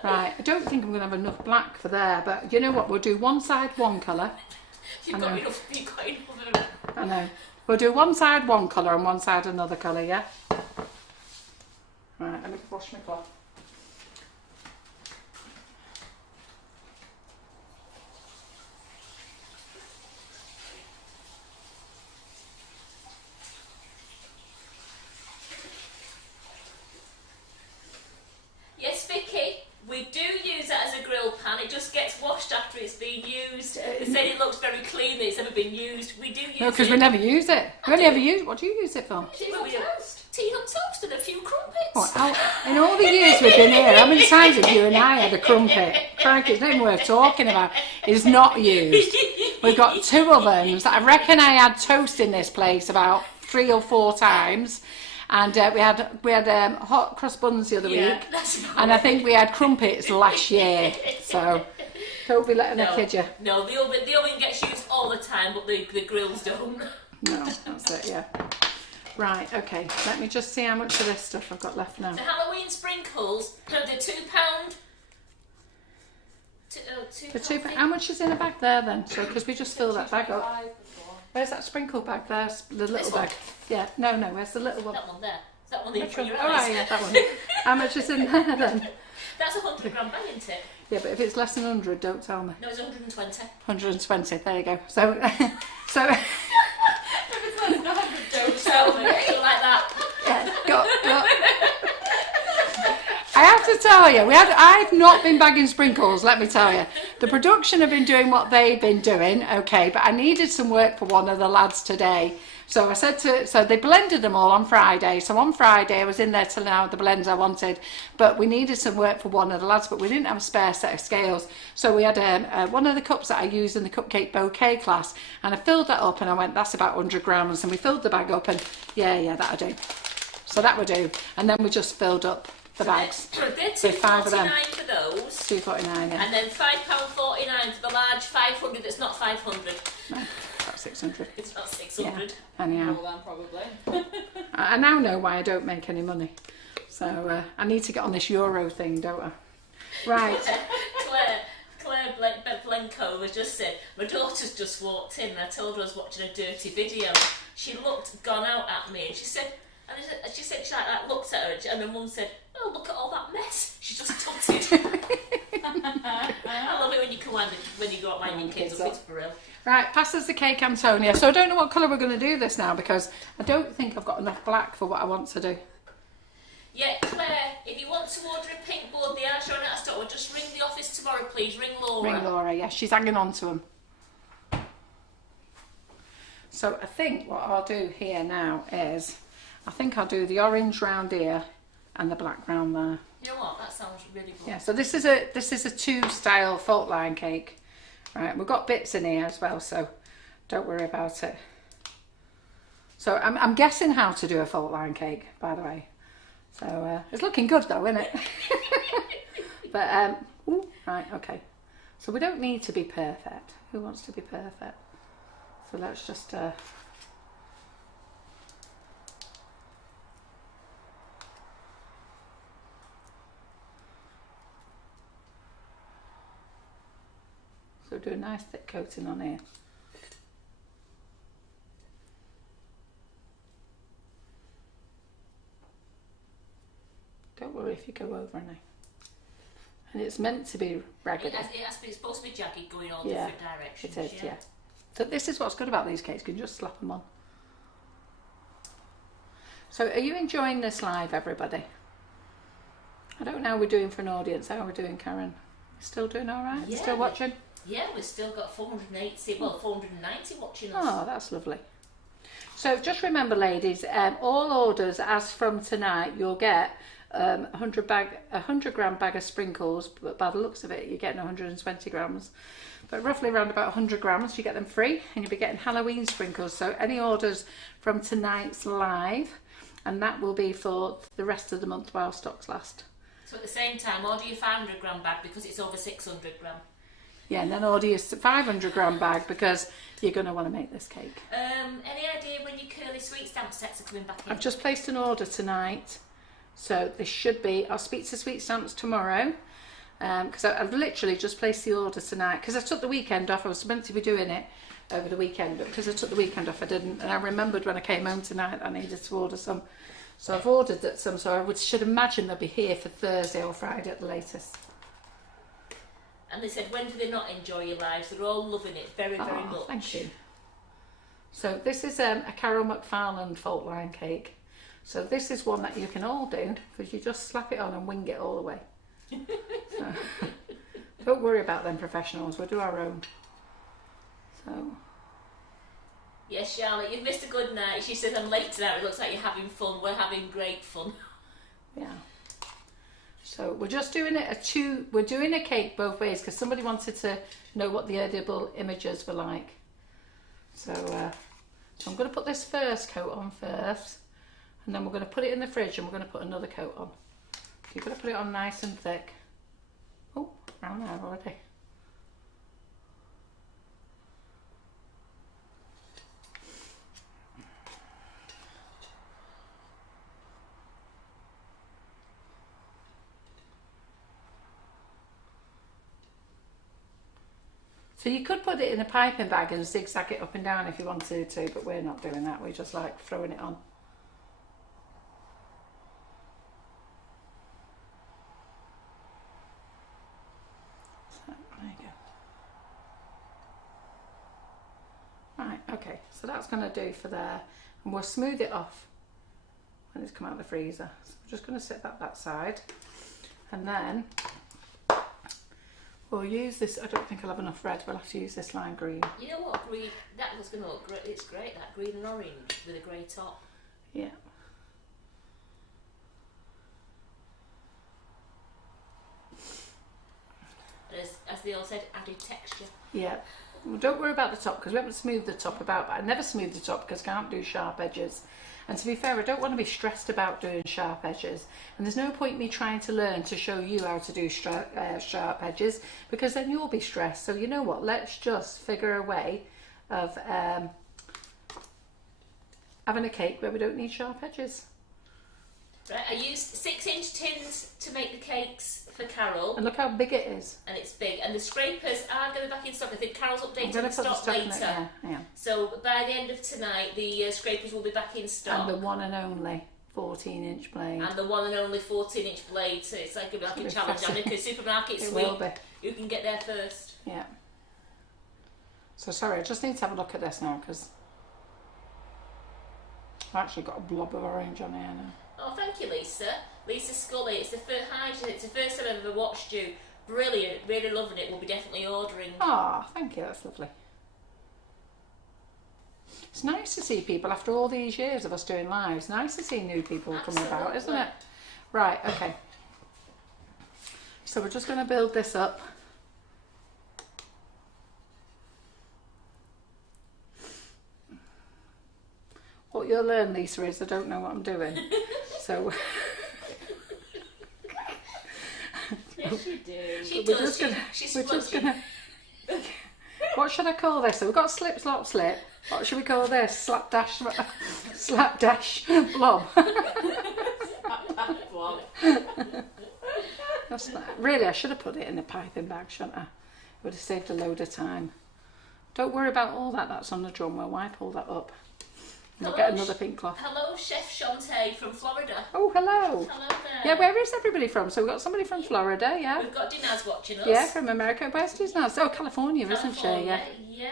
Right, I don't think I'm going to have enough black for there, but you know what? We'll do one side one colour. You've got enough of them. I know. We'll do one side one colour and one side another colour, yeah? Right, let me wash my cloth. Yes, Vicky, we do use it as a grill pan. It just gets washed after it's been used. They said it looks very clean, that it's never been used. We do use it. No, because we never use it. We only ever use. What do you use it for? Tea on toast. Tea on toast and a few crumpets. What, in all the years we've been here, how many times have you and I had a crumpet? Frankly, it's not even worth talking about. It's not used. We've got 2 ovens. I reckon I had toast in this place about 3 or 4 times. And we had hot crust buns the other week. That's And I think we had crumpets last year. So don't be letting her kid you. No, the oven gets used all the time, but the grills don't. No, that's it, yeah. Right, okay. Let me just see how much of this stuff I've got left now. The Halloween sprinkles, no, they're £2. How much is in the bag there then? So, because we just filled that bag up. Where's that sprinkle bag there? The little bag. Yeah, no, where's the little one? That one there. Is that one in front of your Oh, eyes? right, yeah, that one. How much is in there then? That's a 100-gram bag, isn't it? Yeah, but if it's less than 100, don't tell me. No, it's 120. 120, there you go. So, Don't tell me. Like that. yeah, got. I have to tell you, I've not been bagging sprinkles, let me tell you. The production have been doing what they've been doing, okay, but I needed some work for one of the lads today. So I said so they blended them all on Friday. So on Friday I was in there telling out the blends I wanted, but we needed some work for one of the lads, but we didn't have a spare set of scales. So we had one of the cups that I used in the cupcake bouquet class, and I filled that up and I went, that's about 100 grams, and we filled the bag up and yeah, that'll do. So that would do. And then we just filled up the bags. They're So five of them. £2.49 for those. £2.49, yeah. And then £5.49 for the large 500 that's not 500. No, about 600. It's not 600. Yeah, anyhow. More than probably. I now know why I don't make any money. So I need to get on this Euro thing, don't I? Right. Claire Blenko has just said, my daughter's just walked in and I told her I was watching a dirty video. She gone out at me and she said, she like looked at her and her mum said, oh, look at all that mess. She just tutted. I love it when you go out minding kids up, it's brilliant. Right, pass us the cake, Antonia. So I don't know what colour we're going to do this now because I don't think I've got enough black for what I want to do. Yeah, Claire, if you want to order a pink board, they are showing out of stock. Well, just ring the office tomorrow, please. Ring Laura. Ring Laura, yeah, she's hanging on to them. So I think what I'll do here now is, I think I'll do the orange round here and the black round there. You know what? That sounds really good. Yeah, so this is a 2-style fault line cake. Right, we've got bits in here as well, so don't worry about it. So I'm guessing how to do a fault line cake, by the way. So it's looking good though, isn't it? But ooh, right, okay. So we don't need to be perfect. Who wants to be perfect? So let's just so do a nice thick coating on here. Don't worry if you go over any. And it's meant to be raggedy. It's supposed to be jagged going all Yeah, different directions. it is, yeah. So this is what's good about these cakes, you can just slap them on. So are you enjoying this live, everybody? I don't know how we're doing for an audience. How are we doing, Karen? Still doing all right? Yeah, Still watching? Yeah, we've still got 490 watching us. Oh, that's lovely. So just remember, ladies, all orders as from tonight, you'll get 100 gram bag of sprinkles, but by the looks of it, you're getting 120 grams. But roughly around about 100 grams, you get them free, and you'll be getting Halloween sprinkles. So any orders from tonight's live, and that will be for the rest of the month while stocks last. So at the same time, order your 500 gram bag because it's over 600 gram. Yeah, and then order your 500 gram bag because you're going to want to make this cake. Any idea when your curly sweet stamp sets are coming back in? I've just placed an order tonight, so this should be, I'll speak to Sweet Stamps tomorrow, because I've literally just placed the order tonight, because I took the weekend off. I was meant to be doing it over the weekend, but because I took the weekend off I didn't, and I remembered when I came home tonight I needed to order some, so I've ordered some, so I should imagine they'll be here for Thursday or Friday at the latest. And they said, when do they not enjoy your lives? They're all loving it very, very much. Thank you. So this is a Carol McFarland fault line cake. So this is one that you can all do, because you just slap it on and wing it all the way. So, don't worry about them professionals, we'll do our own. So. Yes, Charlotte, you've missed a good night. She says, I'm late tonight. It looks like you're having fun. We're having great fun. Yeah. So we're just doing it we're doing a cake both ways because somebody wanted to know what the edible images were like. So, so I'm going to put this first coat on first, and then we're going to put it in the fridge and we're going to put another coat on. So you've got to put it on nice and thick. Oh, around there already. So you could put it in a piping bag and zigzag it up and down if you wanted to, but we're not doing that. We just like throwing it on. So, there you go. Right, okay, so that's going to do for there. And we'll smooth it off when it's come out of the freezer. So we're just going to set that side. And then we'll use this. I don't think I'll have enough red. We'll have to use this lime green. You know what, green? That was going to look great. It's great, that green and orange with a grey top. Yeah. And as they all said, added texture. Yeah. Well, don't worry about the top because we haven't smoothed the top about. But I never smooth the top because I can't do sharp edges. And to be fair, I don't want to be stressed about doing sharp edges. And there's no point me trying to learn to show you how to do sharp edges because then you'll be stressed. So you know what? Let's just figure a way of having a cake where we don't need sharp edges. Right, I used 6-inch tins to make the cakes for Carol. And look how big it is. And it's big. And the scrapers are going to be back in stock. I think Carol's updating I'm the put the stock later. in it, yeah, yeah. So by the end of tonight, the scrapers will be back in stock. And the one and only 14-inch blade. And the one and only 14-inch blade. So it's like a challenge. Because supermarkets It week, will be. you can get there first. Yeah. So sorry, I just need to have a look at this now because I've actually got a blob of orange on here now. Oh, thank you, Lisa. Lisa Scully. It's the first time I've ever watched you. Brilliant. Really loving it. We'll be definitely ordering. Oh, thank you. That's lovely. It's nice to see people after all these years of us doing lives. Nice to see new people coming about, isn't it? Right, okay. So we're just going to build this up. What you'll learn, Lisa, is I don't know what I'm doing. So Yes, you do. She we're does. just gonna. What should I call this? So we've got slip, slop, slip. What should we call this? Slap dash, slap dash, blob. That's not, really, I should have put it in a piping bag, shouldn't I? It would have saved a load of time. Don't worry about all that. That's on the drum. We'll wipe all that up. We'll get another pink cloth. Hello, Chef Shantae from Florida. Oh, hello. Hello there. Yeah, where is everybody from? So we've got somebody from Florida, yeah. We've got Dinaz watching us. Yeah, from America. Where's Dinaz? Oh, California, isn't she? Yeah. Yeah.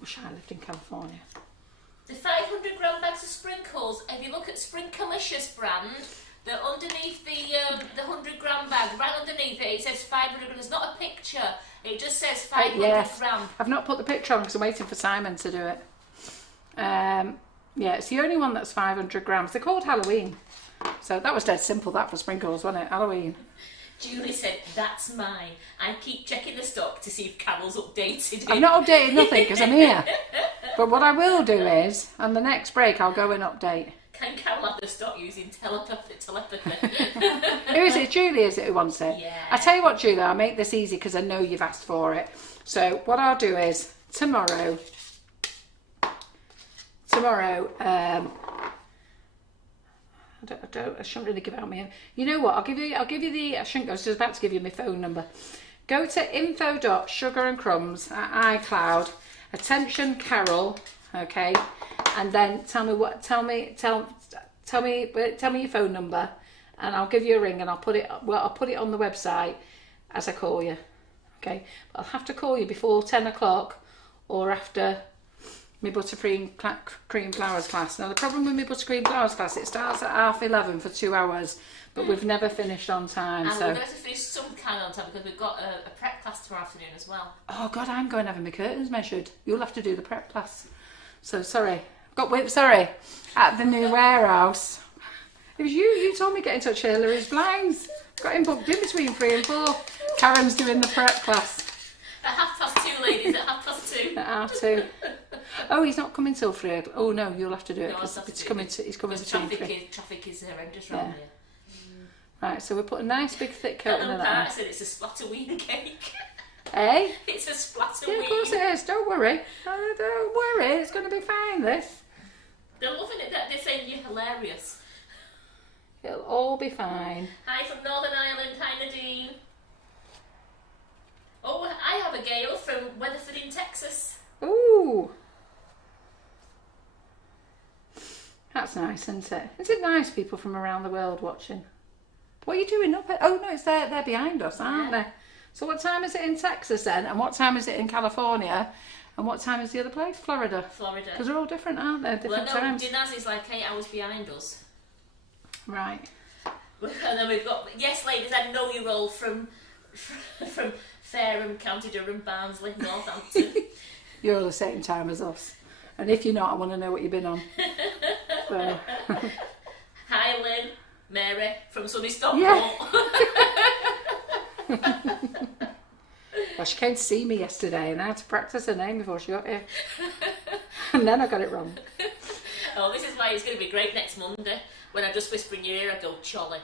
Wish I lived in California. The 500 gram bags of sprinkles, if you look at Sprinklicious brand, they're underneath the 100 gram bag, right underneath it, it says 500 grams. There's not a picture, it just says 500 yes. gram. I've not put the picture on because I'm waiting for Simon to do it. Yeah, it's the only one that's 500 grams. They're called Halloween. So that was dead simple, that for sprinkles, wasn't it? Halloween. Julie said, that's mine. I keep checking the stock to see if Carol's updated it. I've not updated nothing because I'm here. But what I will do is, on the next break, I'll go and update. Can Carol have the stock using telepathy? Who is it? Julie, is it, who wants it? Yeah. I tell you what, Julie, I'll make this easy because I know you've asked for it. So what I'll do is, tomorrow, I shouldn't really give out my. You know what? I'll give you the. I shouldn't. I was just about to give you my phone number. Go to info.sugarandcrumbs@iCloud. Attention, Carol. Okay, and then tell me your phone number, and I'll give you a ring, and I'll put it on the website as I call you. Okay, but I'll have to call you before 10 o'clock or after my buttercream cream flowers class. Now the problem with my buttercream flowers class, it starts at 11:30 for 2 hours, but we've never finished on time. And so we're going to finish some kind on time because we've got a prep class tomorrow afternoon as well. oh God, I'm going having my curtains measured. You'll have to do the prep class. So sorry, at the new warehouse. It was you. You told me to get in touch with Hillary's blinds. Got him booked in between 3 and 4. Karen's doing the prep class. At 2:30, ladies. At 2:30. At 2:30. Oh, he's not coming till 3. Oh no, you'll have to do it because he's coming between 3. Traffic is horrendous around here. Right, so we put a nice big thick coat in that. I said it's a splatterween cake. Eh? It's a splatterween. Yeah, of course it is. Don't worry. Oh, don't worry. It's going to be fine. This. They're loving it. They're saying you're hilarious. It'll all be fine. Hi from Northern Ireland. Hi Nadine. Oh, I have a Gail from Weatherford in Texas. Ooh. That's nice, isn't it? Is it nice, people from around the world watching? What are you doing up at? Oh no, it's they're behind us, aren't they? So what time is it in Texas then? And what time is it in California? And what time is the other place? Florida. Florida. Because they're all different, aren't they? Different times. Dinaz is like 8 hours behind us. Right. And then we've got, yes ladies, I know you all from Fareham, County Durham, Barnsley, Northampton. You're all the same time as us. And if you're not, I want to know what you've been on. So. Hi Lynn, Mary from sunny Stockport. Yeah. Well, she came to see me yesterday and I had to practice her name before she got here. And then I got it wrong. Oh, this is why it's going to be great next Monday. When I just whisper in your ear, I go, Cholly.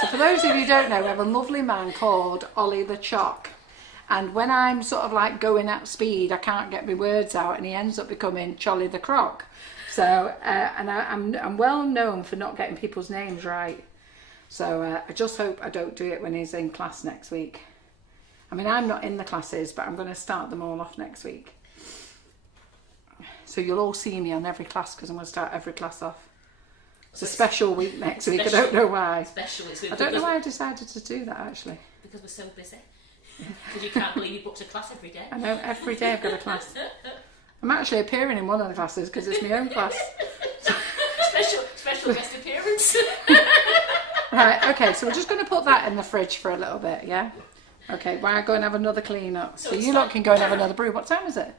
So for those of you who don't know, we have a lovely man called Ollie the Chalk. And when I'm sort of like going at speed, I can't get my words out and he ends up becoming Cholly the Croc. So, and I'm well known for not getting people's names right. So I just hope I don't do it when he's in class next week. I mean, I'm not in the classes, but I'm going to start them all off next week. So you'll all see me on every class because I'm going to start every class off. It's a special week next week. I don't know why. I don't know why I decided to do that actually. Because we're so busy. Because you can't believe you booked a class every day. I know, every day I've got a class. I'm actually appearing in one of the classes because it's my own class. Special guest appearance. Right, okay, so we're just going to put that in the fridge for a little bit, yeah? Okay, well, I'll go and have another clean up. So you lot can go and have another brew. What time is it?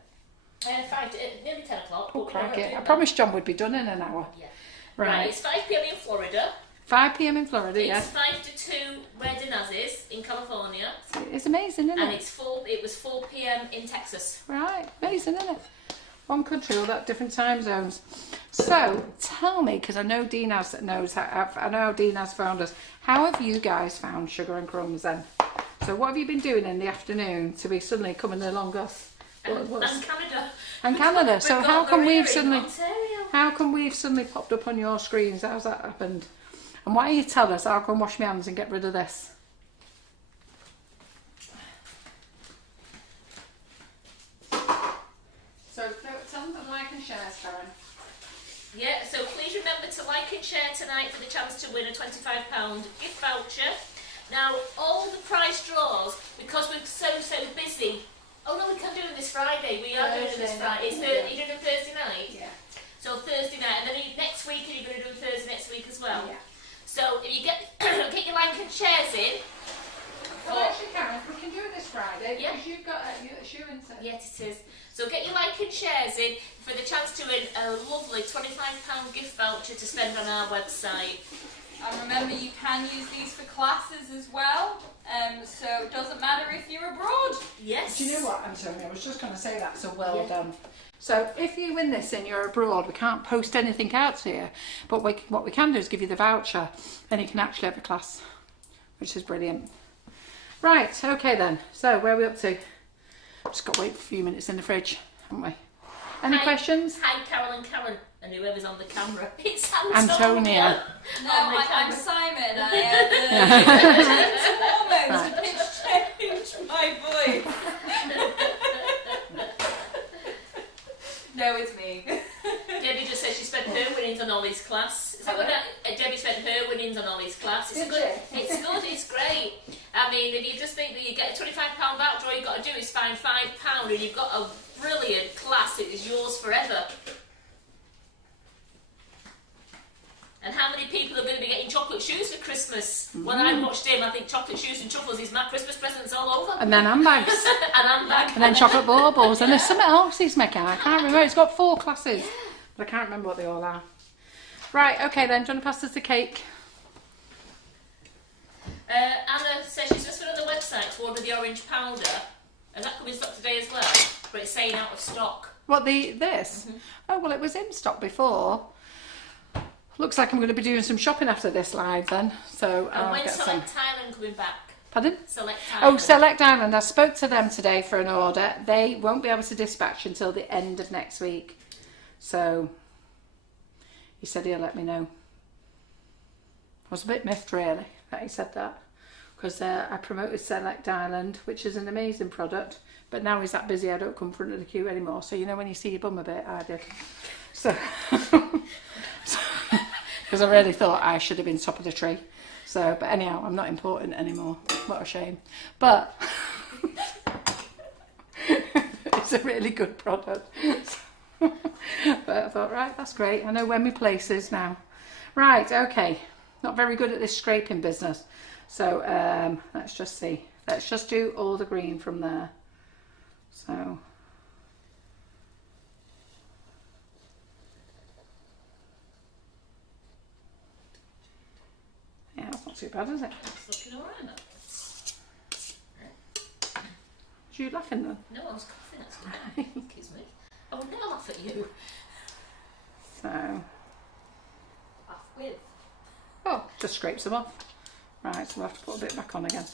5 to, nearly 10 o'clock. Oh, crikey. I promised John would be done in an hour. Yeah. Right. It's 5 p.m. in Florida. 5 p.m. in Florida, It's yeah. 5 to 2 where Dinaz is in California. It's amazing, isn't And it? it was 4 p.m. in Texas. Right, amazing, isn't it? One country, all that different time zones. So, tell me, because I know Dinaz knows, I know how Dinaz found us. How have you guys found Sugar and Crumbs then? So what have you been doing in the afternoon to be suddenly coming along us? And Canada. And Canada. So how come we've suddenly Ontario. popped up on your screens? How's that happened? And why don't you tell us? I'll go and wash my hands and get rid of this. So tell them to like and share, Karen. Yeah, so please remember to like and share tonight for the chance to win a £25 gift voucher. Now, all the prize draws, because we're so busy. Oh no, we can do it this Friday. We are doing it this Friday. You're doing it Thursday night? Yeah. So Thursday night, and then next week, are you going to do it Thursday next week as well? Yeah. So if you get your like and shares in. Well, actually, Karen, we can do it this Friday because Yeah. you've got a shoe in set. Yes, it is. So get your like and shares in for the chance to win a lovely £25 gift voucher to spend on our website. And remember, you can use these for classes as well. So it doesn't matter if you're abroad. Yes. Do you know what, Antonia? I was just going to say that, so well done. So if you win this and you're abroad, we can't post anything out to you, but what we can do is give you the voucher and you can actually have a class, which is brilliant. Right, okay then. So where are we up to? Just got to wait for a few minutes in the fridge, haven't we? Any questions? Hi, Carol and Karen, and whoever's on the camera. It's Antonia. No, I'm Simon. I had hormones to pitch change my voice. No, it's me. Debbie just said she spent her winnings on Ollie's class. Is that what Debbie spent her winnings on Ollie's class? It's good. It's good. It's great. I mean, if you just think that you get a £25 voucher, all you've got to do is find £5 and you've got a brilliant class. It is yours forever. And how many people are going to be getting chocolate shoes for Christmas? When I watched him, I think chocolate shoes and truffles is my Christmas presents all over. And then handbags. And then chocolate baubles. And there's something else he's making. I can't remember. It's got 4 classes. But I can't remember what they all are. Right, okay then. Do you want to pass us the cake? Anna says she's just went on the website to order the orange powder. And that comes in stock today as well. But it's saying out of stock. What, this? Mm-hmm. Oh, well, it was in stock before. Looks like I'm going to be doing some shopping after this live then. So And I'll when's get Select some. Island coming back? Pardon? Select Island. Oh, Select Island. I spoke to them today for an order. They won't be able to dispatch until the end of next week. So he said he'll let me know. I was a bit miffed really. that he said that, because I promoted Select Island, which is an amazing product, but now he's that busy I don't come front of the queue anymore. So you know when you see your bum a bit, I did. So, because I really thought I should have been top of the tree. So, but anyhow, I'm not important anymore. What a shame. But it's a really good product. But I thought, right, that's great. I know where my place is now. Right, okay. Not very good at this scraping business. So let's just see. Let's just do all the green from there. So yeah, that's not too bad, is it? It's looking alright now. Are you laughing then? No, I was coughing actually. Excuse me. I would never laugh at you. So, Laugh with. oh, just scrapes them off. Right, so we'll have to put a bit back on again.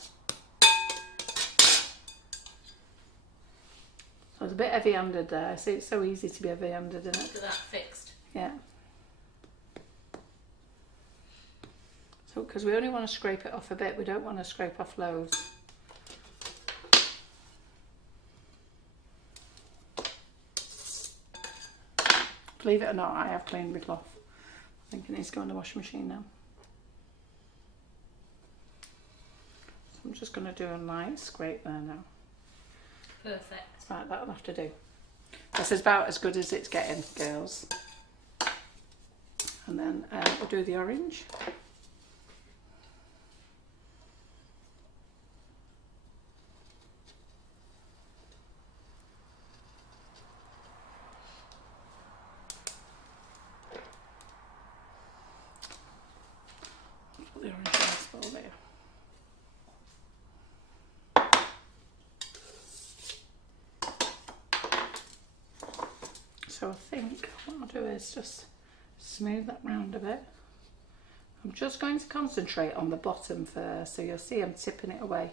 So it's a bit heavy-handed there. See, it's so easy to be heavy-handed, isn't it? Look at that fixed. Yeah. So, because we only want to scrape it off a bit, we don't want to scrape off loads. Believe it or not, I have cleaned my cloth. I think it needs to go in the washing machine now. So I'm just going to do a light scrape there now. Perfect. Right, that'll have to do. This is about as good as it's getting, girls. And then we'll do the orange. Put the orange last over there. So I think what I'll do is just smooth that round a bit. I'm just going to concentrate on the bottom first, so you'll see I'm tipping it away.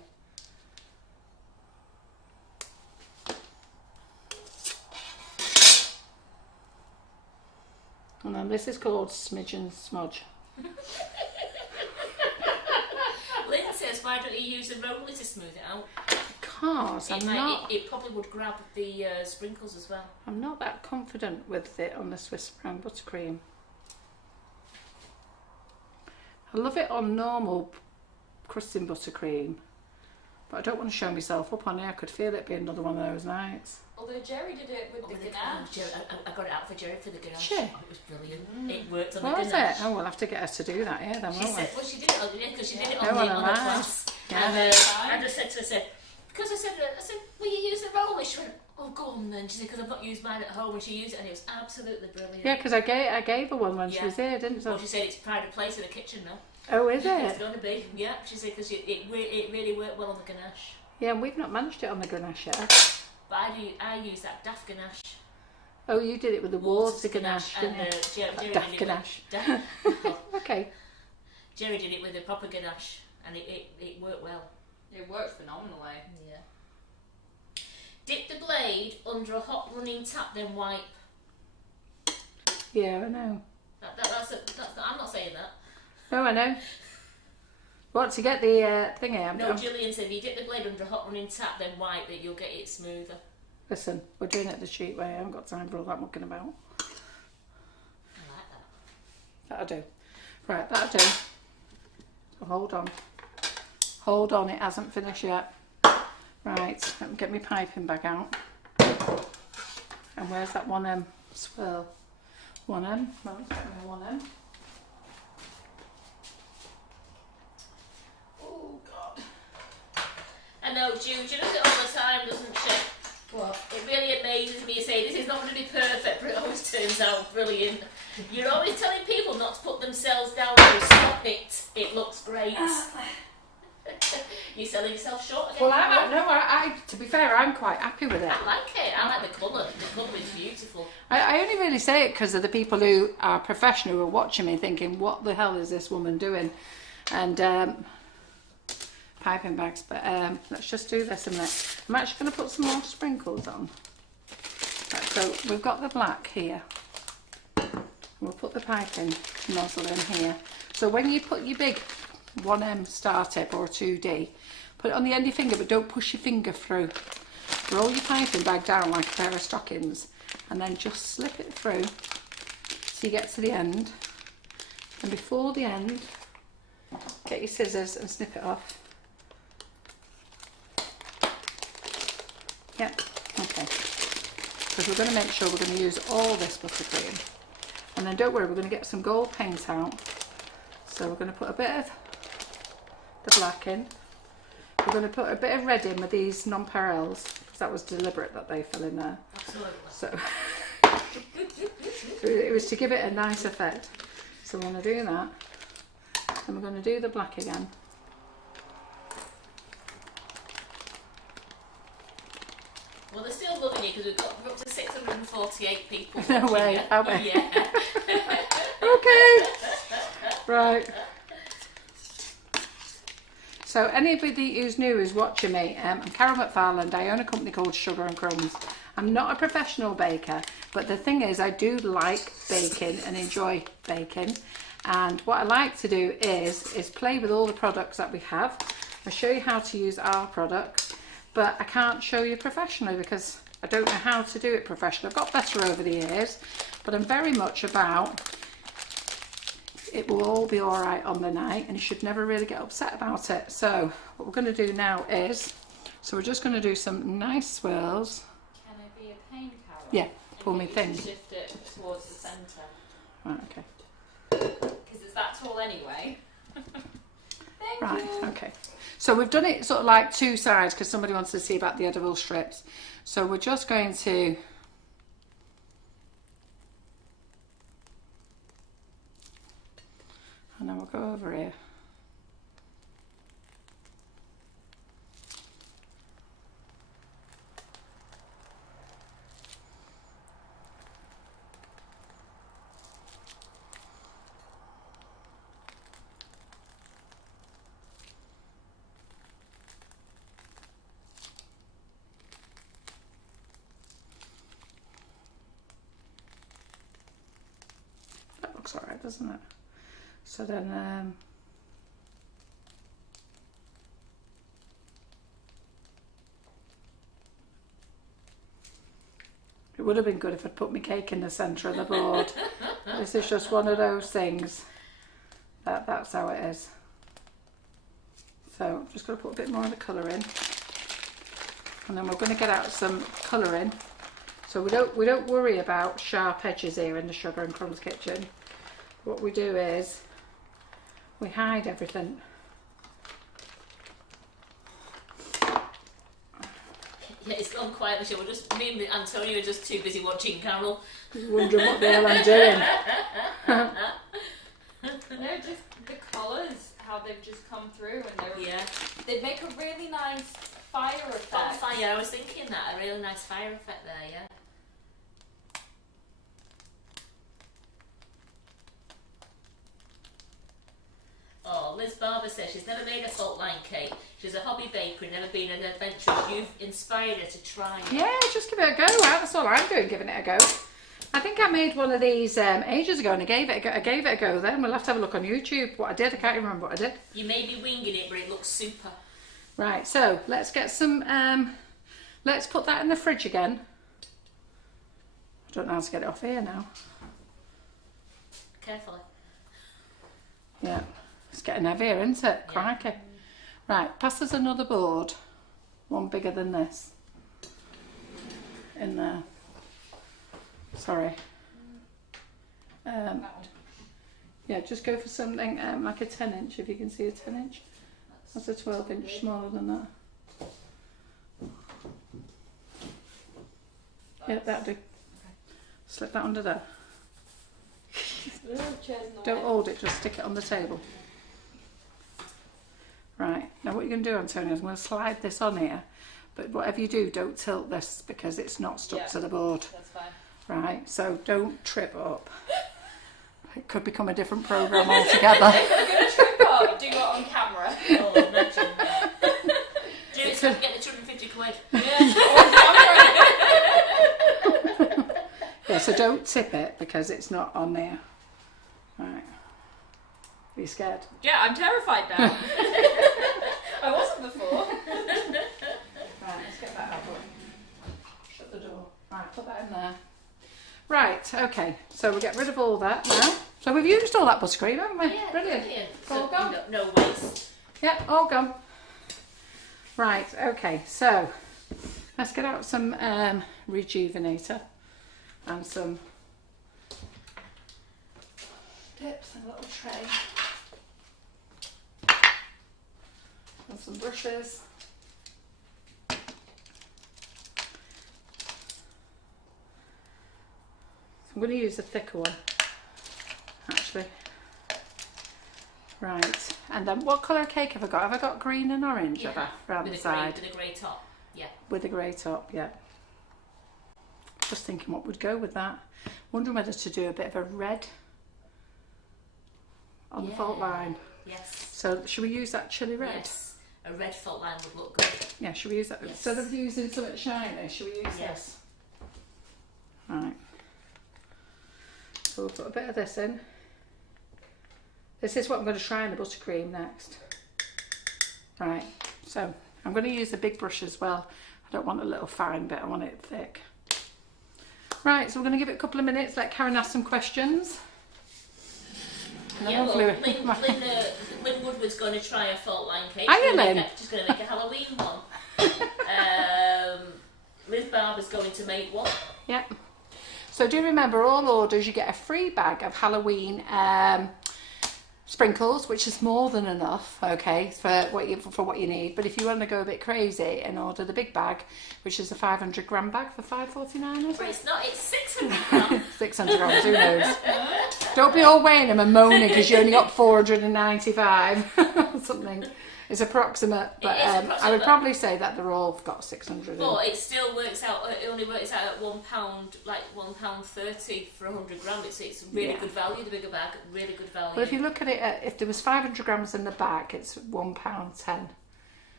And then this is called Smidge and Smudge. Lynn says, why don't you use a roller to smooth it out? Because It probably would grab the sprinkles as well. I'm not that confident with it on the Swiss brown buttercream. I love it on normal crusting buttercream, but I don't want to show myself up on it. I could feel it being another one of those nights. Although Jerry did it with the ganache. I got it out for Jerry for the ganache. Sure. Oh, it was brilliant. It worked on What the was ganache. it? Oh, we'll have to get her to do that, yeah, then, She won't we? said, well, she did it because she did it No, on the on the class. Yeah. And I just said to her, I said, because I said, will you use the roller? She went, oh, go on then. She said, because I've not used mine at home, and she used it, and it was absolutely brilliant. Yeah, because I gave her one when she Yeah. was here, didn't I? Well, she said it's pride place in the kitchen now. Oh, is It's it? going to be, yeah. She said because it really worked well on the ganache. Yeah, and we've not managed it on the ganache yet. But I use that daft ganache. Oh, you did it with the water ganache, and didn't you? Jerry Daft did it ganache. with, Okay. Jerry did it with the proper ganache, and it worked well. It worked phenomenally. Yeah. Dip the blade under a hot running tap, then wipe. Yeah, I know. I'm not saying that. Oh, I know. What, to get the thing out? No, Gillian said if you dip the blade under a hot running tap, then wipe it, you'll get it smoother. Listen, we're doing it the cheap way. I haven't got time for all that mucking about. I like that. That'll do. Right, that'll do. So hold on. Hold on, it hasn't finished yet. Right, let me get my piping bag out. And where's that 1M swirl? 1M? Right, get me a 1M. Oh, God. I know, Jude, she does it all the time, doesn't she? What? It really amazes me. You say this is not going to be perfect, but it always turns out brilliant. You're always telling people not to put themselves down, so stop it. It looks great. You're selling yourself short again. Well, I to be fair, I'm quite happy with it. I like it. I like the colour. The colour is beautiful. I only really say it because of the people who are professional who are watching me thinking, what the hell is this woman doing? And piping bags, but let's just do this a minute. I'm actually going to put some more sprinkles on. Right, so we've got the black here. We'll put the piping nozzle in here. So when you put your big 1M star tip or a 2D. Put it on the end of your finger, but don't push your finger through. Roll your piping bag down like a pair of stockings, and then just slip it through so you get to the end. And before the end, get your scissors and snip it off. Yeah, okay. Because we're going to make sure we're going to use all this buttercream. And then don't worry, we're going to get some gold paint out. So we're going to put a bit of the black in. We're going to put a bit of red in with these nonpareils, because that was deliberate that they fell in there. Absolutely. So it was to give it a nice effect. So we're going to do that. And we're going to do the black again. Well, they're still loving you because we're up to 648 people. No way, are we? Yeah. Okay. Right. So anybody who's new who's watching me, I'm Carol McFarland. I own a company called Sugar and Crumbs. I'm not a professional baker, but the thing is I do like baking and enjoy baking. And what I like to do is play with all the products that we have. I'll show you how to use our products, but I can't show you professionally because I don't know how to do it professionally. I've got better over the years, but I'm very much about it will all be all right on the night and you should never really get upset about it. So what we're going to do now is, so we're just going to do some nice swirls. Can it be a pain, Carol? Yeah, pull me thing. Shift it towards the centre. Right, okay. Because it's that tall anyway. Thank Right, you. okay. So we've done it sort of like two sides because somebody wants to see about the edible strips. So we're just going to and then we'll go over here. That looks alright, doesn't it? So then it would have been good if I'd put my cake in the centre of the board. This is just one of those things that's how it is. So I'm just going to put a bit more of the colour in, and then we're going to get out some colouring. So we don't worry about sharp edges here in the Sugar and Crumbs kitchen. What we do is we hide everything. Yeah, it's gone quiet, Michelle. We're just, me and Antonio are just too busy watching Carol. Wondering what the hell I'm doing. No, just the colours, how they've just come through, and Yeah. they make a really nice fire effect. On fire, I was thinking that, a really nice fire effect there, yeah. Oh, Liz Barber says she's never made a fault line cake. She's a hobby baker and never been an adventurous. You've inspired her to try. Yeah, just give it a go. That's all I'm doing, giving it a go. I think I made one of these ages ago and I gave it a go then. We'll have to have a look on YouTube what I did. I can't even remember what I did. You may be winging it, but it looks super. Right, so let's get some, let's put that in the fridge again. I don't know how to get it off here now. Carefully. Yeah, it's getting heavier, isn't it? Crikey. Right, pass us another board. One bigger than this. In there. Sorry. Yeah, just go for something like a 10 inch, if you can see a 10 inch. That's a 12 inch smaller than that. Yeah, that'll do. Slip that under there. Don't hold it, just stick it on the table. Right, now what you're going to do, Antonio, is I'm going to slide this on here, but whatever you do, don't tilt this because it's not stuck to the board. That's fine. Right, so don't trip up. It could become a different programme altogether. If you're going to trip up, do it on camera. Oh, imagine that. Do it so I can get the 250 quid. Yeah, on camera. Yeah, so don't tip it because it's not on there. Right. Are you scared? Yeah, I'm terrified now. I wasn't before. Right, let's get that out. Shut the door. Right, put that in there. Right, okay. So we'll get rid of all that now. So we've used all that buttercream, haven't we? Yeah, Brilliant. All So, gone. no waste. Yep, all gone. Right, okay. So let's get out some rejuvenator and some dips and a little tray. And some brushes. I'm going to use a thicker one, actually. Right, and then what colour cake have I got? Have I got green and orange around the side? With a grey top, yeah. With a grey top, yeah. Just thinking what would go with that. Wondering whether to do a bit of a red on the fault line. Yes. So should we use that chili red? Yes. A red fault line would look good. Yeah, should we use that? Yes. Instead of using something shiny, should we use this? Right. So we'll put a bit of this in. This is what I'm going to try in the buttercream next. Right, so I'm going to use a big brush as well. I don't want a little fine bit, I want it thick. Right, so we're going to give it a couple of minutes, let Karen ask some questions. And then Yeah, well, hopefully Lynn Woodward's going to try a fault line cake. Are you, Lynn? She's going to make a Halloween one. Liz Barber's going to make one. Yeah. So do remember, all orders you get a free bag of Halloween sprinkles, which is more than enough, okay, for what you need. But if you want to go a bit crazy and order the big bag, which is a 500 gram bag for $5.49, is But it? it's not, it's 600 grams. 600 grams, who knows? Don't be all weighing them and moaning because you only got 495 or something. It's approximate, but It is approximate. I would probably say that they're all got 600 in. But it still works out, it only works out at £1, like £1.30 for 100 grams. It's really good value, the bigger bag, really good value. Well, if you look at it, if there was 500 grams in the bag, it's £1.10.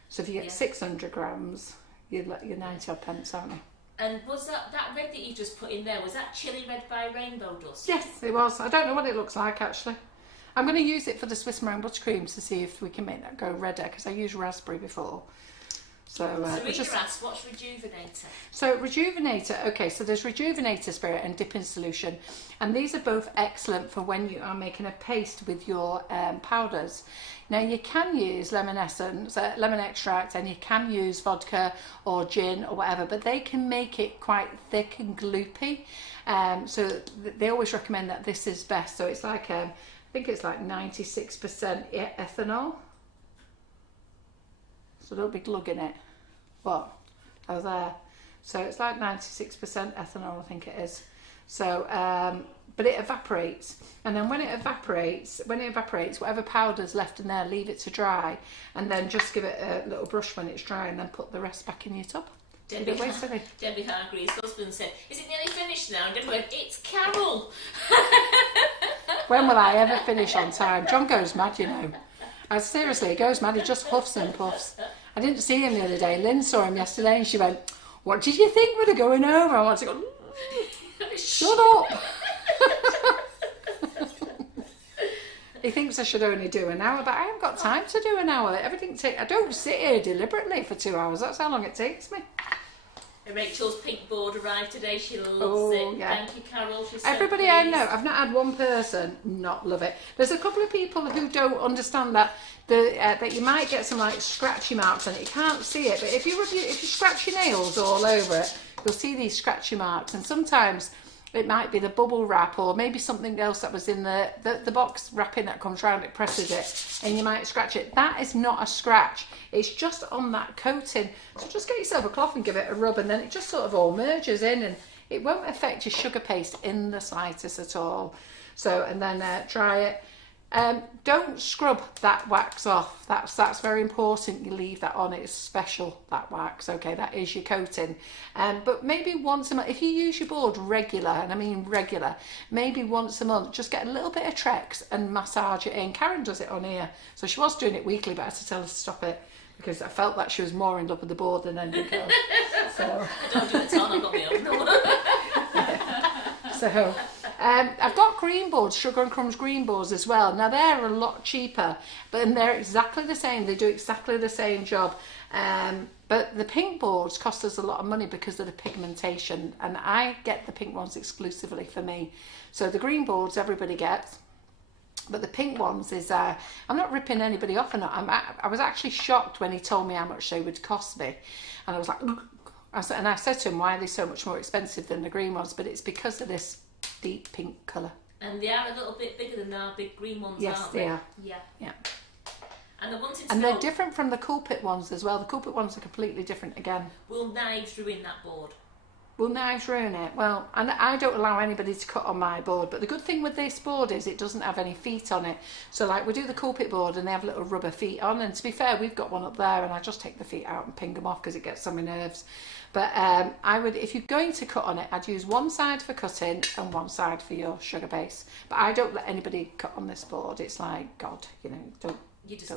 So if you get 600 grams, you're 90 odd pence, aren't you? And was that red that you just put in there, was that chili red by rainbow dust? Yes, it was. I don't know what it looks like, actually. I'm going to use it for the Swiss meringue buttercreams to see if we can make that go redder, because I used raspberry before. So, what's Rejuvenator? So Rejuvenator, okay, so there's Rejuvenator Spirit and Dipping Solution, and these are both excellent for when you are making a paste with your powders. Now you can use lemon essence, lemon extract, and you can use vodka or gin or whatever, but they can make it quite thick and gloopy. So they always recommend that this is best. So it's like, I think it's like 96% ethanol. So don't be glugging it. What? Oh, there. So it's like 96% ethanol, I think it is. So, but it evaporates, and then when it evaporates, whatever powder's left in there, leave it to dry, and then just give it a little brush when it's dry, and then put the rest back in your tub. Debbie Hargreaves' husband said, "Is it nearly finished now?" And Debbie went, "It's Carol." When will I ever finish on time? John goes mad, you know. Seriously, he goes mad. He just huffs and puffs. I didn't see him the other day. Lynn saw him yesterday, and she went, "What did you think we were going over?" I want to go, "Shut up." He thinks I should only do an hour, but I haven't got time to do an hour. I don't sit here deliberately for 2 hours. That's how long it takes me. Rachel's pink board arrived today. She loves it. Yeah. Thank you, Carol. She's Everybody so I pleased. know, I've not had one person not love it. There's a couple of people who don't understand that that you might get some like scratchy marks on it. You can't see it, but if you scratch your nails all over it, you'll see these scratchy marks. And sometimes it might be the bubble wrap, or maybe something else that was in the box wrapping that comes round, it presses it, and you might scratch it. That is not a scratch. It's just on that coating. So just get yourself a cloth and give it a rub, and then it just sort of all merges in, and it won't affect your sugar paste in the slightest at all. So, and then dry it. Don't scrub that wax off. That's very important. You leave that on. It's special, that wax. Okay, that is your coating. But maybe once a month, if you use your board regular, and I mean regular, maybe once a month, just get a little bit of Trex and massage it in. Karen does it on here, so she was doing it weekly, but I had to tell her to stop it because I felt that she was more in love with the board than anything else. So I don't do it on. I've got my own. So, I've got green boards, Sugar and Crumbs green boards as well. Now they're a lot cheaper, but they're exactly the same. They do exactly the same job. But the pink boards cost us a lot of money because of the pigmentation, and I get the pink ones exclusively for me. So the green boards everybody gets, but the pink ones is, I'm not ripping anybody off or not. I was actually shocked when he told me how much they would cost me, and I was like, I said to him, why are they so much more expensive than the green ones? But it's because of this deep pink colour. And they are a little bit bigger than our big green ones, yes, aren't they are. Yeah. Yeah. And I wanted to and know, they're different from the Coolpit ones as well. The Coolpit ones are completely different again. will knives ruin that board? Will knives ruin it? Well, and I don't allow anybody to cut on my board, but the good thing with this board is it doesn't have any feet on it. So like we do the Coolpit board and they have little rubber feet on, and to be fair, we've got one up there and I just take the feet out and ping them off because it gets on my nerves. But I would, if you're going to cut on it, I'd use one side for cutting and one side for your sugar base. But I don't let anybody cut on this board. It's like, God, you know, don't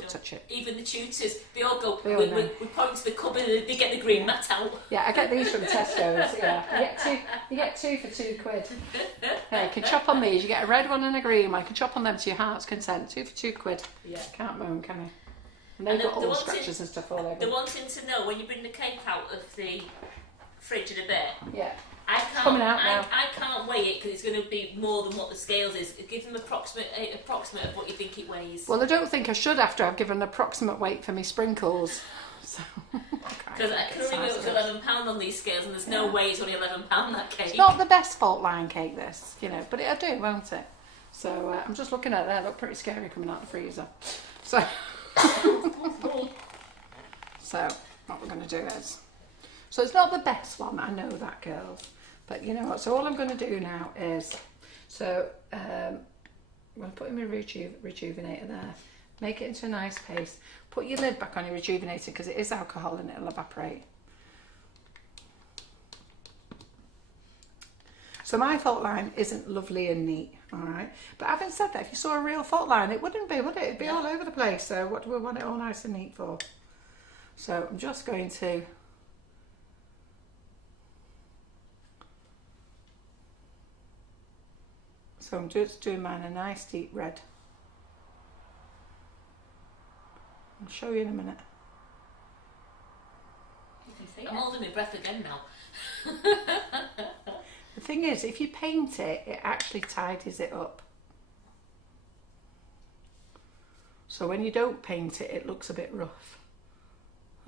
touch it. Even the tutors, they all go, They all we point to the cupboard and they get the green mat out. Yeah, I get these from Tesco's. Yeah, you get two for £2. Yeah, you can chop on these. You get a red one and a green one. You can chop on them to your heart's content. 2 for £2. Yeah. Can't moan, can you? And they've got all the scratches and stuff all over. They're wanting to know when you bring the cake out of the fridge in a bit. Yeah. Coming out now. I can't weigh it because it's going to be more than what the scales is. Give them approximate of what you think it weighs. Well, I don't think I should after I've given an approximate weight for my sprinkles. Because I can only go up to £11 on these scales, and there's no way it's only £11 that cake. It's not the best fault line cake, this, you know, but it'll do, won't it? So I'm just looking at that. It looked pretty scary coming out of the freezer. So, so what we're going to do is, so it's not the best one, I know that, girls. But you know what, so all I'm going to do now is, so I'm going to put in my rejuvenator there, make it into a nice paste, put your lid back on your rejuvenator because it is alcohol and it'll evaporate. So my fault line isn't lovely and neat, alright, but having said that, if you saw a real fault line, it wouldn't be, would it? It'd be all over the place, so what do we want it all nice and neat for? So I'm just going to So I'm just doing mine a nice deep red. I'll show you in a minute. I'm holding my breath again now. The thing is, if you paint it, it actually tidies it up. So when you don't paint it, it looks a bit rough.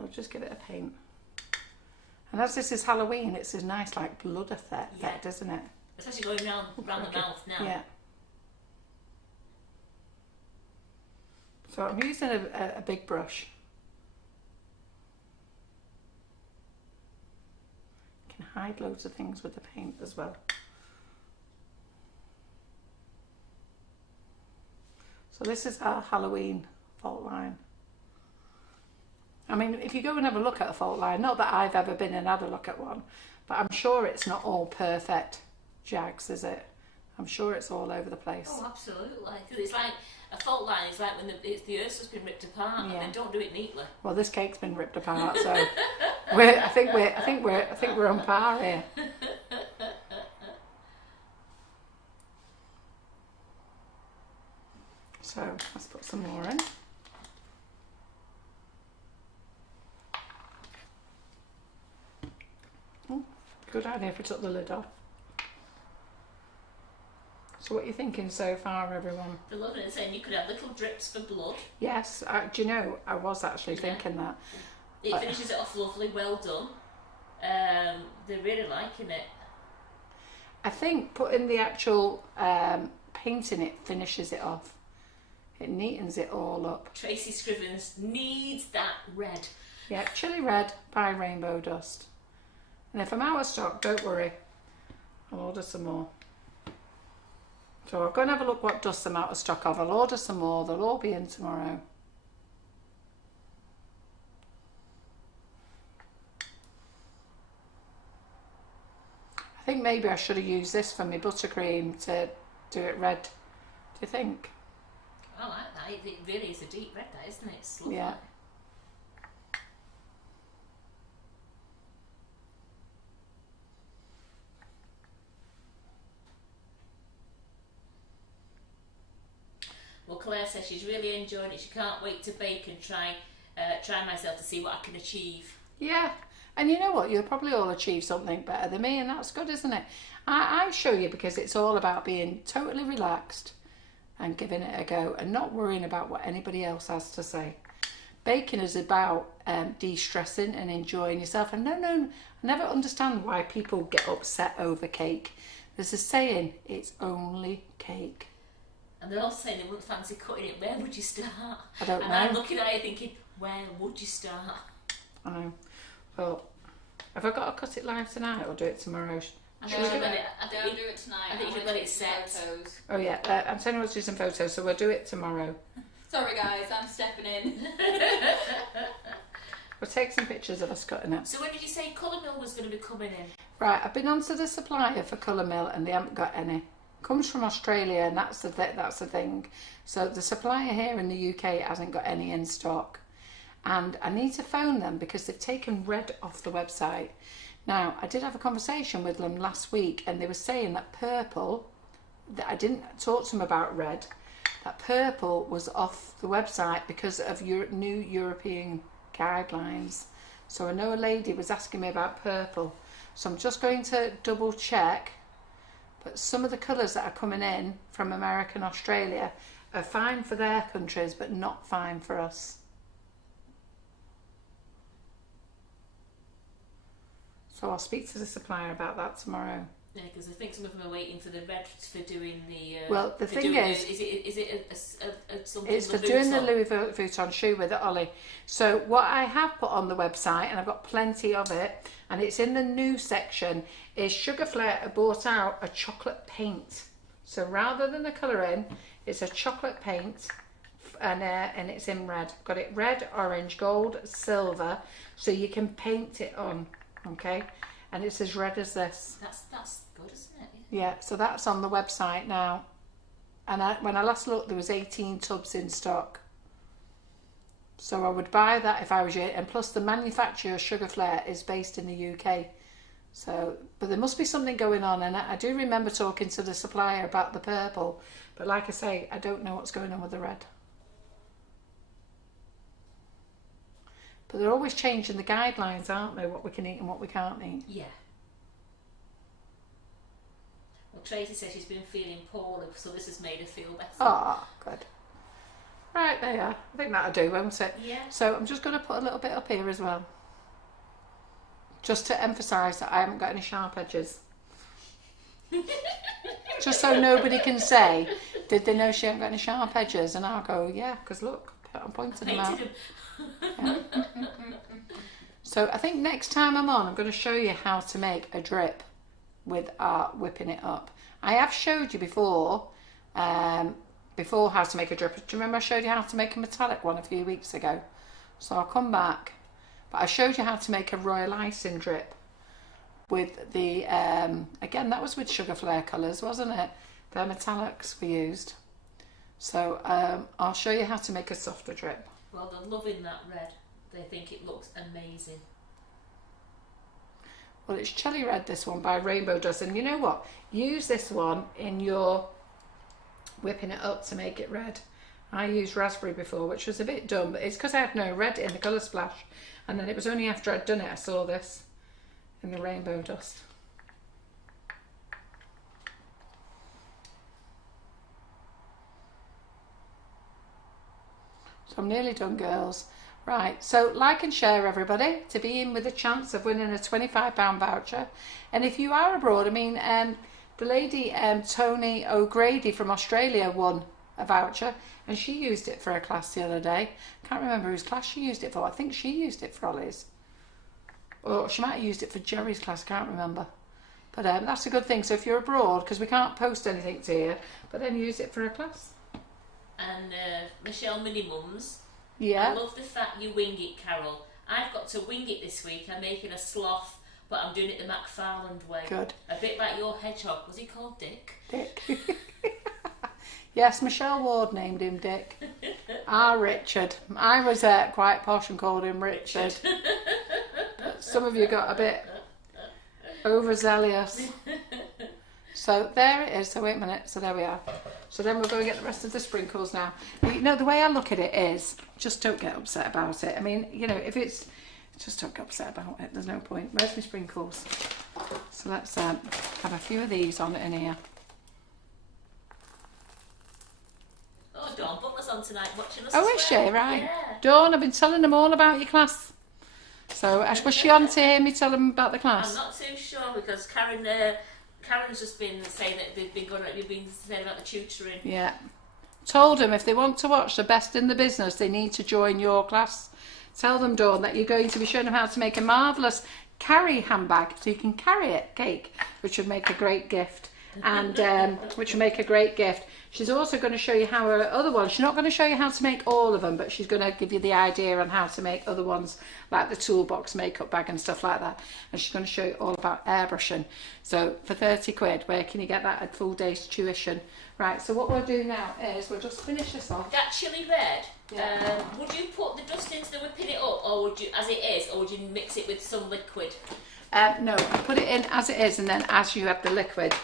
I'll just give it a paint. And as this is Halloween, it's a nice like blood effect, isn't it? It's actually going round the mouth now. Yeah. So I'm using a big brush. You can hide loads of things with the paint as well. So this is our Halloween fault line. I mean, if you go and have a look at a fault line, not that I've ever been and had a look at one, but I'm sure it's not all perfect jags, is it? I'm sure it's all over the place. Oh, absolutely. Because it's like a fault line is like when the earth has been ripped apart and they don't do it neatly. Well, this cake's been ripped apart, so I think we're on par here. So let's put some more in. Oh, good idea if we took the lid off. So what are you thinking so far, everyone? They're loving it, saying you could have little drips for blood. Yes, do you know, I was actually thinking that. It finishes it off lovely, well done. They're really liking it. I think putting the actual paint in it finishes it off. It neatens it all up. Tracy Scrivens needs that red. Yeah, Chili Red by Rainbow Dust. And if I'm out of stock, don't worry. I'll order some more. So I'll go and have a look what dust I'm out of stock of. I'll order some more. They'll all be in tomorrow. I think maybe I should have used this for my buttercream to do it red. Do you think? I like that. It really is a deep red, that, isn't it? It's lovely. Yeah. Claire says she's really enjoying it. She can't wait to bake and try myself to see what I can achieve. Yeah, and you know what? You'll probably all achieve something better than me, and that's good, isn't it? I show you because it's all about being totally relaxed and giving it a go and not worrying about what anybody else has to say. Baking is about de-stressing and enjoying yourself. And no, I never understand why people get upset over cake. There's a saying, it's only cake. And they're all saying they wouldn't fancy cutting it. Where would you start? I don't and know. I'm looking at it thinking, where would you start? I know. Well, have I got to cut it live tonight or do it tomorrow? I Should we don't do it? do it tonight. I think you should let it set. Photos. Oh yeah, I'm sending us to do some photos, so we'll do it tomorrow. Sorry guys, I'm stepping in. We'll take some pictures of us cutting it. So when did you say Colour Mill was going to be coming in? Right, I've been on to the supplier for Colour Mill and they haven't got any. Comes from Australia and that's the thing. So the supplier here in the UK hasn't got any in stock. And I need to phone them because they've taken red off the website. Now, I did have a conversation with them last week and they were saying that purple, that I didn't talk to them about red, that purple was off the website because of new European guidelines. So I know a lady was asking me about purple. So I'm just going to double check. But some of the colours that are coming in from America and Australia are fine for their countries, but not fine for us. So I'll speak to the supplier about that tomorrow. Yeah, because I think some of them are waiting for the red for doing the. Well, the thing is it something? it's for doing the Louis Vuitton shoe with it, Ollie. So what I have put on the website, and I've got plenty of it, and it's in the new section, is Sugar Flare bought out a chocolate paint. So rather than the colouring, it's a chocolate paint, and it's in red. Got it red, orange, gold, silver, so you can paint it on. Okay, and it's as red as this. That's good, isn't it? Yeah, so that's on the website now. And when I last looked, there was 18 tubs in stock. So I would buy that if I was you. And plus the manufacturer, Sugar Flare, is based in the UK. So, but there must be something going on. And I do remember talking to the supplier about the purple. But like I say, I don't know what's going on with the red. But they're always changing the guidelines, aren't they? What we can eat and what we can't eat. Yeah. Well, Tracy says she's been feeling poorly, so this has made her feel better. Oh, good. Right, there you are. I think that'll do, won't it? Yeah. So I'm just going to put a little bit up here as well. Just to emphasise that I haven't got any sharp edges. Just so nobody can say, did they know she hasn't got any sharp edges? And I'll go, yeah, because look, I'm pointing them out. Yeah. So I think next time I'm on, I'm going to show you how to make a drip with whipping it up. I have showed you before how to make a drip. Do you remember I showed you how to make a metallic one a few weeks ago? So I'll come back. But I showed you how to make a royal icing drip with the, again, that was with Sugar Flare colours, wasn't it? They're metallics we used. So I'll show you how to make a softer drip. Well, they're loving that red. They think it looks amazing. Well, it's Cherry Red, this one, by Rainbow Dust. And you know what? Use this one in your whipping it up to make it red. I used raspberry before, which was a bit dumb, but it's because I had no red in the colour splash. And then it was only after I'd done it I saw this in the Rainbow Dust. So I'm nearly done, girls. Right, so like and share, everybody, to be in with a chance of winning a £25 voucher. And if you are abroad, I mean, the lady Tony O'Grady from Australia won a voucher, and she used it for a class the other day. Can't remember whose class she used it for. I think she used it for Ollie's. Or she might have used it for Jerry's class, I can't remember. But that's a good thing. So if you're abroad, because we can't post anything to you, but then use it for a class. And Michelle Minimums. Yeah. I love the fact you wing it, Carol. I've got to wing it this week. I'm making a sloth, but I'm doing it the McFarland way. Good. A bit like your hedgehog. Was he called Dick? Dick. Yes, Michelle Ward named him Dick. Richard. I was quite posh and called him Richard. Some of you got a bit overzealous. So there it is. So wait a minute. So there we are. So then we'll go and get the rest of the sprinkles now. You know, the way I look at it is, just don't get upset about it. I mean, you know, if it's, just don't get upset about it. There's no point. Where's my sprinkles? So let's have a few of these on in here. Oh, Dawn Butler's on tonight watching us. Oh, as is she? well. Right. Yeah. Dawn, I've been telling them all about your class. So, was she on to hear me tell them about the I'm class? not too sure because Karen's just been saying that you've been saying about the tutoring. Yeah. Told them if they want to watch the best in the business, they need to join your class. Tell them, Dawn, that you're going to be showing them how to make a marvellous carry handbag, so you can carry it, cake, which would make a great gift. And which will make a great gift. She's also going to show you how her other ones, she's not going to show you how to make all of them, but she's going to give you the idea on how to make other ones, like the toolbox makeup bag and stuff like that. And she's going to show you all about airbrushing. So for 30 quid, where can you get that at full day's tuition? Right, so what we'll do now is we'll just finish this off. That chili red, Yeah. would you put the dust into the whipping it up, or would you, as it is, or would you mix it with some liquid? No, put it in as it is, and then as you add the liquid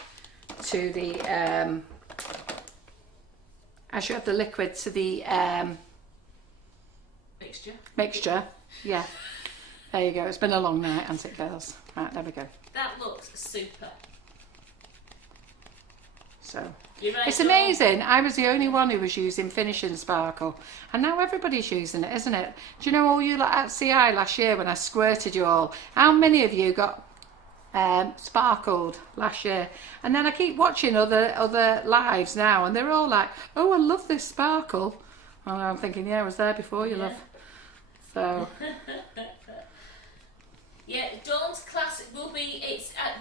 to the mixture, yeah. There you go. It's been a long night, hasn't it, girls? Right, there we go. That looks super. So You ready, it's Dawn? amazing. I was the only one who was using finishing sparkle, and now everybody's using it, isn't it? Do you know all you lot at CI last year when I squirted you all? How many of you got sparkled last year? And then I keep watching other lives now, and they're all like, "Oh, I love this sparkle." And I'm thinking, yeah, I was there before you, love. So Yeah, Dawn's class will be.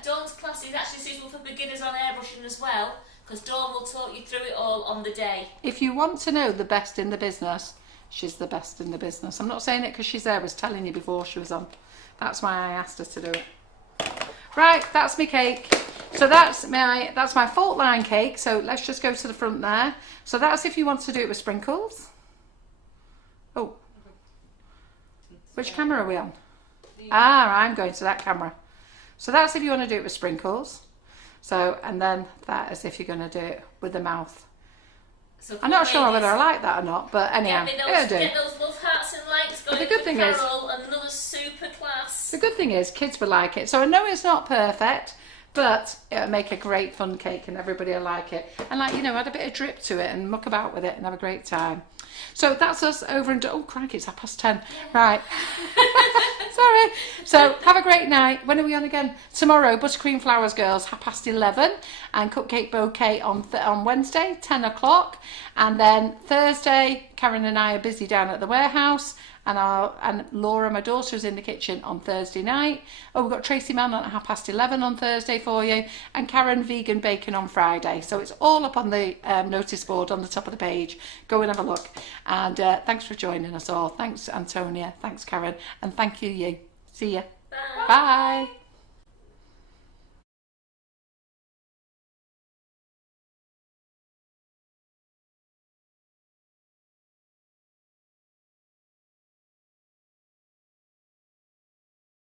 Dawn's class is actually suitable for beginners on airbrushing as well, because Dawn will talk you through it all on the day. if you want to know the best in the business, she's the best in the business. I'm not saying it because she's there. I was telling you before she was on. That's why I asked her to do it. Right, that's my cake. So that's my fault line cake. So let's just go to the front there. So that's if you want to do it with sprinkles. Oh, which camera are we on? I'm going to that camera. So that's if you want to do it with sprinkles. So, and then that is if you're going to do it with the mouth. So I'm not sure whether I like that or not, but anyhow, it'll do. Get those love hearts and likes going. The good for thing is- Carol, another super class. The good thing is kids will like it. So I know it's not perfect, but it'll make a great fun cake and everybody will like it. And like, you know, add a bit of drip to it and muck about with it and have a great time. So that's us over and oh crikey, it's 10:30. Right. Sorry. So have a great night. When are we on again? Tomorrow, Buttercream Flowers Girls, 11:30, and Cupcake Bouquet on Wednesday, 10 o'clock. And then Thursday, Karen and I are busy down at the warehouse. And Laura, my daughter, is in the kitchen on Thursday night. Oh, we've got Tracy Mann at 11:30 on Thursday for you, and Karen vegan bacon on Friday. So it's all up on the notice board on the top of the page. Go and have a look. And thanks for joining us all. Thanks, Antonia. Thanks, Karen. And thank you. See ya. Bye. Bye.